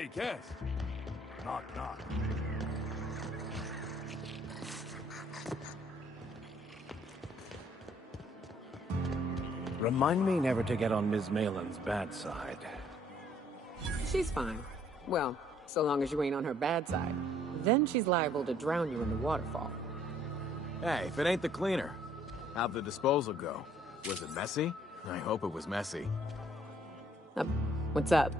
Hey, guest. Knock, knock. Remind me never to get on Ms. Malin's bad side. She's fine. Well, so long as you ain't on her bad side. Then she's liable to drown you in the waterfall. Hey, if it ain't the cleaner, how'd the disposal go? Was it messy? I hope it was messy. What's up?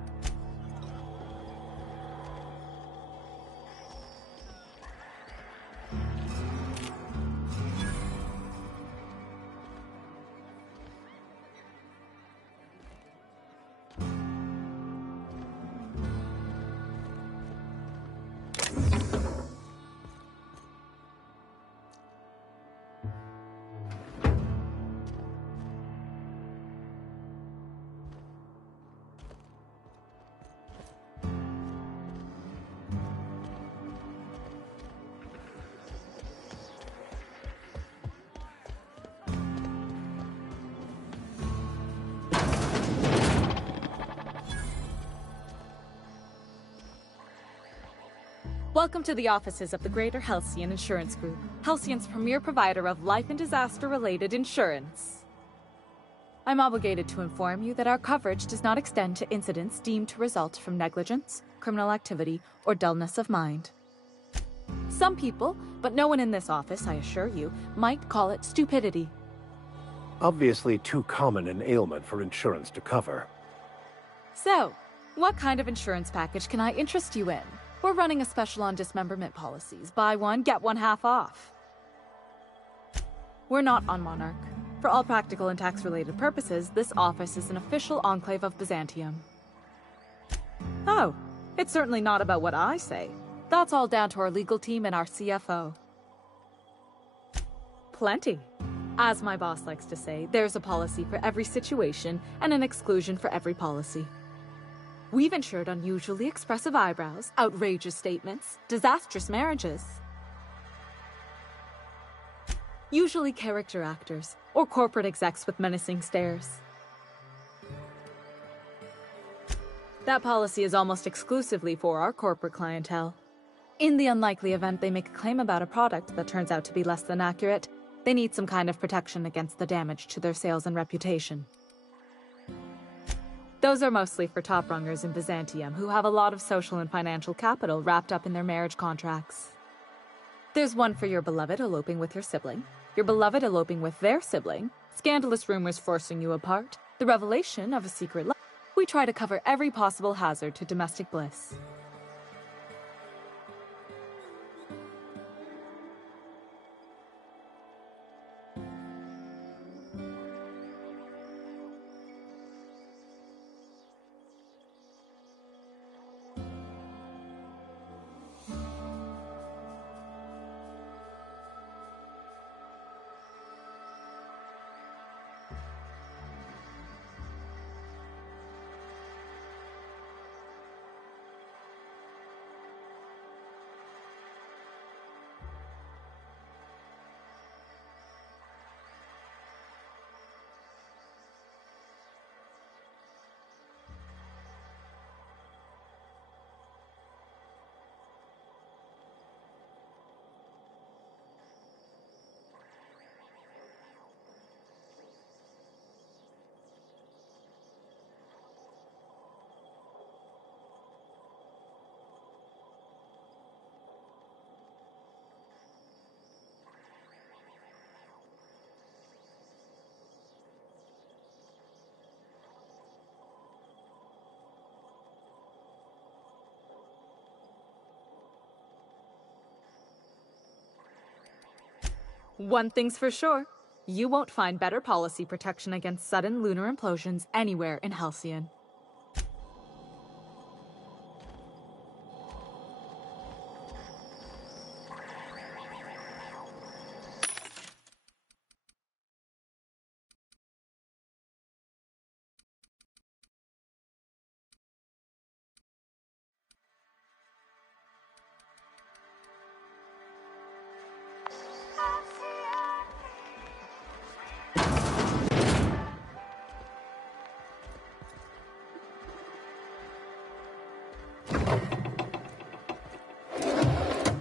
Welcome to the offices of the Greater Halcyon Insurance Group, Halcyon's premier provider of life and disaster-related insurance. I'm obligated to inform you that our coverage does not extend to incidents deemed to result from negligence, criminal activity, or dullness of mind. Some people, but no one in this office, I assure you, might call it stupidity. Obviously too common an ailment for insurance to cover. So, what kind of insurance package can I interest you in? We're running a special on dismemberment policies. Buy one, get one half off. We're not on Monarch. For all practical and tax-related purposes, this office is an official enclave of Byzantium. Oh, it's certainly not about what I say. That's all down to our legal team and our CFO. Plenty. As my boss likes to say, there's a policy for every situation and an exclusion for every policy. We've insured unusually expressive eyebrows, outrageous statements, disastrous marriages. Usually character actors, or corporate execs with menacing stares. That policy is almost exclusively for our corporate clientele. In the unlikely event they make a claim about a product that turns out to be less than accurate, they need some kind of protection against the damage to their sales and reputation. Those are mostly for top-rungers in Byzantium who have a lot of social and financial capital wrapped up in their marriage contracts. There's one for your beloved eloping with your sibling, your beloved eloping with their sibling, scandalous rumors forcing you apart, the revelation of a secret love. We try to cover every possible hazard to domestic bliss. One thing's for sure, you won't find better policy protection against sudden lunar implosions anywhere in Halcyon.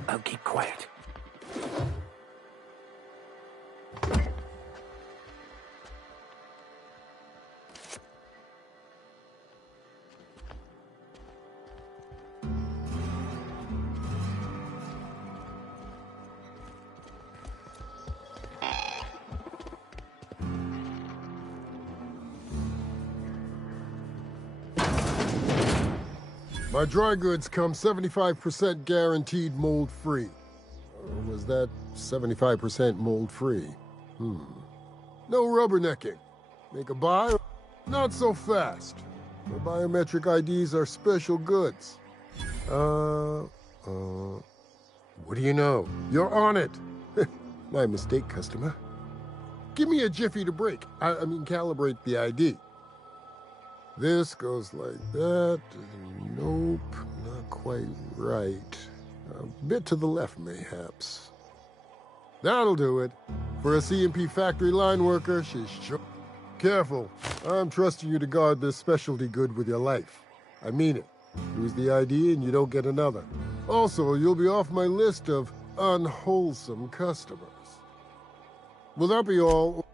I'll keep quiet. My dry goods come 75% guaranteed mold-free. Or was that 75% mold-free? No rubbernecking. Make a buy? Not so fast. The biometric IDs are special goods. What do you know? You're on it. My mistake, customer. Give me a jiffy to break. I mean, calibrate the ID. This goes like that. Nope, not quite right. A bit to the left, mayhaps. That'll do it. For a CMP factory line worker, she's sure. Careful. I'm trusting you to guard this specialty good with your life. I mean it. Lose the ID and you don't get another. Also, you'll be off my list of unwholesome customers. Will that be all?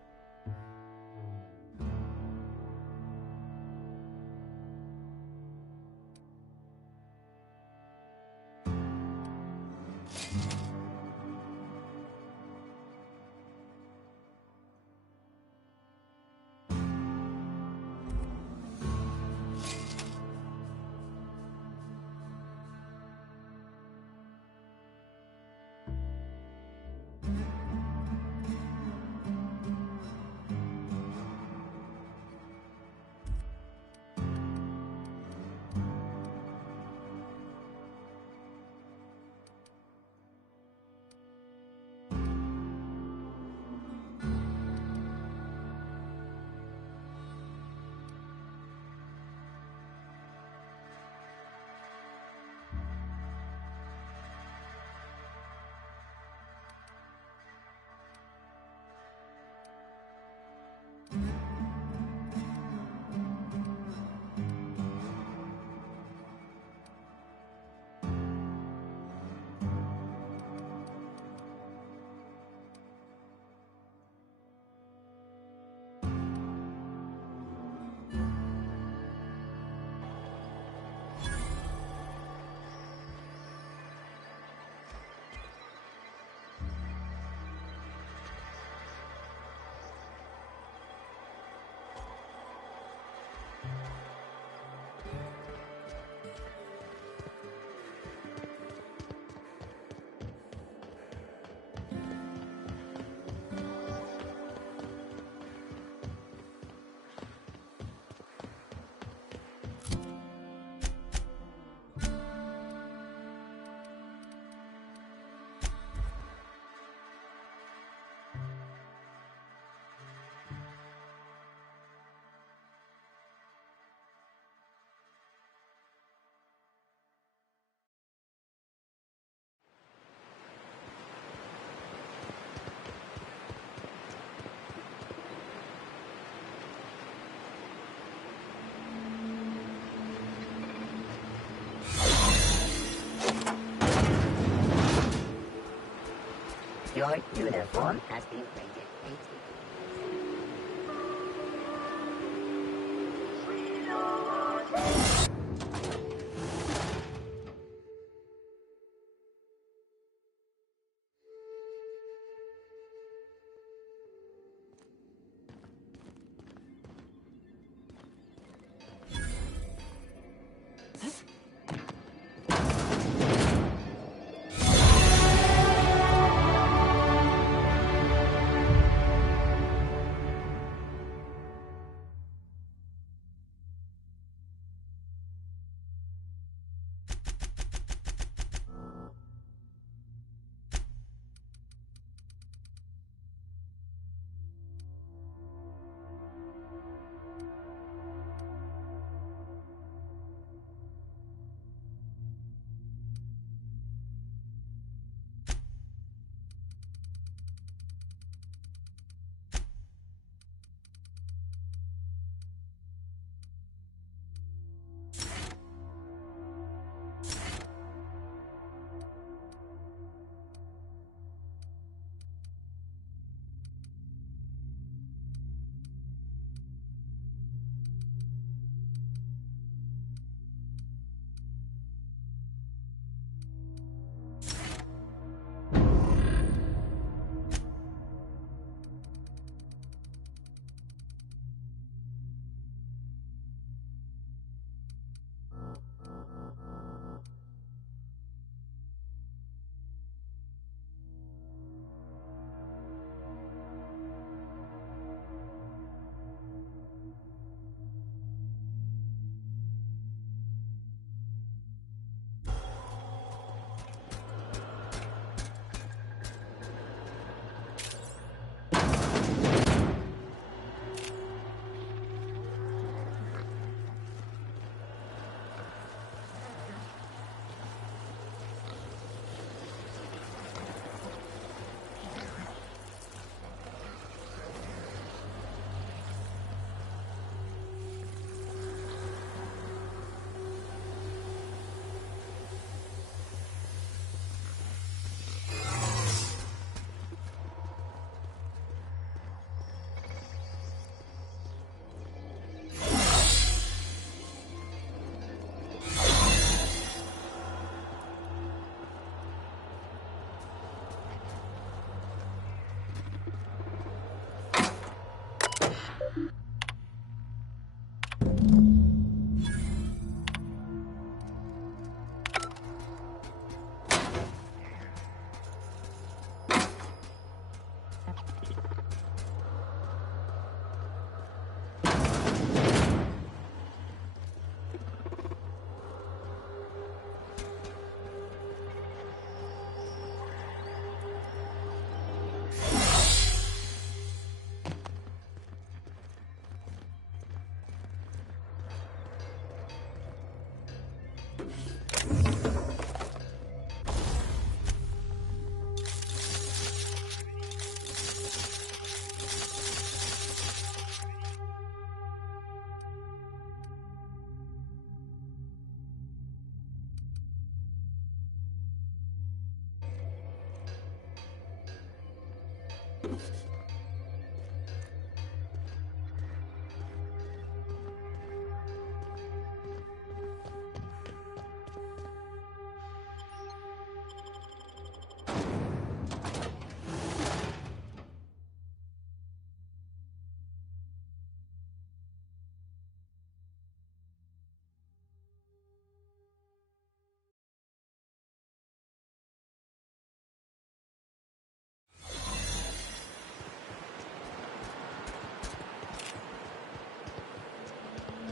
Your uniform has been rated 80.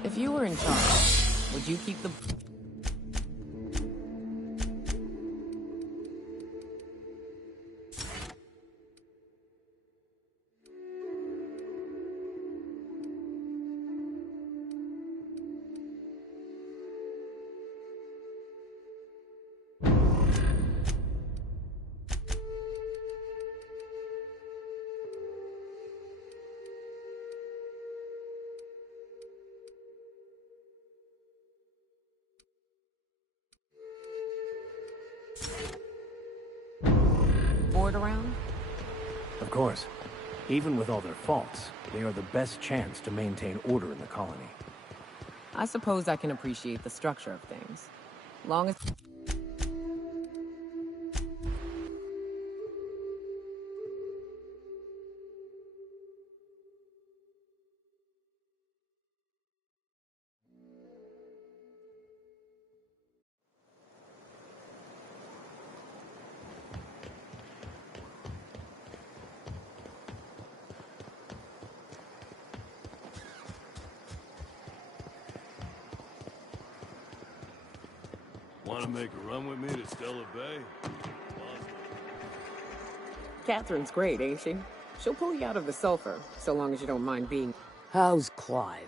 If you were in charge, would you keep the... board around? Of course. Even with all their faults, they are the best chance to maintain order in the colony. I suppose I can appreciate the structure of things. Long as... Want to make a run with me to Stella Bay? Catherine's great, ain't she? She'll pull you out of the sulfur, so long as you don't mind being... How's Clive?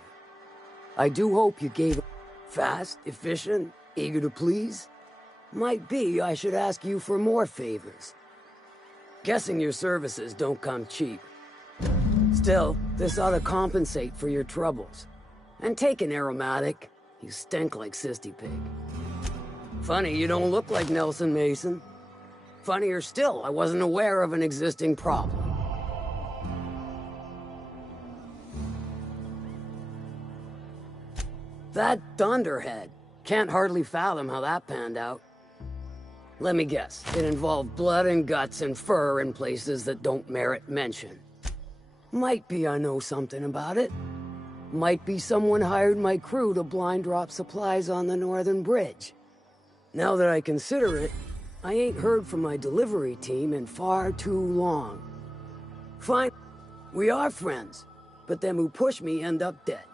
I do hope you gave fast, efficient, eager to please. Might be I should ask you for more favors. Guessing your services don't come cheap. Still, this ought to compensate for your troubles. And take an aromatic. You stink like Sisty Pig. Funny you don't look like Nelson Mason. Funnier still, I wasn't aware of an existing problem. That Dunderhead. Can't hardly fathom how that panned out. Let me guess, it involved blood and guts and fur in places that don't merit mention. Might be I know something about it. Might be someone hired my crew to blind drop supplies on the Northern Bridge. Now that I consider it, I ain't heard from my delivery team in far too long. Fine, we are friends, but them who push me end up dead.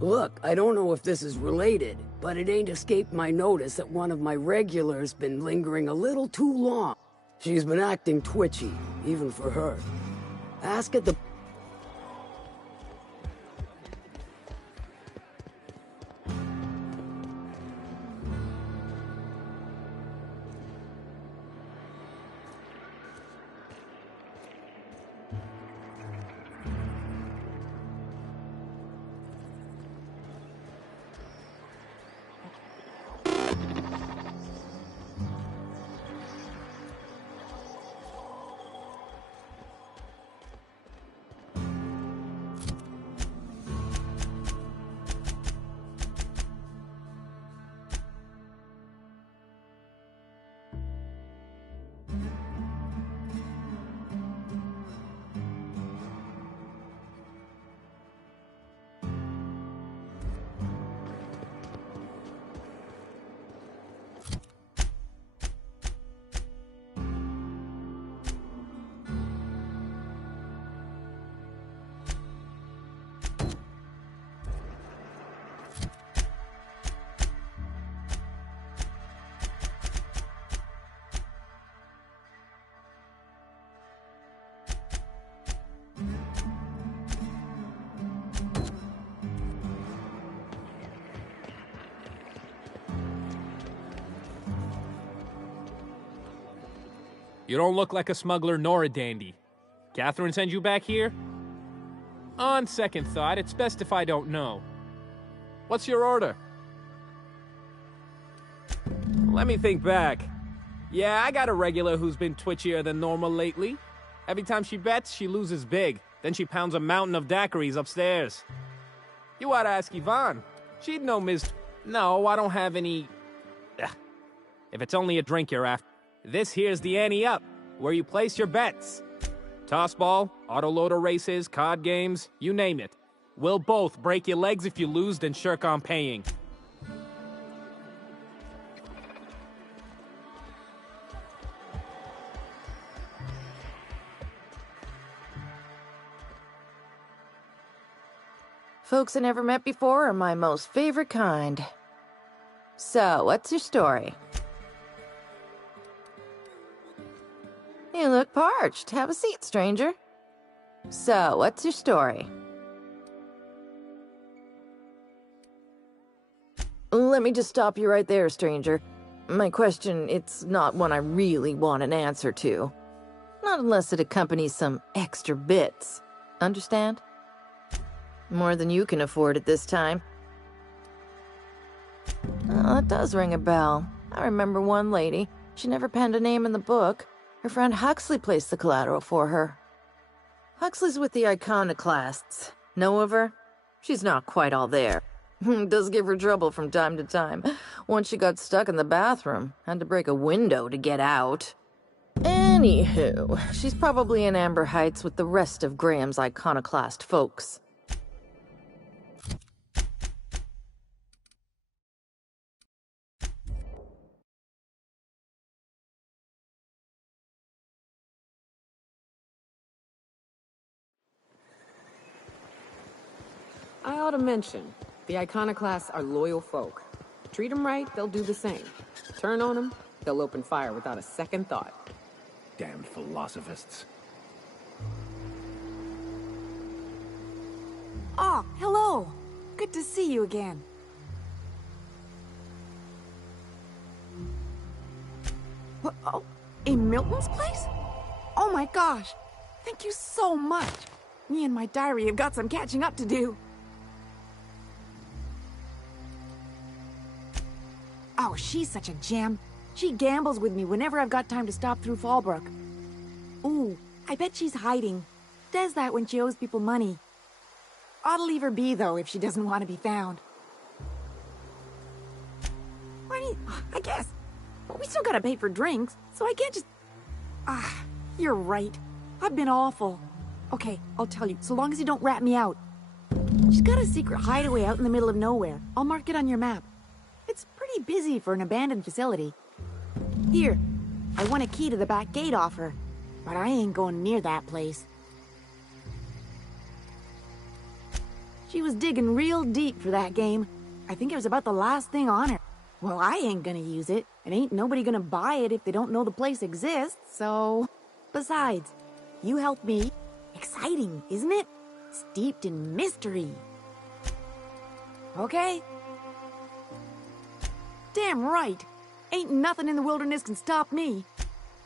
Look, I don't know if this is related, but it ain't escaped my notice that one of my regulars been lingering a little too long. She's been acting twitchy, even for her. Ask at the... You don't look like a smuggler nor a dandy. Catherine sent you back here? On second thought, it's best if I don't know. What's your order? Let me think back. Yeah, I got a regular who's been twitchier than normal lately. Every time she bets, she loses big. Then she pounds a mountain of daiquiris upstairs. You ought to ask Yvonne. She'd know No, I don't have any... Ugh. If it's only a drink you're after. This here's the ante up, where you place your bets. Tossball, autoloader races, card games, you name it. We'll both break your legs if you lose, then shirk on paying. Folks I never met before are my most favorite kind. So, what's your story? You look parched. Have a seat, stranger. So, what's your story? Let me just stop you right there, stranger. My question, it's not one I really want an answer to. Not unless it accompanies some extra bits. Understand? More than you can afford at this time. Oh, that does ring a bell. I remember one lady. She never penned a name in the book. Her friend Huxley placed the collateral for her. Huxley's with the Iconoclasts. Know of her? She's not quite all there. Does give her trouble from time to time. Once she got stuck in the bathroom. Had to break a window to get out. Anywho, she's probably in Amber Heights with the rest of Graham's Iconoclast folks. I ought to mention, the Iconoclasts are loyal folk. Treat them right, they'll do the same. Turn on them, they'll open fire without a second thought. Damn philosophists. Oh, hello. Good to see you again. What, oh, in Milton's place? Oh my gosh. Thank you so much. Me and my diary have got some catching up to do. Oh, she's such a gem. She gambles with me whenever I've got time to stop through Fallbrook. Ooh, I bet she's hiding. Does that when she owes people money. Ought to leave her be, though, if she doesn't want to be found. I guess. But we still gotta pay for drinks, so I can't just... You're right. I've been awful. Okay, I'll tell you, so long as you don't rat me out. She's got a secret hideaway out in the middle of nowhere. I'll mark it on your map. It's pretty busy for an abandoned facility. Here, I want a key to the back gate off her, but I ain't going near that place. She was digging real deep for that game. I think it was about the last thing on her. Well, I ain't gonna use it, and ain't nobody gonna buy it if they don't know the place exists, so... Besides, you helped me. Exciting, isn't it? Steeped in mystery. Okay? Damn right. Ain't nothing in the wilderness can stop me.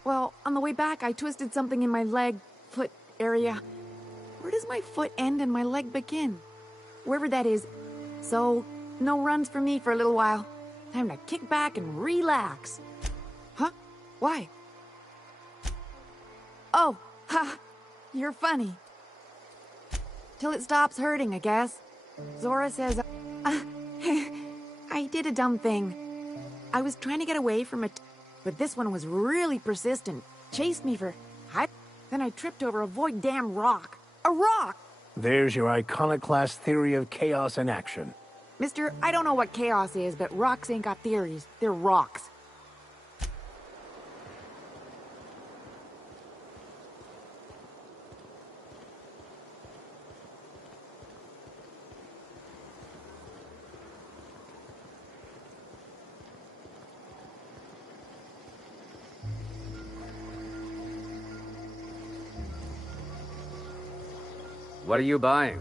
Well, on the way back, I twisted something in my leg, foot area. Where does my foot end and my leg begin? Wherever that is. So, no runs for me for a little while. Time to kick back and relax. Huh? Why? Oh, ha! You're funny. Till it stops hurting, I guess. Zora says... I did a dumb thing. I was trying to get away from it, but this one was really persistent. Chased me for... Then I tripped over a void damn rock. A rock! There's your iconoclast theory of chaos in action. Mister, I don't know what chaos is, but rocks ain't got theories. They're rocks. What are you buying?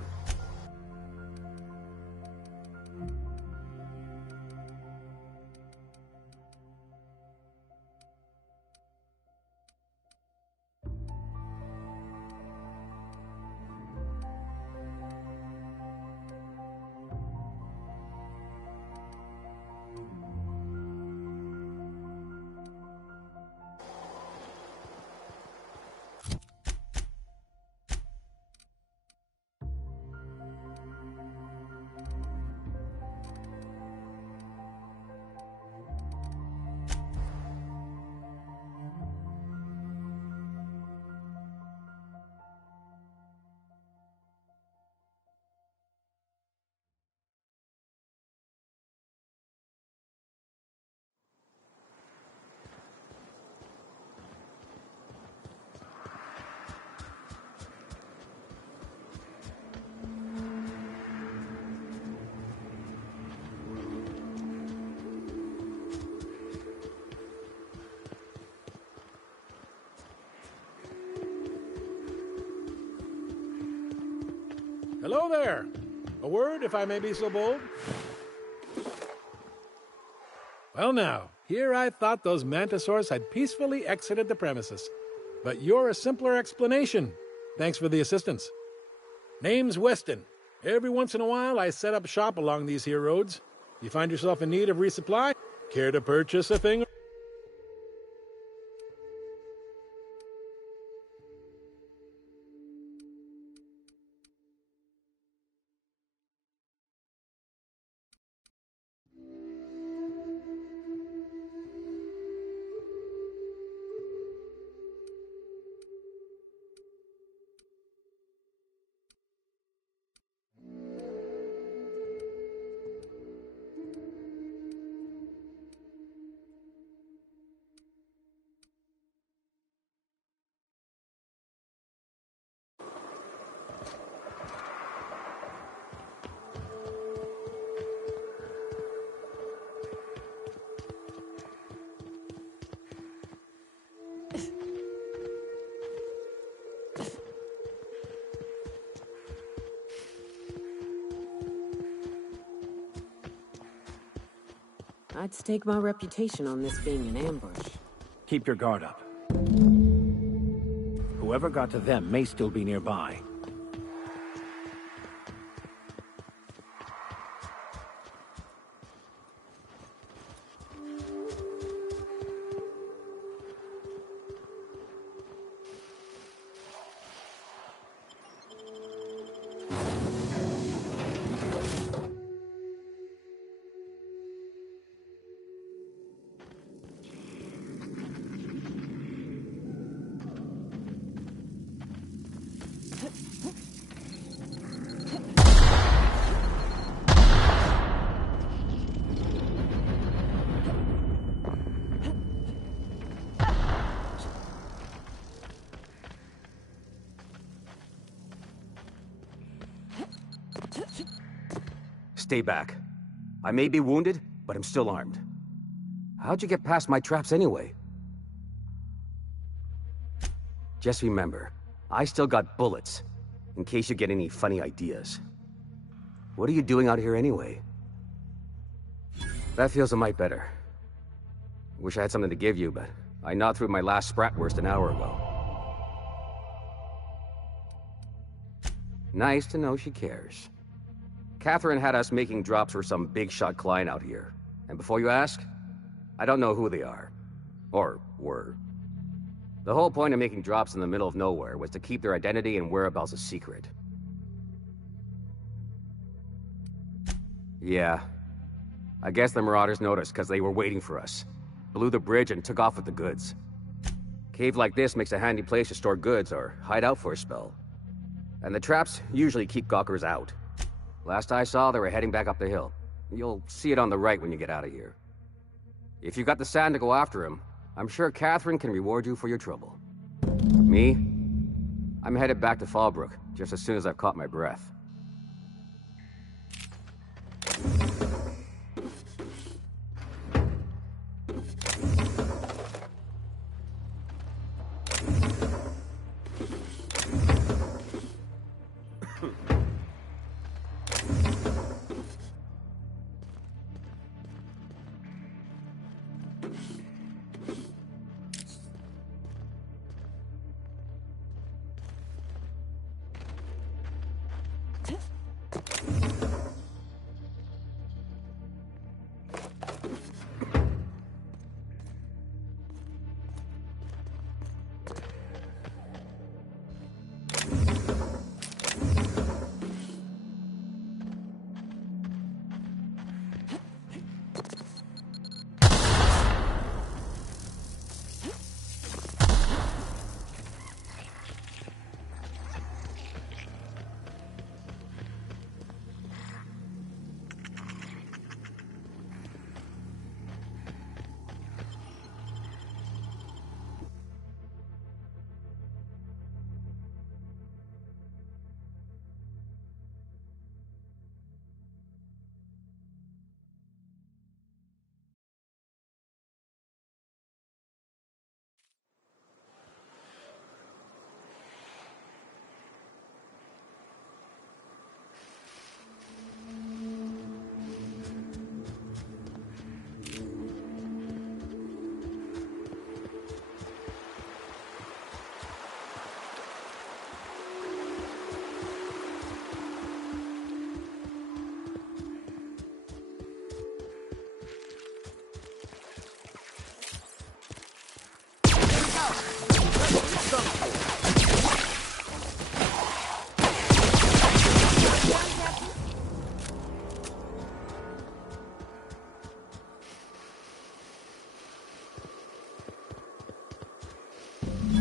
Hello there. A word, if I may be so bold? Well now, here I thought those Mantisaurs had peacefully exited the premises. But you're a simpler explanation. Thanks for the assistance. Name's Weston. Every once in a while, I set up shop along these here roads. You find yourself in need of resupply? Care to purchase a thing? I'd stake my reputation on this being an ambush. Keep your guard up. Whoever got to them may still be nearby. Stay back. I may be wounded, but I'm still armed. How'd you get past my traps anyway? Just remember, I still got bullets, in case you get any funny ideas. What are you doing out here anyway? That feels a mite better. Wish I had something to give you, but I gnawed through my last Spratwurst an hour ago. Nice to know she cares. Catherine had us making drops for some big-shot client out here. And before you ask, I don't know who they are. Or were. The whole point of making drops in the middle of nowhere was to keep their identity and whereabouts a secret. Yeah. I guess the Marauders noticed because they were waiting for us. Blew the bridge and took off with the goods. Cave like this makes a handy place to store goods or hide out for a spell. And the traps usually keep gawkers out. Last I saw, they were heading back up the hill. You'll see it on the right when you get out of here. If you've got the sand to go after him, I'm sure Catherine can reward you for your trouble. Me? I'm headed back to Fallbrook, just as soon as I've caught my breath.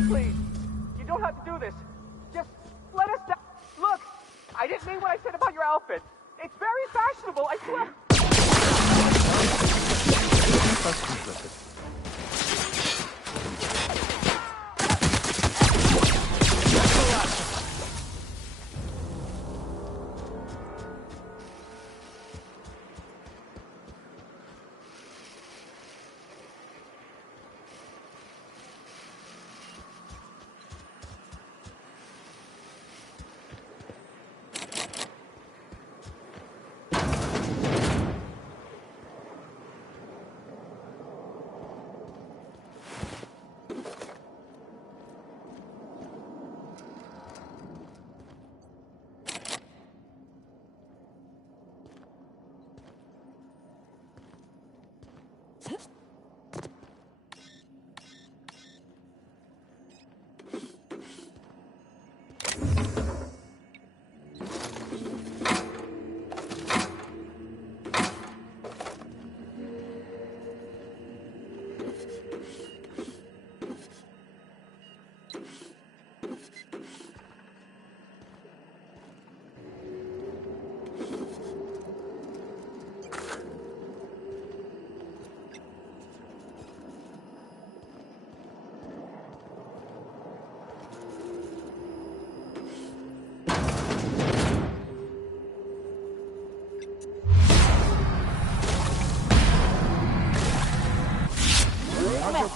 Please, you don't have to do this. Just let us down. Look, I didn't mean what I said about your outfit. It's very fashionable, I swear.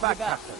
Back, Captain.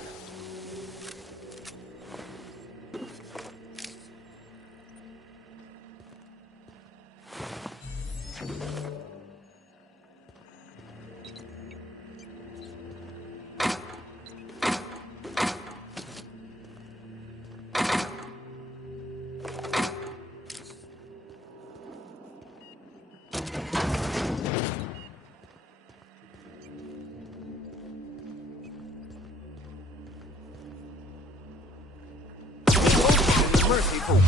Merciful.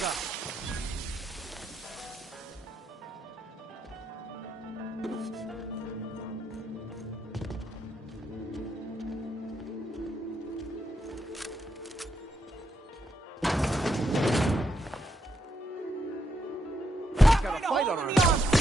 Got a fight on our hands.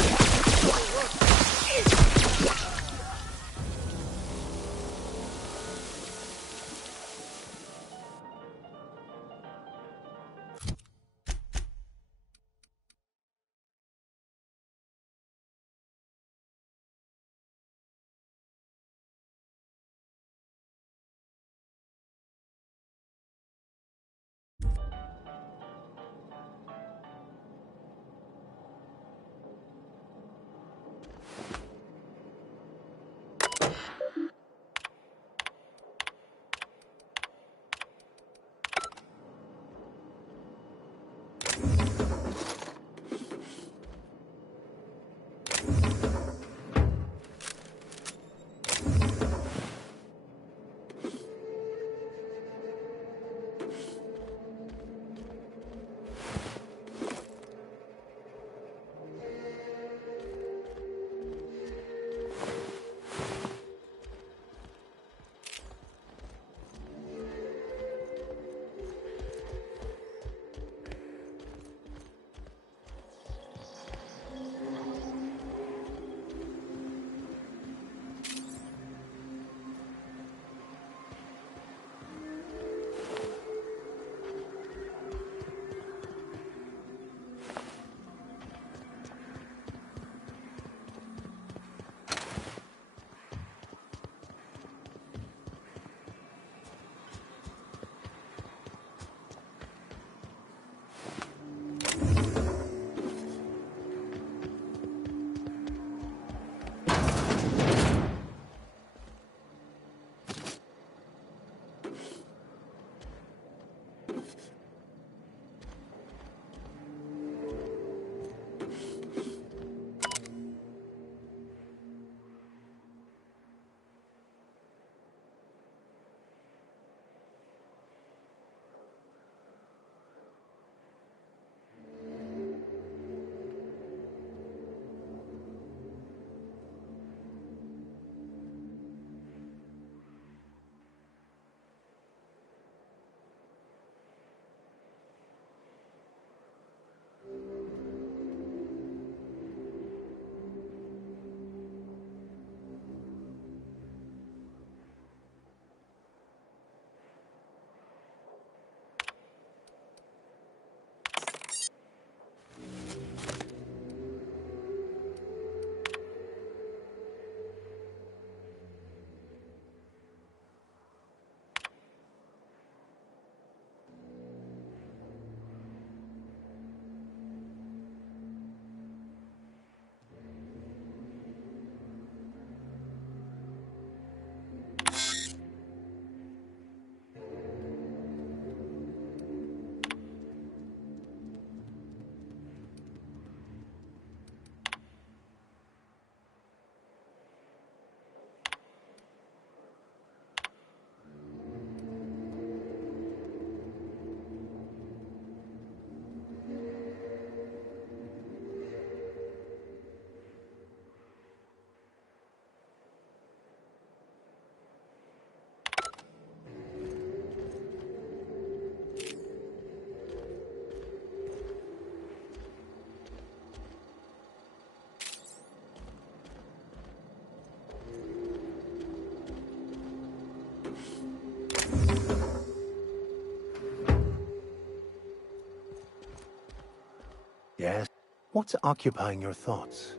Yes? What's occupying your thoughts?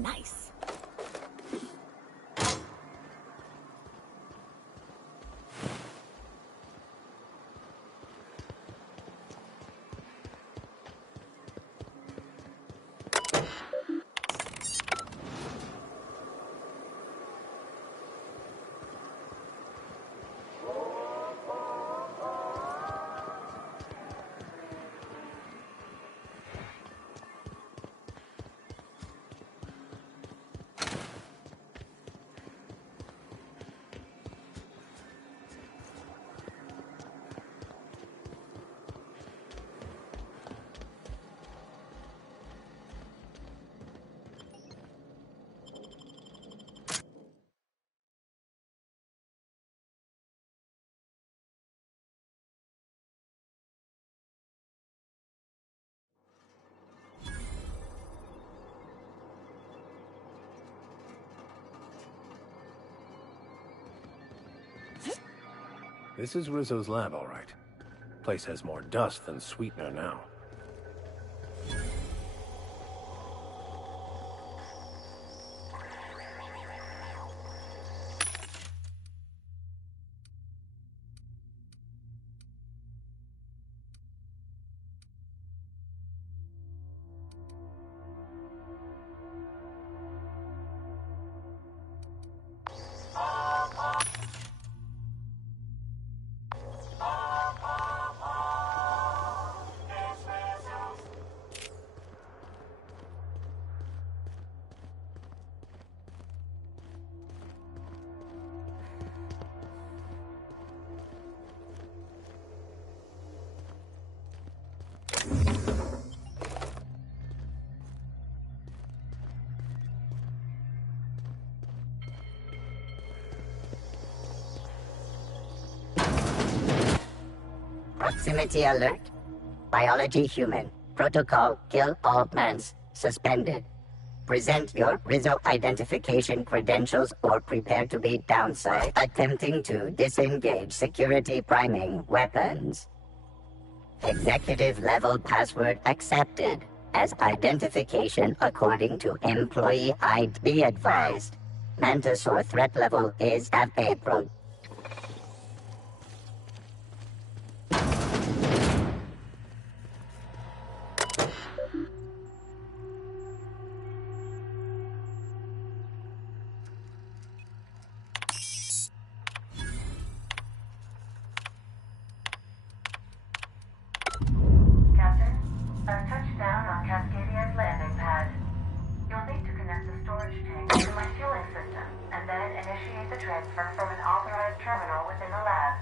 Nice. This is Rizzo's lab, all right. Place has more dust than sweetener now. Proximity alert. Biology human. Protocol kill all plants. Suspended. Present your Rizzo identification credentials or prepare to be downside. Attempting to disengage security priming weapons. Executive level password accepted. As identification according to employee ID. Be advised. Mantisaur threat level is at April. Touchdown on Cascadia's landing pad. You'll need to connect the storage tank to my fueling system, and then initiate the transfer from an authorized terminal within the lab.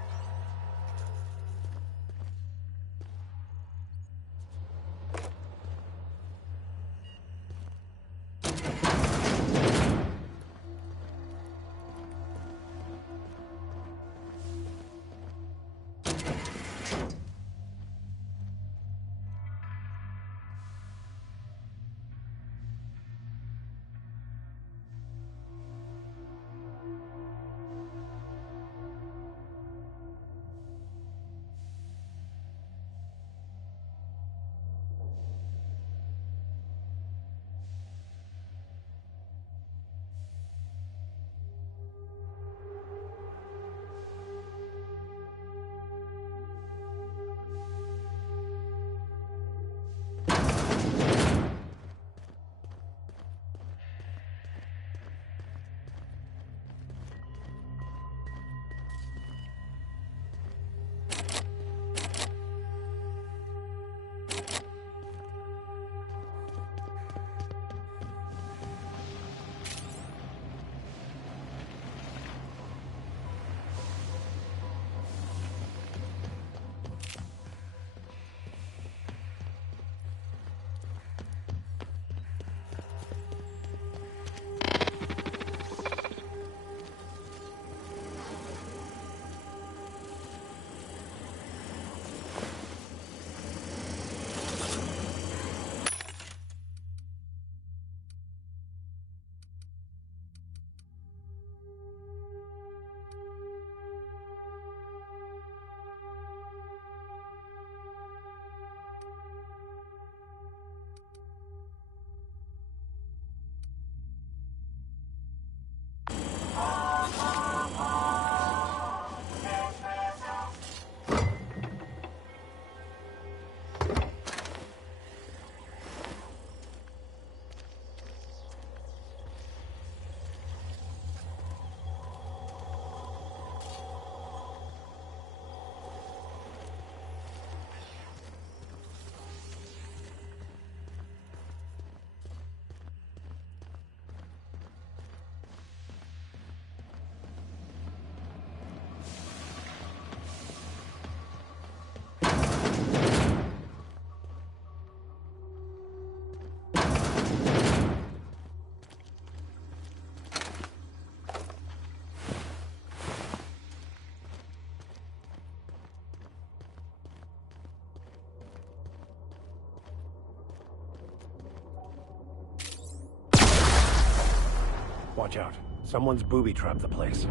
Watch out. Someone's booby-trapped the place.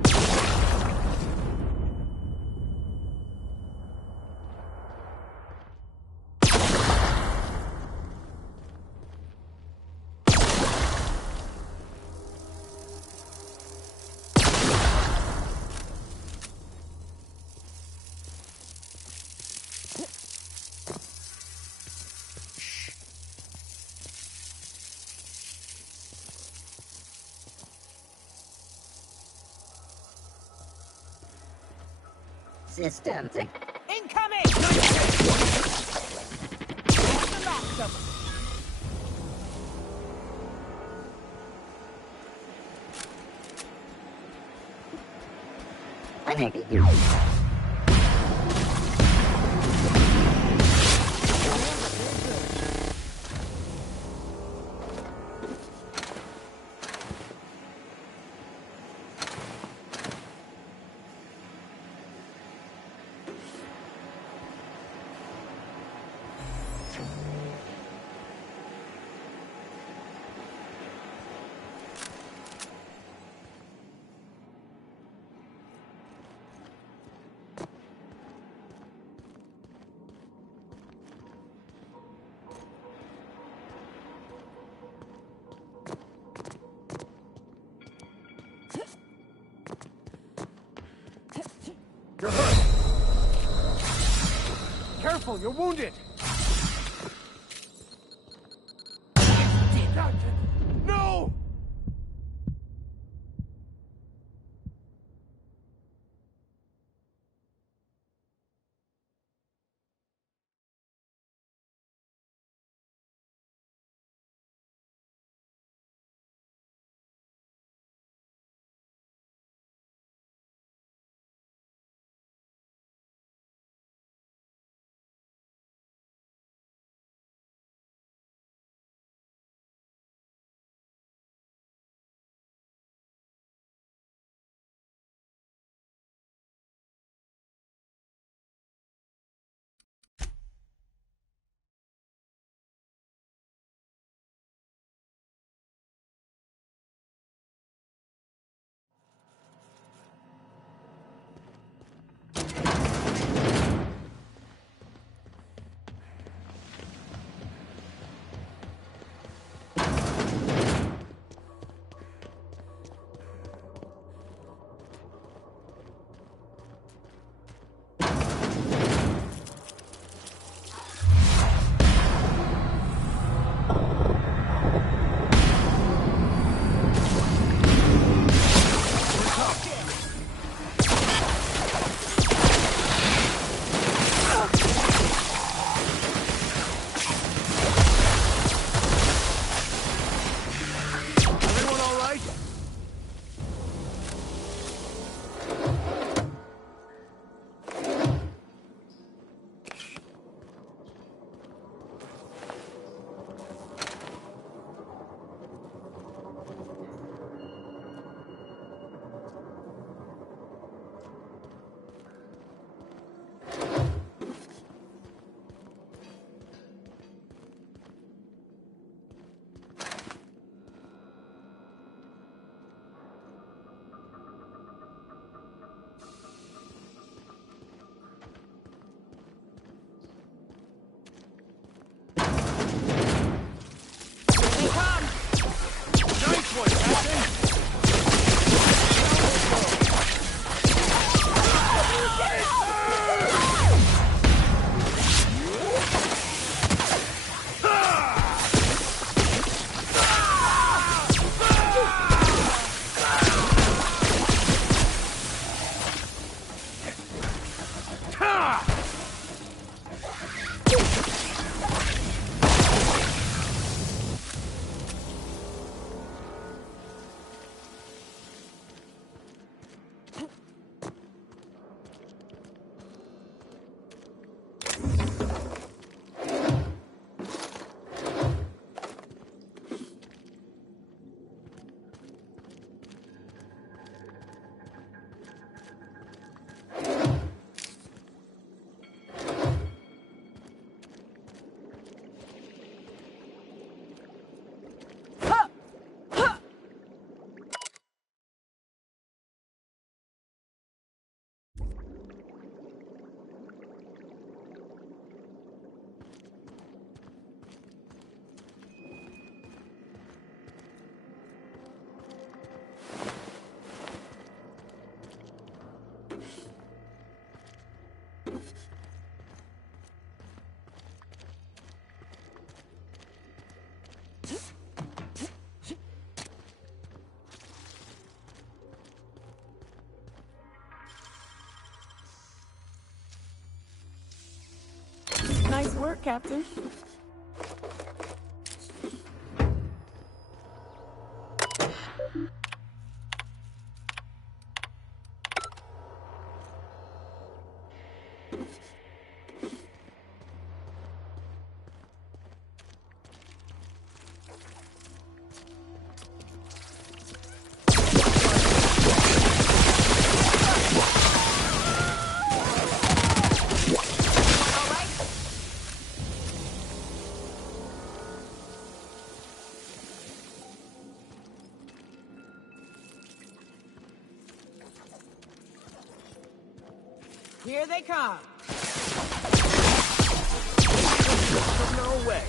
Systems. Incoming! That's the last of them. I need you. You're hurt! Careful, you're wounded! No! Captain. Here they come. No way.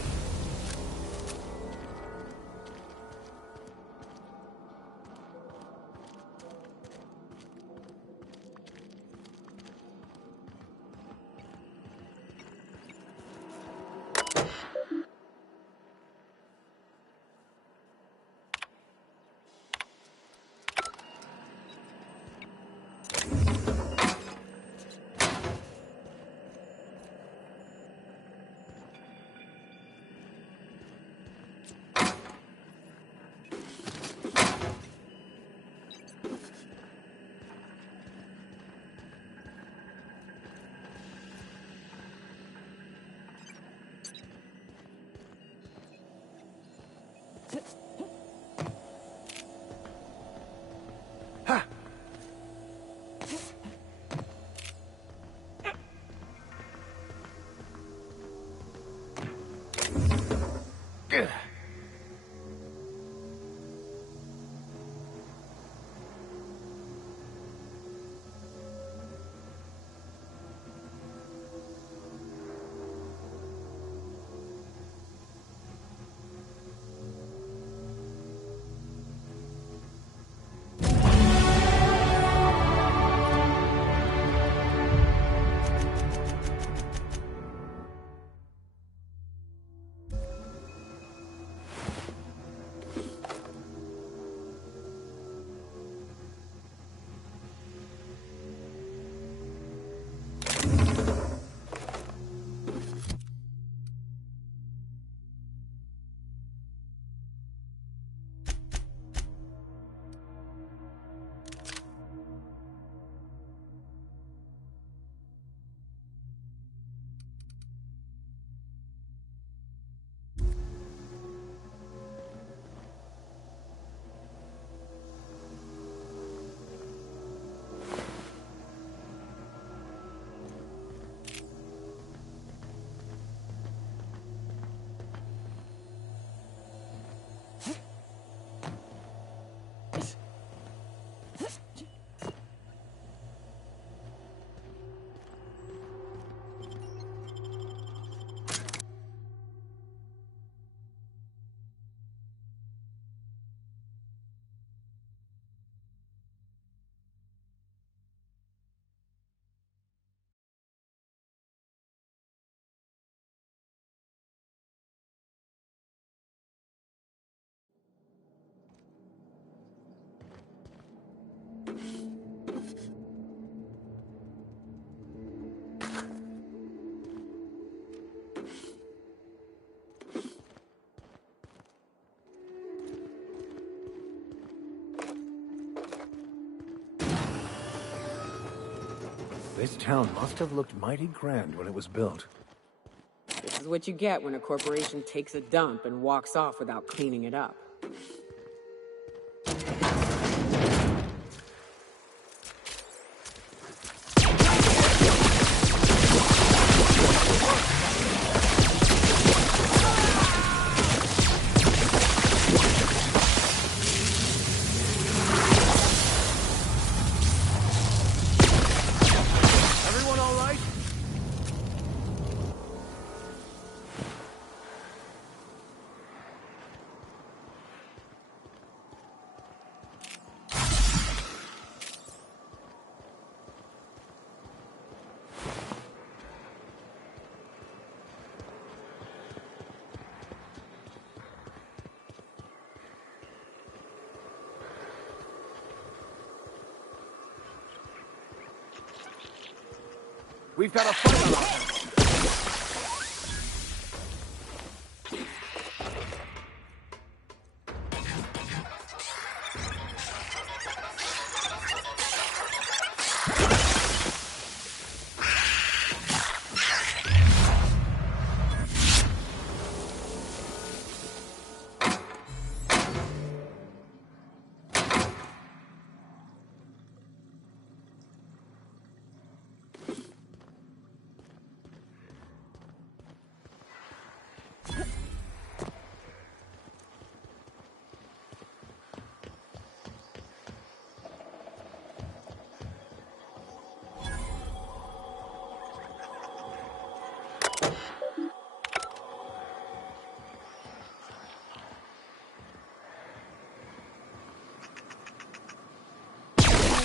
This town must have looked mighty grand when it was built. This is what you get when a corporation takes a dump and walks off without cleaning it up. We've got a fight on our hands.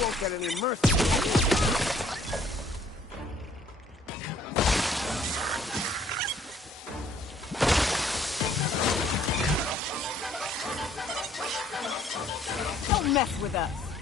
won't get any mercy. Don't mess with us.